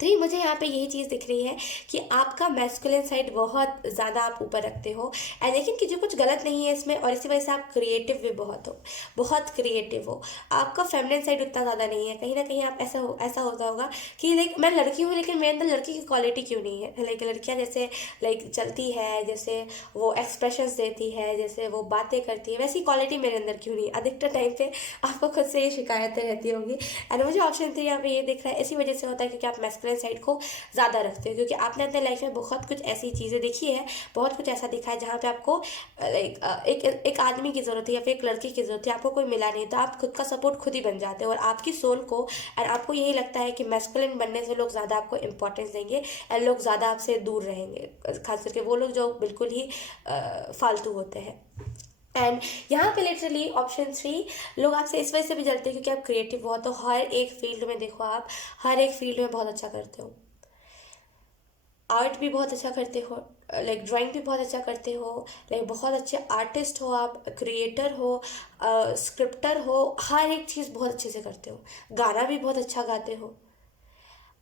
3 मुझे यहाँ पे यही चीज़ दिख रही है कि आपका मैस्कुलिन साइड बहुत ज़्यादा आप ऊपर रखते हो, एंड लेकिन कि जो कुछ गलत नहीं है इसमें, और इसी वजह से आप क्रिएटिव भी बहुत हो, बहुत क्रिएटिव हो। आपका फेमिनिन साइड उतना ज़्यादा नहीं है, कहीं ना कहीं आप ऐसा होता होगा कि लाइक मैं लड़की हूँ लेकिन मेरे अंदर लड़की की क्वालिटी क्यों नहीं है। लाइक लड़कियाँ जैसे लाइक चलती है, जैसे वो एक्सप्रेशंस देती है, जैसे वो बातें करती है, वैसी क्वालिटी मेरे अंदर क्यों नहीं। अधिकतर टाइम पे आपको खुद से ये शिकायतें रहती होंगी। एंड मुझे ऑप्शन 3 यहाँ पे ये दिख रहा है, इसी वजह से होता है क्योंकि आप मैस्कुलिन साइड को ज़्यादा रखते हो, क्योंकि आपने अपने लाइफ में बहुत कुछ ऐसी चीज़ें देखी है, बहुत कुछ ऐसा दिखा है जहाँ पे आपको लाइक एक आदमी की ज़रूरत है या फिर एक लड़की की ज़रूरत है, आपको कोई मिला नहीं, तो आप खुद का सपोर्ट खुद ही बन जाते हो, और आपकी सोल को, और आपको यही लगता है कि मैस्कुलिन बनने से लोग ज़्यादा आपको इंपॉर्टेंस देंगे और लोग ज़्यादा आपसे दूर रहेंगे, खास करके वो लोग जो बिल्कुल ही फालतू होते हैं। एंड यहाँ पे लिटरली ऑप्शन 3 लोग आपसे इस वजह से भी जलते हैं क्योंकि आप क्रिएटिव बहुत हो, हर एक फील्ड में देखो, आप हर एक फील्ड में बहुत अच्छा करते हो। आर्ट भी बहुत अच्छा करते हो, लाइक ड्राइंग भी बहुत अच्छा करते हो, लाइक बहुत अच्छे आर्टिस्ट हो आप, क्रिएटर हो, स्क्रिप्टर हो, हर एक चीज़ बहुत अच्छे से करते हो, गाना भी बहुत अच्छा गाते हो,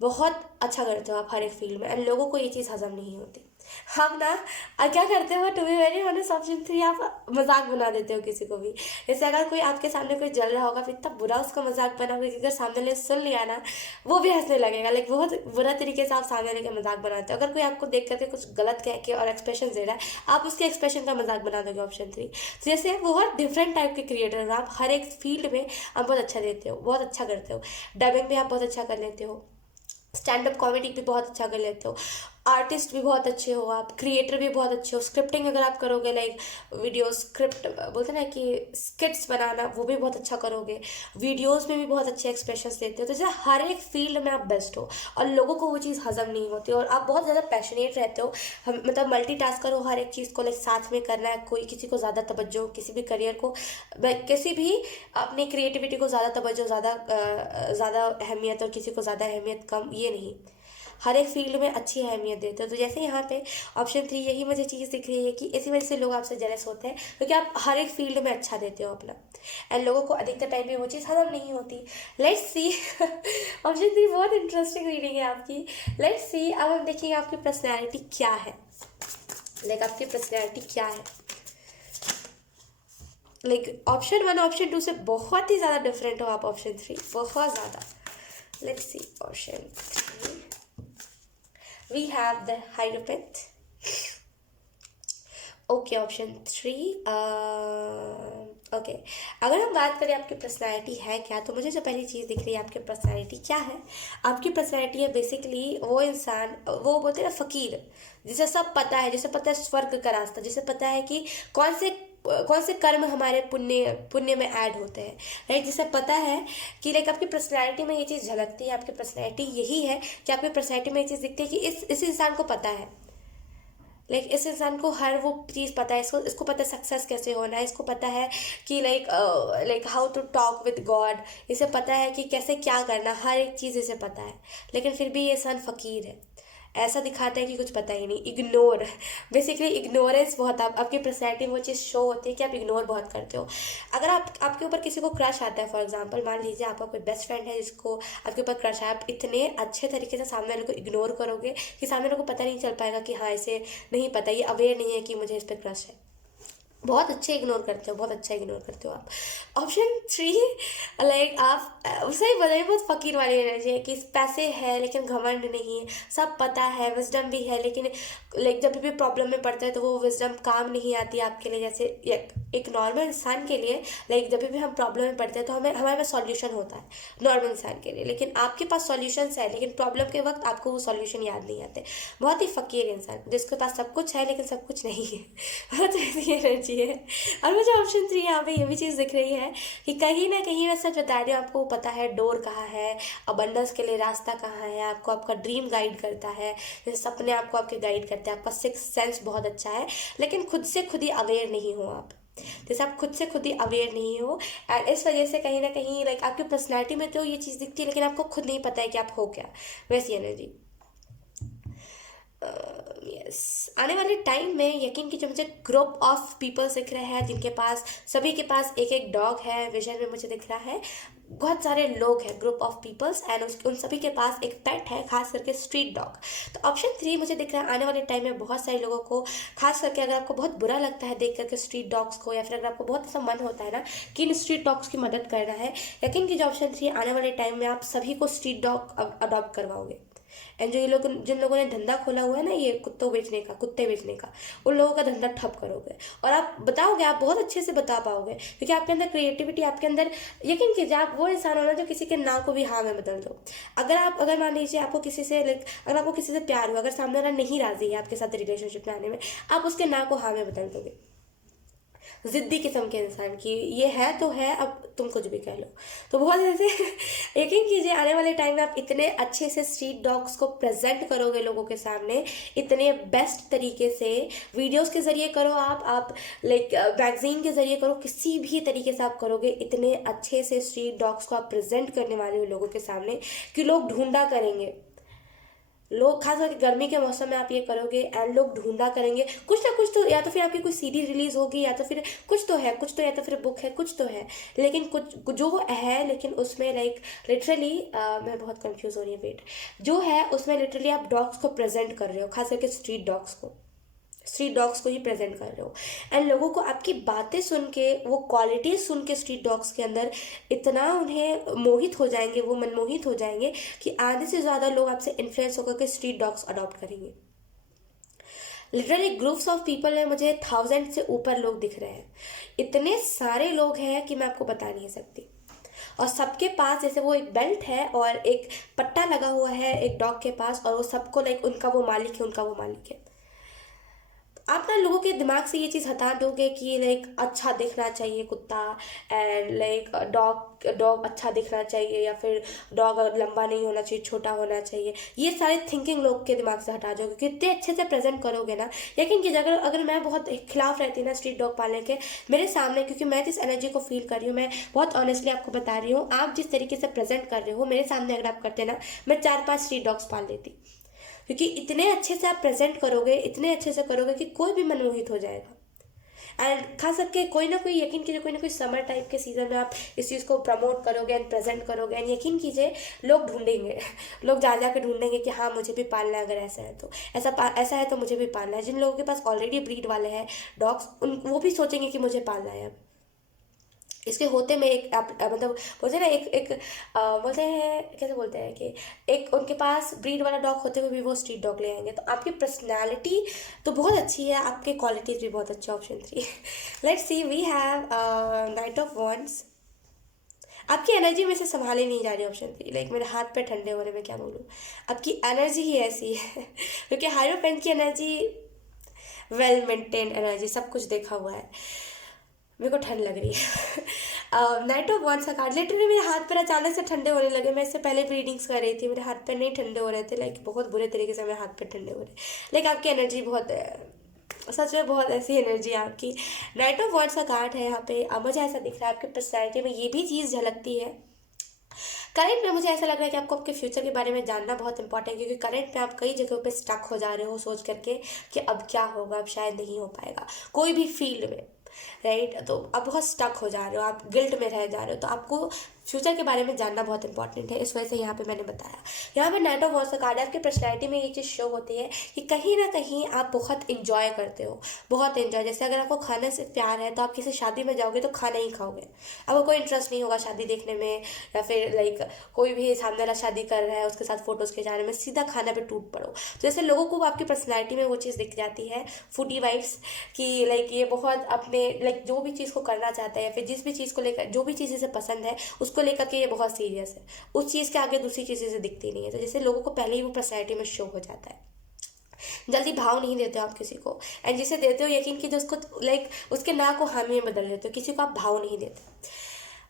बहुत अच्छा करते हो आप हर एक फील्ड में, एंड लोगों को ये चीज़ हजम नहीं होती। हम ना क्या करते हो, to be very honest option 3 आप मजाक बना देते हो किसी को भी। जैसे अगर कोई आपके सामने कोई जल रहा होगा फिर इतना बुरा उसका मजाक बनाओगे कि अगर सामने वाले ने सुन लिया ना, वो भी हंसने लगेगा, लाइक बहुत बुरा तरीके से आप सामने वाले का मजाक बनाते हो। अगर कोई आपको देख करके कुछ गलत कह के और एक्सप्रेशन दे रहा है, आप उसके एक्सप्रेशन का मजाक बना दोगे ऑप्शन 3। तो जैसे बहुत डिफरेंट टाइप के क्रिएटर हो आप, हर एक फील्ड में आप बहुत अच्छा देते हो, बहुत अच्छा करते हो, डबिंग भी आप बहुत अच्छा कर लेते हो, स्टैंड अप कॉमेडी भी बहुत अच्छा कर लेते हो, आर्टिस्ट भी बहुत अच्छे हो आप, क्रिएटर भी बहुत अच्छे हो, स्क्रिप्टिंग अगर आप करोगे लाइक वीडियो स्क्रिप्ट बोलते हैं ना कि स्किट्स बनाना, वो भी बहुत अच्छा करोगे, वीडियोस में भी बहुत अच्छे एक्सप्रेशंस देते हो। तो जैसे हर एक फील्ड में आप बेस्ट हो और लोगों को वो चीज़ हजम नहीं होती, और आप बहुत ज़्यादा पैशनेट रहते हो। हम मतलब मल्टीटास्कर हो, हर एक चीज़ को लाइक साथ में करना है, कोई किसी को ज़्यादा तवज्जो, किसी भी करियर को, किसी भी अपनी क्रिएटिविटी को ज़्यादा तवज्जो, ज़्यादा अहमियत, और किसी को ज़्यादा अहमियत कम, ये नहीं, हर एक फील्ड में अच्छी अहमियत देते हो। तो जैसे यहाँ पे ऑप्शन 3 यही मुझे चीज़ दिख रही है कि इसी वजह से लोग आपसे जेलस होते हैं, क्योंकि आप हर एक फील्ड में अच्छा देते हो अपना, एंड लोगों को अधिकतर टाइम में वो चीज़ हजम नहीं होती। लेट्स सी ऑप्शन 3 बहुत इंटरेस्टिंग रीडिंग है आपकी। लेट्स सी, अब हम देखेंगे आपकी पर्सनैलिटी क्या है, लाइक आपकी पर्सनैलिटी क्या है। लाइक ऑप्शन 1 ऑप्शन 2 से बहुत ही ज़्यादा डिफरेंट हो आप ऑप्शन 3, बहुत ज़्यादा। Let's see option 3, we have the Hierophant. Okay option 3, okay, अगर हम बात करें आपकी पर्सनैलिटी है क्या, तो मुझे जो पहली चीज़ दिख रही है आपकी पर्सनैलिटी क्या है, आपकी पर्सनैलिटी है बेसिकली वो इंसान, वो बोलते हैं ना फ़कीर, जिसे सब पता है, जिसे पता है स्वर्ग का रास्ता, जिसे पता है कि कौन से कर्म हमारे पुण्य पुण्य में ऐड होते हैं, राइट, जिसे पता है कि लाइक आपकी पर्सनैलिटी में ये चीज़ झलकती है। आपकी पर्सनैलिटी यही है कि आपकी पर्सनैलिटी में ये चीज़ दिखती है कि इस इंसान को पता है, लाइक इस इंसान को हर वो चीज़ पता है, इसको पता है सक्सेस कैसे होना है, इसको पता है कि like how to talk with God, इसे पता है कि कैसे क्या करना, हर एक चीज़ इसे पता है, लेकिन फिर भी ये इंसान फ़कीर है, ऐसा दिखाता है कि कुछ पता ही नहीं, इग्नोर, बेसिकली इग्नोरेंस बहुत आपकी पर्सनैलिटी में वो चीज़ शो होती है कि आप इग्नोर बहुत करते हो। अगर आपके ऊपर किसी को क्रश आता है, फॉर एग्जांपल मान लीजिए आपका कोई बेस्ट फ्रेंड है जिसको आपके ऊपर क्रश है, आप इतने अच्छे तरीके से सामने वाले को इग्नोर करोगे कि सामने वाले को पता नहीं चल पाएगा कि हाँ इसे नहीं पता, ये अवेयर नहीं है कि मुझे इस पर क्रश है। बहुत अच्छे इग्नोर करते हो, बहुत अच्छा इग्नोर करते हो आप। ऑप्शन 3, लाइक आप सही बताइए, बहुत फ़कीर वाली एनर्जी है कि पैसे है लेकिन घमंड नहीं है, सब पता है, विजडम भी है, लेकिन लाइक जब भी प्रॉब्लम में पड़ता है तो वो विजडम काम नहीं आती आपके लिए। जैसे एक नॉर्मल इंसान के लिए लाइक जब भी हम प्रॉब्लम में पड़ते हैं तो हमारे पास सॉल्यूशन होता है नॉर्मल इंसान के लिए, लेकिन आपके पास सॉल्यूशंस है, लेकिन प्रॉब्लम के वक्त आपको वो सॉल्यूशन याद नहीं आते। बहुत ही फ़कीर इंसान जिसके पास सब कुछ है लेकिन सब कुछ नहीं है, बहुत ऐसी एनर्जी है। और मुझे ऑप्शन 3 यहाँ पे ये भी चीज़ दिख रही है कि कहीं ना कहीं, मैं सच बता रही हूँ, आपको पता है डोर कहाँ है, अबंडेंस के लिए रास्ता कहाँ है, आपको आपका ड्रीम गाइड करता है, जैसे सपने आपको आपके गाइड करते हैं, आपका सिक्स सेंस बहुत अच्छा है, लेकिन खुद से खुद ही अवेयर नहीं हो आप, जैसे आप खुद से खुद ही अवेयर नहीं हो, एंड इस वजह से कहीं ना कहीं लाइक आपकी पर्सनैलिटी में तो ये चीज़ दिखती है लेकिन आपको खुद नहीं पता है कि आप हो क्या, वैसी एनर्जी। यस, आने वाले टाइम में यकीन कीजिए मुझे ग्रुप ऑफ पीपल्स दिख रहे हैं जिनके पास, सभी के पास एक एक डॉग है। विजन में मुझे दिख रहा है बहुत सारे लोग हैं, ग्रुप ऑफ पीपल्स, एंड उन सभी के पास एक पेट है, खास करके स्ट्रीट डॉग। तो ऑप्शन 3 मुझे दिख रहा है आने वाले टाइम में बहुत सारे लोगों को, खास करके अगर आपको बहुत बुरा लगता है देख करके स्ट्रीट डॉग्स को, या फिर अगर आपको बहुत ऐसा मन होता है ना कि इन स्ट्रीट डॉग्स की मदद करना है, यकीन कीजिए ऑप्शन 3 आने वाले टाइम में आप सभी को स्ट्रीट डॉग अडॉप्ट करवाओगे। एंड जो ये लोग, जिन लोगों ने धंधा खोला हुआ है ना ये कुत्ते बेचने का, उन लोगों का धंधा ठप करोगे। और आप बताओगे, आप बहुत अच्छे से बता पाओगे, क्योंकि आपके अंदर क्रिएटिविटी, आपके अंदर, यकीन कीजिए आप वो इंसान हो ना जो किसी के ना को भी हाँ में बदल दो। अगर मान लीजिए आपको किसी से अगर आपको किसी से प्यार हुआ, अगर सामने वाला नहीं राजी है आपके साथ रिलेशनशिप में आने में, आप उसके ना को हाँ में बदल दोगे। जिद्दी किस्म के इंसान की ये है तो है, अब तुम कुछ भी कह लो। तो बहुत ऐसे यकीन कीजिए आने वाले टाइम में आप इतने अच्छे से स्ट्रीट डॉग्स को प्रेजेंट करोगे लोगों के सामने, इतने बेस्ट तरीके से, वीडियोस के ज़रिए करो, आप लाइक मैगजीन के ज़रिए करो, किसी भी तरीके से आप करोगे, इतने अच्छे से स्ट्रीट डॉग्स को आप प्रेजेंट करने वाले हो लोगों के सामने कि लोग ढूंढा करेंगे। लोग खास करके गर्मी के मौसम में आप ये करोगे एंड लोग ढूंढा करेंगे कुछ ना कुछ तो, या तो फिर आपकी कोई सीडी रिलीज होगी, या तो फिर कुछ तो है, कुछ तो, या तो फिर बुक है, कुछ तो है, लेकिन कुछ जो है, लेकिन उसमें लाइक लिटरली मैं बहुत कंफ्यूज हो रही हूँ, वेट, जो है उसमें लिटरली आप डॉग्स को प्रेजेंट कर रहे हो, खास करके स्ट्रीट डॉग्स को ही प्रेजेंट कर रहे हो। एंड लोगों को आपकी बातें सुन के, वो क्वालिटीज सुन के स्ट्रीट डॉग्स के अंदर इतना उन्हें मोहित हो जाएंगे, वो मनमोहित हो जाएंगे कि आधे से ज़्यादा लोग आपसे इन्फ्लुएंस होकर के स्ट्रीट डॉग्स अडॉप्ट करेंगे। लिटरली ग्रुप्स ऑफ पीपल में मुझे 1000 से ऊपर लोग दिख रहे हैं, इतने सारे लोग हैं कि मैं आपको बता नहीं सकती। और सबके पास जैसे वो एक बेल्ट है और एक पट्टा लगा हुआ है एक डॉग के पास, और वो सबको लाइक उनका वो मालिक है। आप ना लोगों के दिमाग से ये चीज़ हटा दोगे कि लाइक अच्छा दिखना चाहिए कुत्ता, एंड लाइक डॉग अच्छा दिखना चाहिए, या फिर डॉग लंबा नहीं होना चाहिए, छोटा होना चाहिए। ये सारे थिंकिंग लोग के दिमाग से हटा दोगे, कितने अच्छे से प्रेजेंट करोगे ना। यकीन कीजिए अगर मैं बहुत खिलाफ रहती ना स्ट्रीट डॉग पालने के मेरे सामने, क्योंकि मैं जिस एनर्जी को फील कर रही हूँ, मैं बहुत ऑनेस्टली आपको बता रही हूँ, आप जिस तरीके से प्रेजेंट कर रहे हो मेरे सामने अगर आप करते ना, मैं 4-5 स्ट्रीट डॉग्स पाल लेती, क्योंकि इतने अच्छे से आप प्रेजेंट करोगे, इतने अच्छे से करोगे कि कोई भी मनमोहित हो जाएगा। एंड खास करके कोई ना कोई, यकीन कीजिए कोई ना कोई समर टाइप के सीजन में आप इस चीज़ को प्रमोट करोगे एंड प्रेजेंट करोगे, एंड यकीन कीजिए लोग ढूंढेंगे लोग जा के ढूंढेंगे कि हाँ मुझे भी पालना है, अगर ऐसा है तो ऐसा है तो मुझे भी पालना है। जिन लोगों के पास ऑलरेडी ब्रीड वाले हैं डॉग्स, उन वो भी सोचेंगे कि मुझे पालना है अब। इसके होते में एक आप मतलब बोलते हैं ना, बोलते हैं, कैसे बोलते हैं कि एक उनके पास ब्रीड वाला डॉग होते हुए भी वो स्ट्रीट डॉग ले आएंगे। तो आपकी पर्सनैलिटी तो बहुत अच्छी है, आपके क्वालिटीज़ भी बहुत अच्छे। Option 3 let's see, we have knight of wands. आपकी एनर्जी में से संभाले नहीं जा रही। ऑप्शन 3 लाइक मेरे हाथ पे ठंडे हो रहे, मैं क्या बोलूँ, आपकी एनर्जी ही ऐसी है क्योंकि हाइरोपेंट की एनर्जी वेल मेंटेन एनर्जी, सब कुछ देखा हुआ है। मेरे को ठंड लग रही है नाइट ऑफ वॉन्ड्स का कार्ड, लिटरली मेरे हाथ पैर अचानक से ठंडे होने लगे। मैं इससे पहले भी रीडिंग्स कर रही थी, मेरे हाथ पैर नहीं ठंडे हो रहे थे, लाइक बहुत बुरे तरीके से मेरे हाथ पैर ठंडे हो रहे। लाइक आपकी एनर्जी बहुत सच में बहुत ऐसी एनर्जी है आपकी। नाइट ऑफ वॉन्ड्स का कार्ड है यहाँ पे। मुझे ऐसा दिख रहा है आपकी पर्सनैलिटी में ये भी चीज़ झलकती है। करंट में मुझे ऐसा लग रहा है कि आपको आपके फ्यूचर के बारे में जानना बहुत इंपॉर्टेंट है, क्योंकि करंट में आप कई जगहों पे स्टक हो जा रहे हो सोच करके कि अब क्या होगा, अब शायद नहीं हो पाएगा कोई भी फील्ड में, राइट। तो आप बहुत स्टक हो जा रहे हो, आप गिल्ट में रह जा रहे हो। तो आपको फ्यूचर के बारे में जानना बहुत इंपॉर्टेंट है, इस वजह से यहाँ पे मैंने बताया। यहाँ पे नाइट ऑफ वॉन्ड्स का कार्ड है। आपकी पर्सनैलिटी में ये चीज़ शो होती है कि कहीं ना कहीं आप बहुत इंजॉय करते हो, बहुत इंजॉय। जैसे अगर आपको खाने से प्यार है तो आप किसी शादी में जाओगे तो खाना ही खाओगे, आपको कोई इंटरेस्ट नहीं होगा शादी देखने में, या फिर लाइक कोई भी सामने वाला शादी कर रहा है उसके साथ फोटोज़ खिंचाने में, सीधा खाना पे टूट पड़ो। तो जैसे लोगों को आपकी पर्सनैलिटी में वो चीज़ दिख जाती है, फूडी वाइब्स, कि लाइक ये बहुत अपने लाइक जो भी चीज़ को करना चाहता है, या फिर जिस भी चीज़ को लेकर, जो भी चीज़ इसे पसंद है उसको लेकर के ये बहुत सीरियस है, उस चीज़ के आगे दूसरी चीज़ें से दिखती नहीं है। तो जैसे लोगों को पहले ही वो पर्सनैलिटी में शो हो जाता है। जल्दी भाव नहीं देते हो आप किसी को, एंड जिसे देते हो यकीन कीजिए उसको लाइक उसके ना को हामी में बदल देते हो, किसी को आप भाव नहीं देते।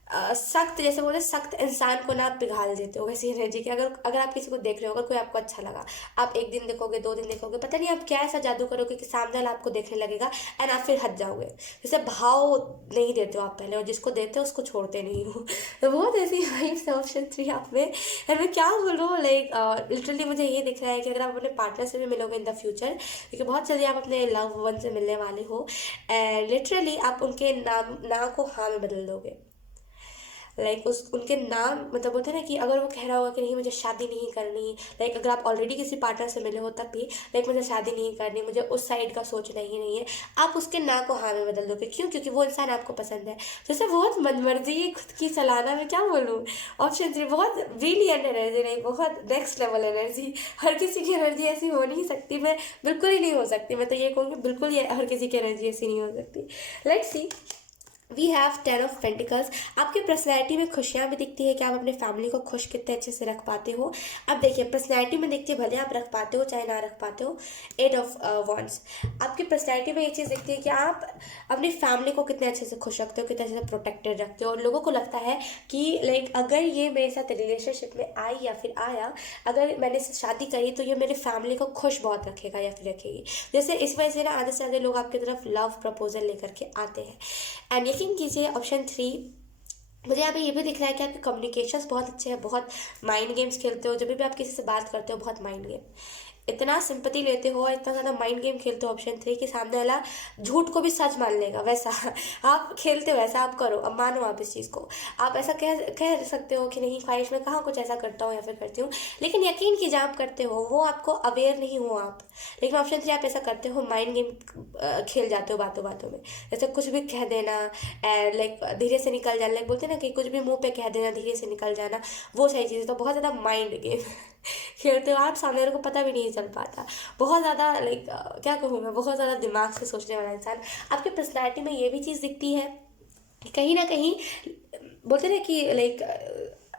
सख्त, जैसे बोले सख्त इंसान को ना आप पिघाल देते हो, वैसी एनर्जी की। अगर अगर आप किसी को देख रहे हो, अगर कोई आपको अच्छा लगा, आप एक दिन देखोगे, 2 दिन देखोगे, पता नहीं आप क्या ऐसा जादू करोगे कि सामने वाला आपको देखने लगेगा एंड आप फिर हट जाओगे। जैसे भाव नहीं देते हो आप पहले, और जिसको देते हो उसको छोड़ते नहीं हो। तो बहुत ऐसी वाइब्स है ऑप्शन 3 आप में। एंड मैं क्या बोलूँ, लाइक लिटरली मुझे ये दिख रहा है कि अगर आप अपने पार्टनर से भी मिलोगे इन द फ्यूचर, क्योंकि बहुत जल्दी आप अपने लव वन से मिलने वाले हो, एंड लिटरली आप उनके नाम ना को हाँ में बदल दोगे। लाइक उस उनके नाम, मतलब बोलते हैं ना कि अगर वो कह रहा होगा कि नहीं मुझे शादी नहीं करनी, लाइक अगर आप ऑलरेडी किसी पार्टनर से मिले हो तब भी, लाइक मुझे शादी नहीं करनी, मुझे उस साइड का सोचना ही नहीं है, आप उसके ना को हाँ में बदल दोगे। क्यों? क्योंकि वो इंसान आपको पसंद है। जैसे बहुत मनमर्जी है खुद की चलाना, मैं क्या बोलूँ। ऑप्शन 3 बहुत ब्रिलियंट एनर्जी, नहीं बहुत नेक्स्ट लेवल एनर्जी। हर किसी की एनर्जी ऐसी हो नहीं सकती, मैं बिल्कुल ही नहीं हो सकती, मैं तो ये कहूँगी बिल्कुल ही हर किसी की एनर्जी ऐसी नहीं हो सकती। Let's see, we have 10 of pentacles. आपकी पर्सनैलिटी में खुशियाँ भी दिखती है कि आप अपने फैमिली को खुश कितने अच्छे से रख पाते हो। अब देखिए पर्सनैलिटी में दिखती है, भले आप रख पाते हो चाहे ना रख पाते हो। 8 ऑफ वॉन्ड्स, आपकी पर्सनैलिटी में ये चीज़ दिखती है कि आप अपनी फैमिली को कितने अच्छे से खुश रखते हो, कितने अच्छे से प्रोटेक्टेड रखते हो, और लोगों को लगता है कि लाइक अगर ये मेरे साथ रिलेशनशिप में आई या फिर आया, अगर मैंने इससे शादी करी तो ये मेरी फैमिली को खुश बहुत रखेगा या फिर रखेगी। जैसे इस वजह से ना आधे से ज़्यादा लोग आपकी तरफ लव प्रपोजल लेकर के आते हैं। एंड यकीन कीजिए ऑप्शन 3, मुझे यहाँ पे ये भी दिख रहा है कि आपके कम्युनिकेशंस बहुत अच्छे हैं, बहुत माइंड गेम्स खेलते हो, जब भी आप किसी से बात करते हो बहुत माइंड गेम, इतना सिंपैथी लेते हो, इतना ज़्यादा माइंड गेम खेलते हो ऑप्शन 3 कि सामने वाला झूठ को भी सच मान लेगा, वैसा आप खेलते हो, वैसा आप करो, अब मानो आप इस चीज़ को। आप ऐसा कह सकते हो कि नहीं ख्वाहिश में कहाँ कुछ ऐसा करता हूँ या फिर करती हूँ, लेकिन यकीन कीजिए आप करते हो, वो आपको अवेयर नहीं हो आप। लेकिन ऑप्शन 3 आप ऐसा करते हो, माइंड गेम खेल जाते हो बातों बातों में, जैसे कुछ भी कह देना, लाइक धीरे से निकल जाना, लाइक बोलते हैं ना कि कुछ भी मुंह पे कह देना, धीरे से निकल जाना, वो सही चीज़ है। तो बहुत ज़्यादा माइंड गेम खेलते हो आप, सामने वाले को पता भी नहीं चल पाता। बहुत ज़्यादा लाइक क्या कहूँ मैं, बहुत ज़्यादा दिमाग से सोचने वाला इंसान। आपकी पर्सनैलिटी में ये भी चीज़ दिखती है कि कहीं ना कहीं बोलते ना कि लाइक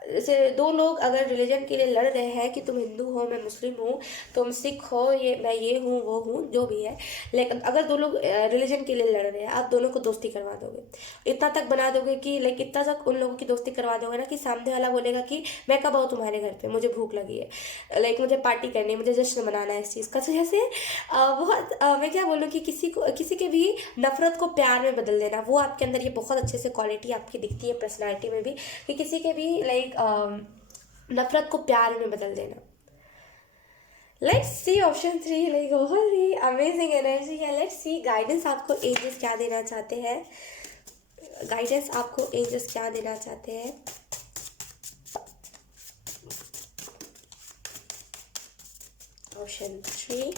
जैसे दो लोग अगर रिलीजन के लिए लड़ रहे हैं कि तुम हिंदू हो मैं मुस्लिम हूँ, तुम सिख हो ये मैं ये हूँ वो हूँ जो भी है, लेकिन अगर दो लोग रिलीजन के लिए लड़ रहे हैं, आप दोनों को दोस्ती करवा दोगे, इतना तक बना दोगे कि लाइक इतना तक उन लोगों की दोस्ती करवा दोगे ना कि सामने वाला बोलेगा कि मैं कब आऊँ तुम्हारे घर पे, मुझे भूख लगी है, लाइक मुझे पार्टी करनी है, मुझे जश्न मनाना है इस चीज़ का। तो जैसे बहुत मैं क्या बोलूँ कि किसी के भी नफरत को प्यार में बदल देना, वो आपके अंदर ये बहुत अच्छे से क्वालिटी आपकी दिखती है पर्सनैलिटी में भी, कि किसी के भी लाइक नफरत को प्यार में बदल देना। लेट्स सी ऑप्शन 3, लाइक बहुत ही अमेजिंग एनर्जी है। लेट्स सी गाइडेंस आपको एंजल्स क्या देना चाहते हैं, गाइडेंस आपको एंजल्स क्या देना चाहते हैं। Option 3,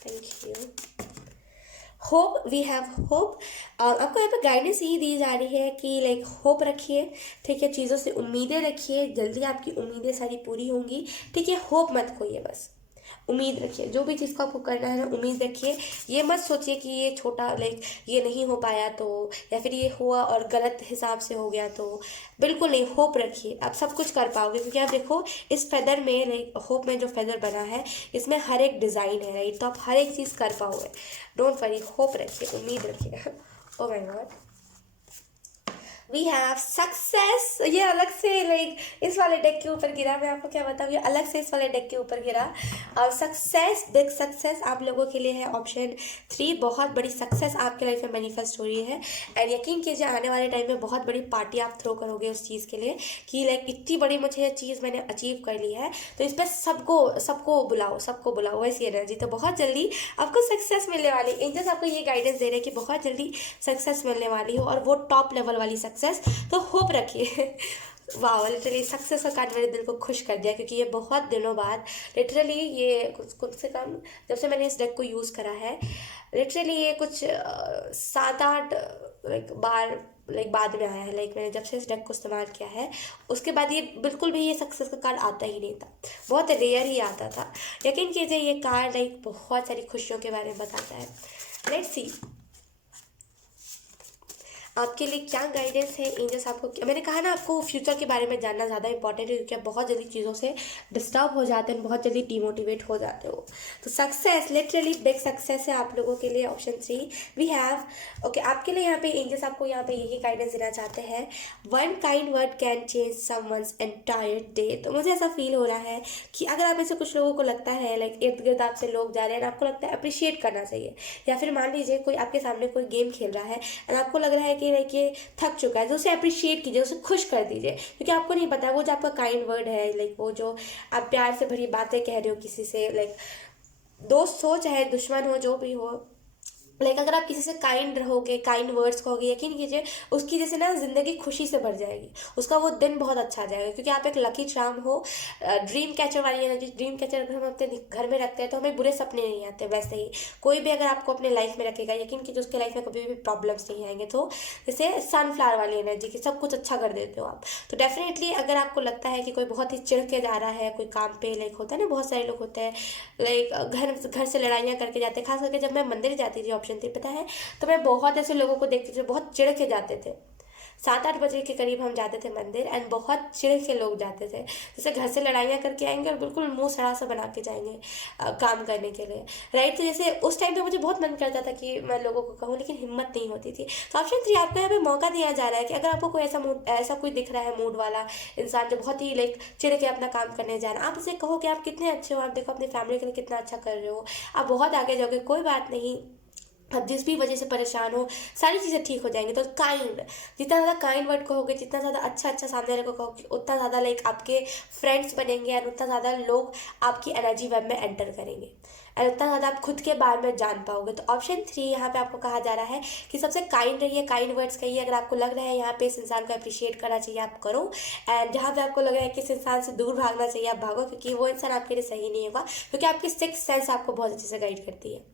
thank you. Hope, we have hope. आपको यहाँ पे गाइडेंस यही दी जा रही है कि लाइक होप रखिए, ठीक है, चीज़ों से उम्मीदें रखिए, जल्दी आपकी उम्मीदें सारी पूरी होंगी, ठीक है, होप मत खोइए, बस उम्मीद रखिए, जो भी चीज़ को आपको करना है ना उम्मीद रखिए। ये मत सोचिए कि ये छोटा लाइक ये नहीं हो पाया तो, या फिर ये हुआ और गलत हिसाब से हो गया तो, बिल्कुल नहीं, होप रखिए, आप सब कुछ कर पाओगे। क्योंकि आप देखो इस फेदर में, लाइक होप में जो फेदर बना है इसमें हर एक डिज़ाइन है, राइट, तो आप हर एक चीज़ कर पाओगे। डोंट वरी, होप रखिए, उम्मीद रखिए। Oh my God, we have success. ये अलग से लाइक इस वाले डेक के ऊपर गिरा, मैं आपको क्या बताऊँ, ये अलग से इस वाले डेक के ऊपर गिरा। और सक्सेस, बिग सक्सेस आप लोगों के लिए है ऑप्शन 3, बहुत बड़ी सक्सेस आपके लाइफ में मैनिफेस्ट हो रही है। एंड यकीन कीजिए आने वाले टाइम में बहुत बड़ी पार्टी आप थ्रो करोगे उस चीज़ के लिए कि लाइक इतनी बड़ी मुझे ये चीज़ मैंने अचीव कर ली है, तो इस पर सबको बुलाओ ऐसी एनर्जी। तो बहुत जल्दी आपको सक्सेस मिलने वाली, एंजल्स आपको ये गाइडेंस दे रहे हैं कि बहुत जल्दी सक्सेस मिलने वाली हो, और वो टॉप लेवल वाली सक्सेस। तो होप रखिए। वाह, लिटरली सक्सेस का कार्ड मेरे दिल को खुश कर दिया, क्योंकि ये बहुत दिनों बाद, लिटरली ये कुछ से कम जब से मैंने इस डेक को यूज़ करा है, लिटरली ये कुछ 7-8 लाइक बार लाइक बाद में आया है। लाइक मैंने जब से इस डेक को इस्तेमाल किया है उसके बाद ये बिल्कुल भी ये सक्सेस का कार्ड आता ही नहीं था, बहुत रेयर ही आता था। यकीन कीजिए ये कार्ड लाइक बहुत सारी खुशियों के बारे में बताता है। लेट्स सी, आपके लिए क्या गाइडेंस है एंजल्स आपको, मैंने कहा ना आपको फ्यूचर के बारे में जानना ज़्यादा इंपॉर्टेंट है, क्योंकि आप बहुत जल्दी चीज़ों से डिस्टर्ब हो जाते हैं, बहुत जल्दी डिमोटिवेट हो जाते हो। तो सक्सेस, लिटरली बिग सक्सेस है आप लोगों के लिए। ऑप्शन 3 वी हैव, ओके, आपके लिए यहाँ पे एंजल्स आपको यहाँ पे यही गाइडेंस देना चाहते हैं, one kind word can change someone's entire day. तो मुझे ऐसा फील हो रहा है कि अगर आप ऐसे कुछ लोगों को लगता है लाइक इर्द गिर्द आपसे लोग जा रहे हैं, आपको लगता है अप्रिशिएट करना चाहिए, या फिर मान लीजिए कोई आपके सामने कोई गेम खेल रहा है और आपको लग रहा है कि लाइक ये थक चुका है, तो उसे अप्रिशिएट कीजिए, उसे खुश कर दीजिए, क्योंकि आपको नहीं पता वो जो आपका काइंड वर्ड है, लाइक वो जो आप प्यार से भरी बातें कह रहे हो किसी से, लाइक दोस्त हो चाहे दुश्मन हो जो भी हो, लाइक अगर आप किसी से काइंड रहोगे, काइंड वर्ड्स कहोगे, यकीन कीजिए उसकी जैसे ना ज़िंदगी खुशी से भर जाएगी, उसका वो दिन बहुत अच्छा जाएगा, क्योंकि आप एक लकी चार्म हो। ड्रीम कैचर वाली एनर्जी, ड्रीम कैचर अगर हम अपने घर में रखते हैं तो हमें बुरे सपने नहीं आते। वैसे ही कोई भी अगर आपको अपने लाइफ में रखेगा, यकीन कीजिए उसके लाइफ में कभी भी प्रॉब्लम्स नहीं आएंगे। तो जैसे सनफ्लावर वाली एनर्जी की सब कुछ अच्छा कर देते हो आप। तो डेफिनेटली अगर आपको लगता है कि कोई बहुत ही चिढ़ के जा रहा है कोई काम पे, लाइक होता है ना बहुत सारे लोग होते हैं लाइक घर से लड़ाइयाँ करके जाते हैं, खास करके जब मैं मंदिर जाती थी ऑप्शन थी पता है, तो मैं बहुत ऐसे लोगों को देखती थी बहुत चिढ़ के जाते थे। 7-8 बजे के करीब हम जाते थे मंदिर, एंड बहुत चिढ़ के लोग जाते थे, जैसे घर से लड़ाइयाँ करके आएंगे और बिल्कुल मुंह सड़ा सा बना के जाएंगे काम करने के लिए, राइट। तो जैसे उस टाइम पे मुझे बहुत मन करता था कि मैं लोगों को कहूँ, लेकिन हिम्मत नहीं होती थी। तो ऑप्शन 3 आपको यहाँ पे मौका दिया जा रहा है कि अगर आपको कोई ऐसा मूड, ऐसा कोई दिख रहा है मूड वाला इंसान जो बहुत ही लाइक चिढ़ के अपना काम करने जा रहा है, आप उसे कहो कि आप कितने अच्छे हो, आप देखो अपनी फैमिली के लिए कितना अच्छा कर रहे हो, आप बहुत आगे जाओगे, कोई बात नहीं, आप जिस भी वजह से परेशान हो सारी चीज़ें ठीक हो जाएंगी। तो काइंड, जितना ज़्यादा काइंड वर्ड कहोगे, जितना ज़्यादा अच्छा अच्छा सामने वाले को कहोगे, उतना ज़्यादा लाइक आपके फ्रेंड्स बनेंगे, और उतना ज़्यादा लोग आपकी एनर्जी वेब में एंटर करेंगे, और उतना ज़्यादा आप खुद के बारे में जान पाओगे। तो ऑप्शन 3 यहाँ पे आपको कहा जा रहा है कि सबसे काइंड रहिए, काइंड वर्ड्स कहिए। अगर आपको लग रहा है यहाँ पे इस इंसान को अप्रिशिएट करना चाहिए, आप करो। एंड जहाँ पे आपको लग रहा है कि इस इंसान से दूर भागना चाहिए, आप भागो, क्योंकि वो इंसान आपके लिए सही नहीं होगा, क्योंकि आपकी सिक्स सेंस आपको बहुत अच्छे से गाइड करती है,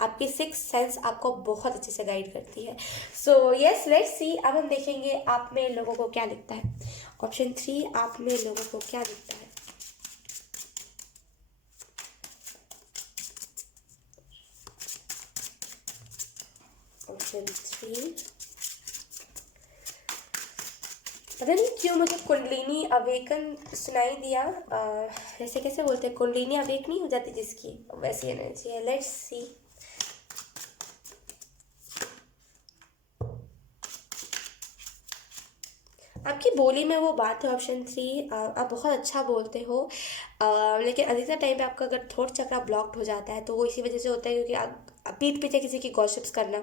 आपकी सिक्स सेंस आपको बहुत अच्छे से गाइड करती है। सो यस, लेट्स सी, अब हम देखेंगे आप में लोगों को क्या दिखता है। ऑप्शन 3 आप में लोगों को क्या दिखता है। ऑप्शन 3, पता नहीं क्यों मुझे कुंडलिनी अवेकन सुनाई दिया, जैसे कैसे बोलते हैं कुंडलिनी अवेक नहीं हो जाती जिसकी, वैसी एनर्जी है। लेट्स सी, आपकी बोली में वो बात है। ऑप्शन 3 आप बहुत अच्छा बोलते हो, लेकिन अधिकतर टाइम पे आपका अगर थ्रोट चक्रा ब्लॉक्ड हो जाता है तो वो इसी वजह से होता है, क्योंकि आप पीठ पीछे किसी की गॉसिप्स करना,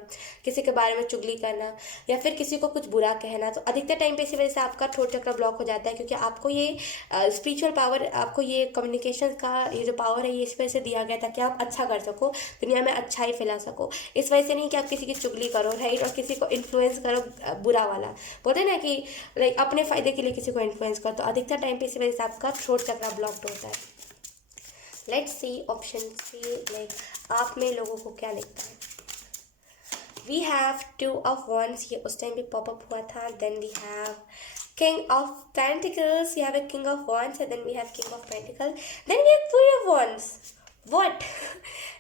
किसी के बारे में चुगली करना, या फिर किसी को कुछ बुरा कहना, तो अधिकतर टाइम पे इसी वजह से आपका थ्रोट चक्रा ब्लॉक हो जाता है, क्योंकि आपको ये स्पिरिचुअल पावर, आपको ये कम्युनिकेशन का ये जो पावर है ये इस वजह से दिया गया ताकि आप अच्छा कर सको, दुनिया में अच्छाई फैला सको। इस वजह से नहीं कि आप किसी की चुगली करो, राइट, और किसी को इन्फ्लुएंस करो बुरा वाला, बोलते हैं ना कि लाइक अपने फ़ायदे के लिए किसी को इन्फ्लुएंस करो, तो अधिकतर टाइम पे इसी वजह से आपका थ्रोट चक्रा ब्लॉक्ड होता है। लेट्स सी ऑप्शन 3 लाइक आप में लोगों को क्या लगता है। वी हैव 2 ऑफ वंस, ये उस टाइम भी पॉपअप हुआ था। Then we have king of pentacles, you have a king of wands, and then we have king of pentacle, then we have queen of wands. What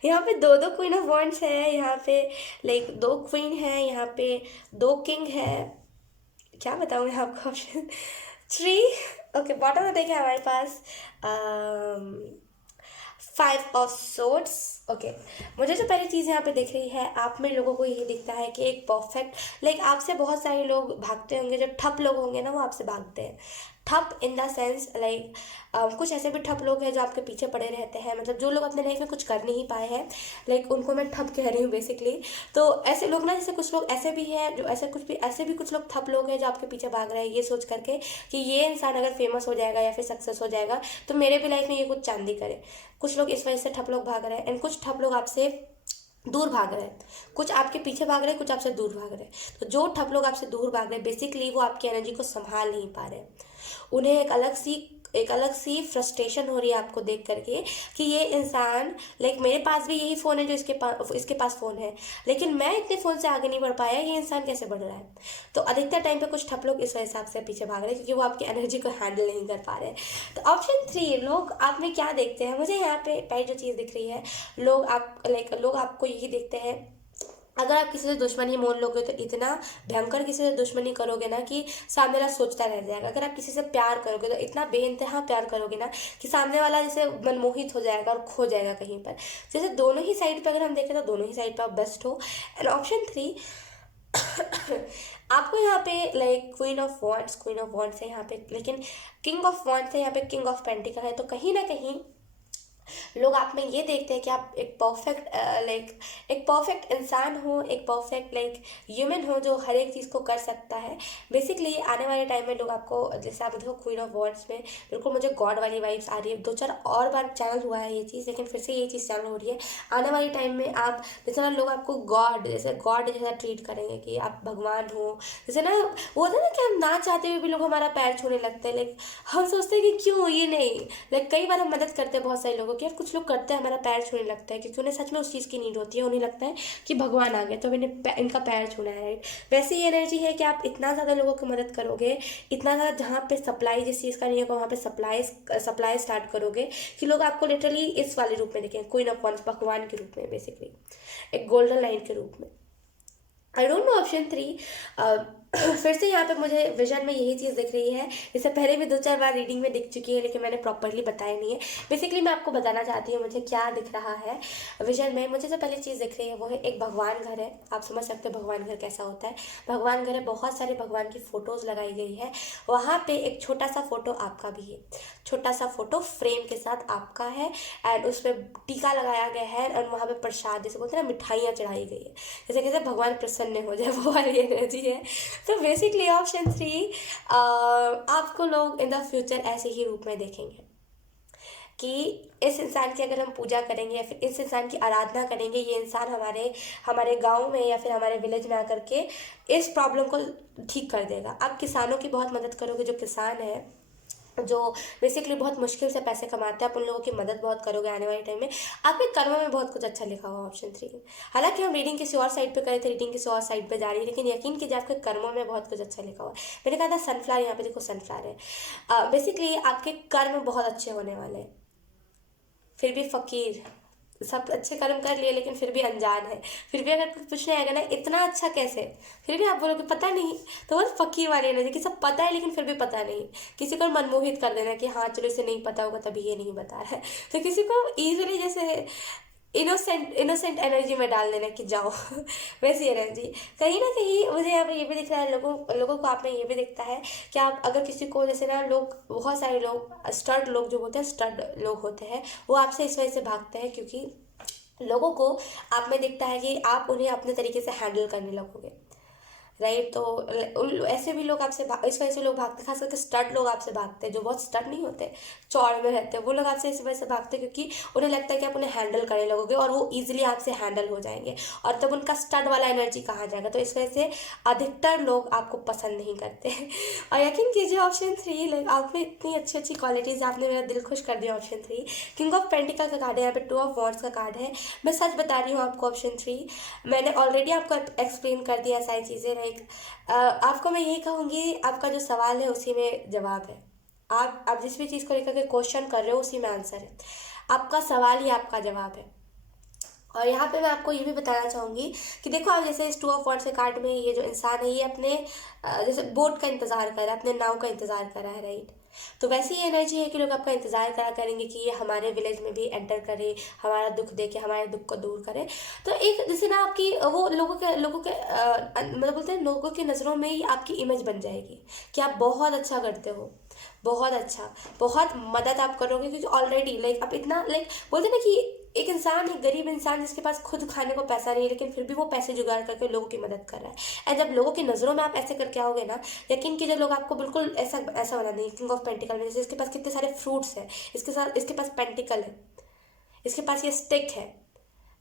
यहाँ पे दो queen of once है, यहाँ पे like 2 queen है, यहाँ पे 2 king है, क्या बताऊँ मैं आपको। ऑप्शन 3, ओके, बॉटम में देखिए हमारे पास 5 ऑफ सोर्ड्स। ओके, मुझे जो पहली चीज़ यहाँ पे दिख रही है, आप में लोगों को यही दिखता है कि एक परफेक्ट लाइक आपसे बहुत सारे लोग भागते होंगे, जो ठप लोग होंगे ना वो आपसे भागते हैं। ठप इन द सेंस लाइक कुछ ऐसे भी ठप लोग हैं जो आपके पीछे पड़े रहते हैं, मतलब जो लोग अपने लाइफ में कुछ कर नहीं पाए हैं, लाइक उनको मैं ठप कह रही हूँ बेसिकली। तो ऐसे लोग ना, जैसे कुछ लोग ऐसे भी हैं जो ऐसे भी कुछ लोग ठप लोग हैं जो आपके पीछे भाग रहे हैं ये सोच करके कि ये इंसान अगर फेमस हो जाएगा या फिर सक्सेस हो जाएगा तो मेरे भी लाइफ में ये कुछ चांदी करे। कुछ लोग इस वजह से ठप लोग भाग रहे हैं, एंड कुछ ठप लोग आपसे दूर भाग रहे हैं, कुछ आपके पीछे भाग रहे हैं, कुछ आपसे दूर भाग रहे हैं। तो जो ठप लोग आपसे दूर भाग रहे हैं बेसिकली वो आपकी एनर्जी को संभाल नहीं पा रहे, उन्हें एक अलग सी फ्रस्ट्रेशन हो रही है आपको देख करके कि ये इंसान लाइक मेरे पास भी यही फ़ोन है जो इसके पास फ़ोन है, लेकिन मैं इतने फ़ोन से आगे नहीं बढ़ पाया, ये इंसान कैसे बढ़ रहा है। तो अधिकतर टाइम पे कुछ ठप लोग इस वजह से आपसे पीछे भाग रहे हैं क्योंकि वो आपकी एनर्जी को हैंडल नहीं कर पा रहे हैं। तो ऑप्शन 3 लोग आप में क्या देखते हैं, मुझे यहाँ पे पहली जो चीज़ दिख रही है, लोग आपको यही देखते हैं अगर आप किसी से दुश्मनी मोल लोगे तो इतना भयंकर किसी से दुश्मनी करोगे ना कि सामने वाला सोचता रह जाएगा। अगर आप किसी से प्यार करोगे तो इतना बेइंतहा प्यार करोगे ना कि सामने वाला जैसे मनमोहित हो जाएगा और खो जाएगा कहीं पर। जैसे दोनों ही साइड पे अगर हम देखें तो दोनों ही साइड पे आप बेस्ट हो। एंड ऑप्शन 3, आपको यहाँ पे लाइक क्वीन ऑफ वॉन्ड्स है यहाँ पे, लेकिन किंग ऑफ वॉन्ड्स है यहाँ पे, किंग ऑफ पेंटिकल है। तो कहीं ना कहीं लोग आप में ये देखते हैं कि आप एक परफेक्ट एक परफेक्ट इंसान हो, एक परफेक्ट ह्यूमन हो जो हर एक चीज़ को कर सकता है। बेसिकली आने वाले टाइम में लोग आपको, जैसे आप देखो क्वीन ऑफ वॉन्ड्स में बिल्कुल मुझे गॉड वाली वाइब्स आ रही है। 2-4 और बार चैनल हुआ है ये चीज़, लेकिन फिर से ये चीज़ चैनल हो रही है। आने वाले टाइम में आप जैसे ना लोग आपको गॉड जैसा ट्रीट करेंगे कि आप भगवान हो। जैसे ना वो होता है ना कि हम ना चाहते हुए भी लोग हमारा पैर छूने लगते हैं। हम सोचते हैं कि क्यों ये नहीं, कई बार हम मदद करते हैं बहुत सारे लोगों की, और कुछ लोग करते हैं हमारा पैर छूने लगता है क्योंकि उन्हें सच में उस चीज़ की नीड होती है। उन्हें लगता है कि भगवान आ गए तो इन्हें इनका पैर छूना है, राइट। वैसे ही एनर्जी है कि आप इतना ज़्यादा लोगों की मदद करोगे, इतना ज़्यादा जहाँ पे सप्लाई जिस चीज़ का नहीं होगा वहाँ पे सप्लाई स्टार्ट करोगे कि लोग आपको लिटरली इस वाले रूप में देखें, क्वीन ऑफ वॉन्ड्स, भगवान के रूप में, बेसिकली एक गोल्डन लाइन के रूप में। आई डोंट नो ऑप्शन 3। फिर से यहाँ पे मुझे विजन में यही चीज़ दिख रही है। इससे पहले भी 2-4 बार रीडिंग में दिख चुकी है, लेकिन मैंने प्रॉपरली बताया नहीं है। बेसिकली मैं आपको बताना चाहती हूँ मुझे क्या दिख रहा है विजन में। मुझे जो पहली चीज़ दिख रही है वो है एक भगवान घर है। आप समझ सकते हो भगवान घर कैसा होता है। भगवान घर है, बहुत सारे भगवान की फ़ोटोज़ लगाई गई है। वहाँ पर एक छोटा सा फ़ोटो आपका भी है, छोटा सा फ़ोटो फ्रेम के साथ आपका है, एंड उस पर टीका लगाया गया है, और वहाँ पर प्रसाद जैसे बोलते हैं ना, मिठाइयाँ चढ़ाई गई है, जैसे कहते हैं भगवान प्रसन्न हो जाए, वो वाली एनर्जी है। तो बेसिकली ऑप्शन 3, आपको लोग इन द फ्यूचर ऐसे ही रूप में देखेंगे कि इस इंसान की अगर हम पूजा करेंगे या फिर इस इंसान की आराधना करेंगे, ये इंसान हमारे हमारे गांव में या फिर हमारे विलेज में आकर के इस प्रॉब्लम को ठीक कर देगा। आप किसानों की बहुत मदद करोगे, जो किसान है, जो बेसिकली बहुत मुश्किल से पैसे कमाते हैं, आप उन लोगों की मदद बहुत करोगे आने वाले टाइम में। आपके कर्मों में बहुत कुछ अच्छा लिखा हुआ ऑप्शन 3। हालांकि हम रीडिंग किसी और साइड पे करे थे, रीडिंग किसी और साइड पे जा रही है, लेकिन यकीन कीजिए आपके कर्मों में बहुत कुछ अच्छा लिखा हुआ है। मैंने कहा था सनफ्लावर, यहाँ पे देखो सनफ्लावर है। बेसिकली आपके कर्म बहुत अच्छे होने वाले हैं। फिर भी फकीर, सब अच्छे कर्म कर लिए लेकिन फिर भी अनजान है। फिर भी अगर कुछ पूछने आएगा ना इतना अच्छा कैसे, फिर भी आप बोलोगे पता नहीं। तो बस फकीर वाली एनर्जी कि सब पता है लेकिन फिर भी पता नहीं। किसी को मनमोहित कर देना कि हाँ चलो इसे नहीं पता होगा तभी ये नहीं बता रहा है। तो किसी को ईजिली जैसे इनोसेंट एनर्जी में डाल देना कि जाओ वैसी एनर्जी। कहीं ना कहीं मुझे यहाँ पे ये भी दिख रहा है, लोगों को आप में ये भी दिखता है कि आप अगर किसी को, जैसे ना लोग, बहुत सारे लोग स्टड लोग जो बोलते हैं, स्टड लोग होते हैं, वो आपसे इस वजह से भागते हैं क्योंकि लोगों को आप में दिखता है कि आप उन्हें अपने तरीके से हैंडल करने लगोगे, राइट। तो ऐसे भी लोग आपसे इस वजह से लोग भागते, खास करके स्टड लोग आपसे भागते हैं, जो बहुत स्टड नहीं होते, चौड़ में रहते हैं, वो लोग आपसे इस वजह से भागते हैं क्योंकि उन्हें लगता है कि आप उन्हें हैंडल करने लगोगे और वो ईजिली आपसे हैंडल हो जाएंगे, और तब उनका स्टड वाला एनर्जी कहाँ जाएगा। तो इस वजह से अधिकतर लोग आपको पसंद नहीं करते और यकीन कीजिए ऑप्शन 3, लाइक आप में इतनी अच्छी अच्छी क्वालिटीज़, आपने मेरा दिल खुश कर दिया। ऑप्शन 3 किंग ऑफ पेंटिकल का कार्ड है, यहाँ पे 2 ऑफ वॉन्ड्स का कार्ड है। मैं सच बता रही हूँ आपको, ऑप्शन 3 मैंने ऑलरेडी आपको एक्सप्लेन कर दिया सारी चीज़ें। लाइक आपको मैं यही कहूँगी, आपका जो सवाल है उसी में जवाब है। आप जिस भी चीज़ को लेकर के क्वेश्चन कर रहे हो उसी में आंसर है। आपका सवाल ही आपका जवाब है। और यहाँ पे मैं आपको ये भी बताना चाहूँगी कि देखो, आप जैसे इस 2 ऑफ वॉन्ड्स के कार्ड में ये जो इंसान है ये अपने जैसे बोट का इंतज़ार कर रहा है, अपने नाव का इंतज़ार कर रहा है, राइट। तो वैसी ये एनर्जी है कि लोग आपका इंतज़ार करा करेंगे कि ये हमारे विलेज में भी एंटर करे, हमारा दुख देखे, हमारे दुख को दूर करे। तो एक जैसे ना आपकी वो लोगों के मतलब बोलते हैं लोगों की नज़रों में ही आपकी इमेज बन जाएगी कि आप बहुत अच्छा करते हो, बहुत अच्छा, बहुत मदद आप करोगे क्योंकि ऑलरेडी लाइक आप इतना बोलते हैं ना कि एक इंसान, एक गरीब इंसान जिसके पास खुद खाने को पैसा नहीं है लेकिन फिर भी वो पैसे जुगाड़ करके लोगों की मदद कर रहा है। एंड जब लोगों की नज़रों में आप ऐसे करके आओगे ना, यकीन कीजिए लोग आपको बिल्कुल ऐसा ऐसा बना देंगे। किंग ऑफ पेंटिकल में जैसे इसके पास कितने सारे फ्रूट्स हैं, इसके पास पेंटिकल है, इसके पास ये स्टिक है,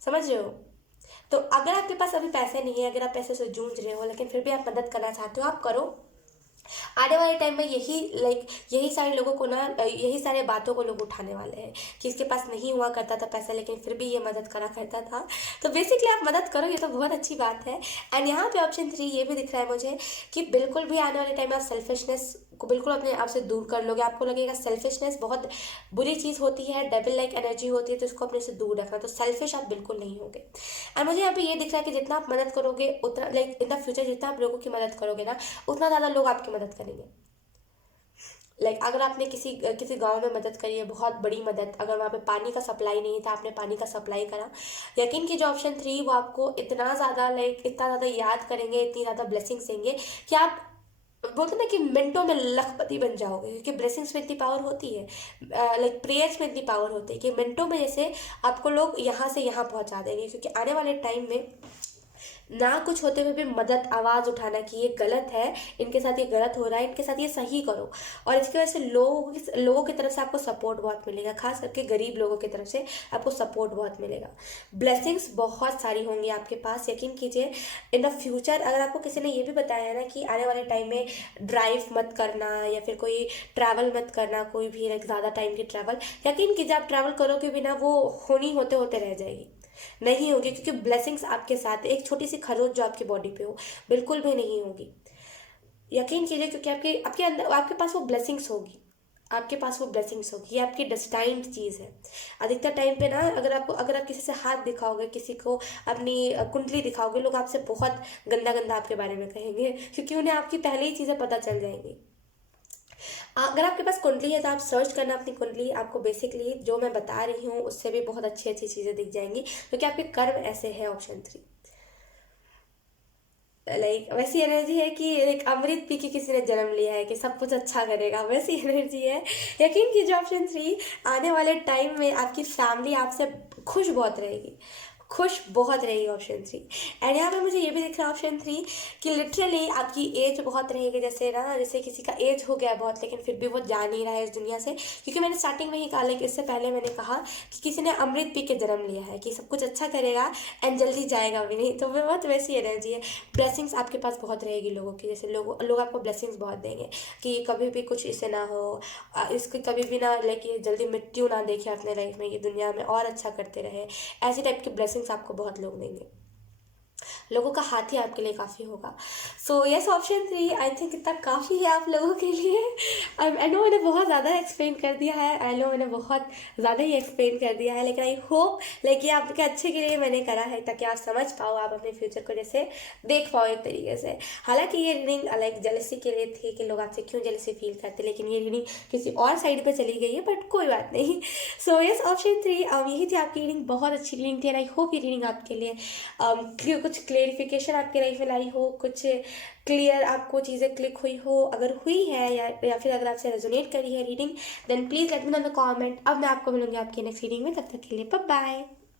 समझ रहे हो। तो अगर आपके पास अभी पैसे नहीं है, अगर आप पैसे से जूझ रहे हो लेकिन फिर भी आप मदद करना चाहते हो, आप करो। आने वाले टाइम में यही सारे लोगों को ना यही सारे बातों को लोग उठाने वाले हैं कि इसके पास नहीं हुआ करता था पैसा, लेकिन फिर भी ये मदद करा करता था। तो बेसिकली आप मदद करो, ये तो बहुत अच्छी बात है। एंड यहाँ पे ऑप्शन 3 ये भी दिख रहा है मुझे कि बिल्कुल भी आने वाले टाइम में आप सेल्फिशनेस को बिल्कुल अपने आप से दूर कर लोगे। आपको लगेगा सेल्फिशनेस बहुत बुरी चीज़ होती है, डेविल लाइक एनर्जी होती है, तो इसको अपने से दूर रखना। तो सेल्फिश आप बिल्कुल नहीं होगे। एंड मुझे यहाँ पे ये दिख रहा है कि जितना आप मदद करोगे उतना इन द फ्यूचर जितना आप लोगों की मदद करोगे ना, उतना ज़्यादा लोग आपकी मदद करेंगे। अगर आपने किसी किसी गांव में मदद करी है, बहुत बड़ी मदद, अगर वहाँ पे पानी का सप्लाई नहीं था, आपने पानी का सप्लाई करा, यकीन कीजिए ऑप्शन 3 वो आपको इतना ज़्यादा याद करेंगे, इतनी ज़्यादा ब्लेसिंग्स देंगे कि आप बोलते ना कि मिनटों में लखपति बन जाओगे, क्योंकि ब्लेसिंग्स में इतनी पावर होती है, प्रेयर्स में इतनी पावर होती है कि मिनटों में जैसे आपको लोग यहाँ से यहाँ पहुँचा देंगे। क्योंकि आने वाले टाइम में ना कुछ होते हुए भी मदद आवाज़ उठाना कि ये गलत है, इनके साथ ये गलत हो रहा है, इनके साथ ये सही करो, और इसकी वजह से लोगों की तरफ से आपको सपोर्ट बहुत मिलेगा, खास करके गरीब लोगों की तरफ से आपको सपोर्ट बहुत मिलेगा। ब्लेसिंग्स बहुत सारी होंगी आपके पास, यकीन कीजिए। इन द फ्यूचर अगर आपको किसी ने ये भी बताया है ना कि आने वाले टाइम में ड्राइव मत करना या फिर कोई ट्रैवल मत करना, कोई भी ज़्यादा टाइम की ट्रैवल, यकीन कीजिए आप ट्रैवल करोगे बिना वो होनी होते होते रह जाएगी, नहीं होगी। क्योंकि ब्लेसिंग्स आपके साथ, एक छोटी सी खरोच जो आपकी बॉडी पे हो बिल्कुल भी नहीं होगी, यकीन कीजिए। क्योंकि आपके आपके अंदर आपके पास वो ब्लेसिंग्स होगी, आपके पास वो ब्लेसिंग्स होगी, ये आपकी डेस्टाइन्ड चीज़ है। अधिकतर टाइम पे ना अगर आप किसी से हाथ दिखाओगे, किसी को अपनी कुंडली दिखाओगे, लोग आपसे बहुत गंदा गंदा आपके बारे में कहेंगे, क्योंकि उन्हें आपकी पहले ही चीज़ें पता चल जाएंगी। अगर आपके पास कुंडली है तो आप सर्च करना अपनी कुंडली, आपको बेसिकली जो मैं बता रही हूँ उससे भी बहुत अच्छी अच्छी चीज़ें दिख जाएंगी, क्योंकि आपके कर्म ऐसे है। ऑप्शन 3 वैसी एनर्जी है कि एक अमृत पी के किसी ने जन्म लिया है कि सब कुछ अच्छा करेगा, वैसी एनर्जी है। यकीन कीजिए ऑप्शन 3 आने वाले टाइम में आपकी फैमिली आपसे खुश बहुत रहेगी, खुश बहुत रहेगी ऑप्शन 3। एंड यहाँ पे मुझे ये भी दिख रहा है ऑप्शन 3 कि लिटरली आपकी एज बहुत रहेगी, जैसे किसी का एज हो गया बहुत लेकिन फिर भी वो जा नहीं रहा है इस दुनिया से। क्योंकि मैंने स्टार्टिंग में ही कहा, लेकिन इससे पहले मैंने कहा कि किसी ने अमृत पी के जन्म लिया है कि सब कुछ अच्छा करेगा एंड जल्दी जाएगा भी नहीं, तो वो बहुत वैसी एनर्जी है। ब्लेसिंग्स आपके पास बहुत रहेगी लोगों की, जैसे लोग आपको ब्लेसिंग्स बहुत देंगे कि कभी भी कुछ इसे ना हो, इसको कभी भी ना ये जल्दी मृत्यु ना देखे अपने लाइफ में, ये दुनिया में और अच्छा करते रहे। ऐसी टाइप की ब्लेसिंग्स आपको बहुत लोग देंगे, लोगों का हाथ ही आपके लिए काफ़ी होगा। So yes option 3 I think इतना काफ़ी है आप लोगों के लिए। आई नो मैंने बहुत ज़्यादा एक्सप्लेन कर दिया है, आई नो मैंने बहुत ज़्यादा ही एक्सप्लेन कर दिया है, लेकिन आई होप ये आपके अच्छे के लिए मैंने करा है, ताकि आप समझ पाओ, आप अपने फ्यूचर को जैसे देख पाओ एक तरीके से। हालांकि ये रीडिंग जेलसी के लिए थी कि लोग आपसे क्यों जेलसी फील करते, लेकिन ये रीडिंग किसी और साइड पर चली गई है, बट कोई बात नहीं। सो यस ऑप्शन 3 यही थी आपकी रीडिंग, बहुत अच्छी रीडिंग थी, एंड आई होप ये रीडिंग आपके लिए कुछ क्लेरिफिकेशन आपके लाइफ में लाई हो, कुछ क्लियर आपको चीज़ें क्लिक हुई हो। अगर हुई है या फिर अगर आपसे रेजोनेट करी है reading, then please let me know in the comment. अब मैं आपको मिलूंगी आपकी नेक्स्ट रीडिंग में, तब तक के लिए बाय बाय।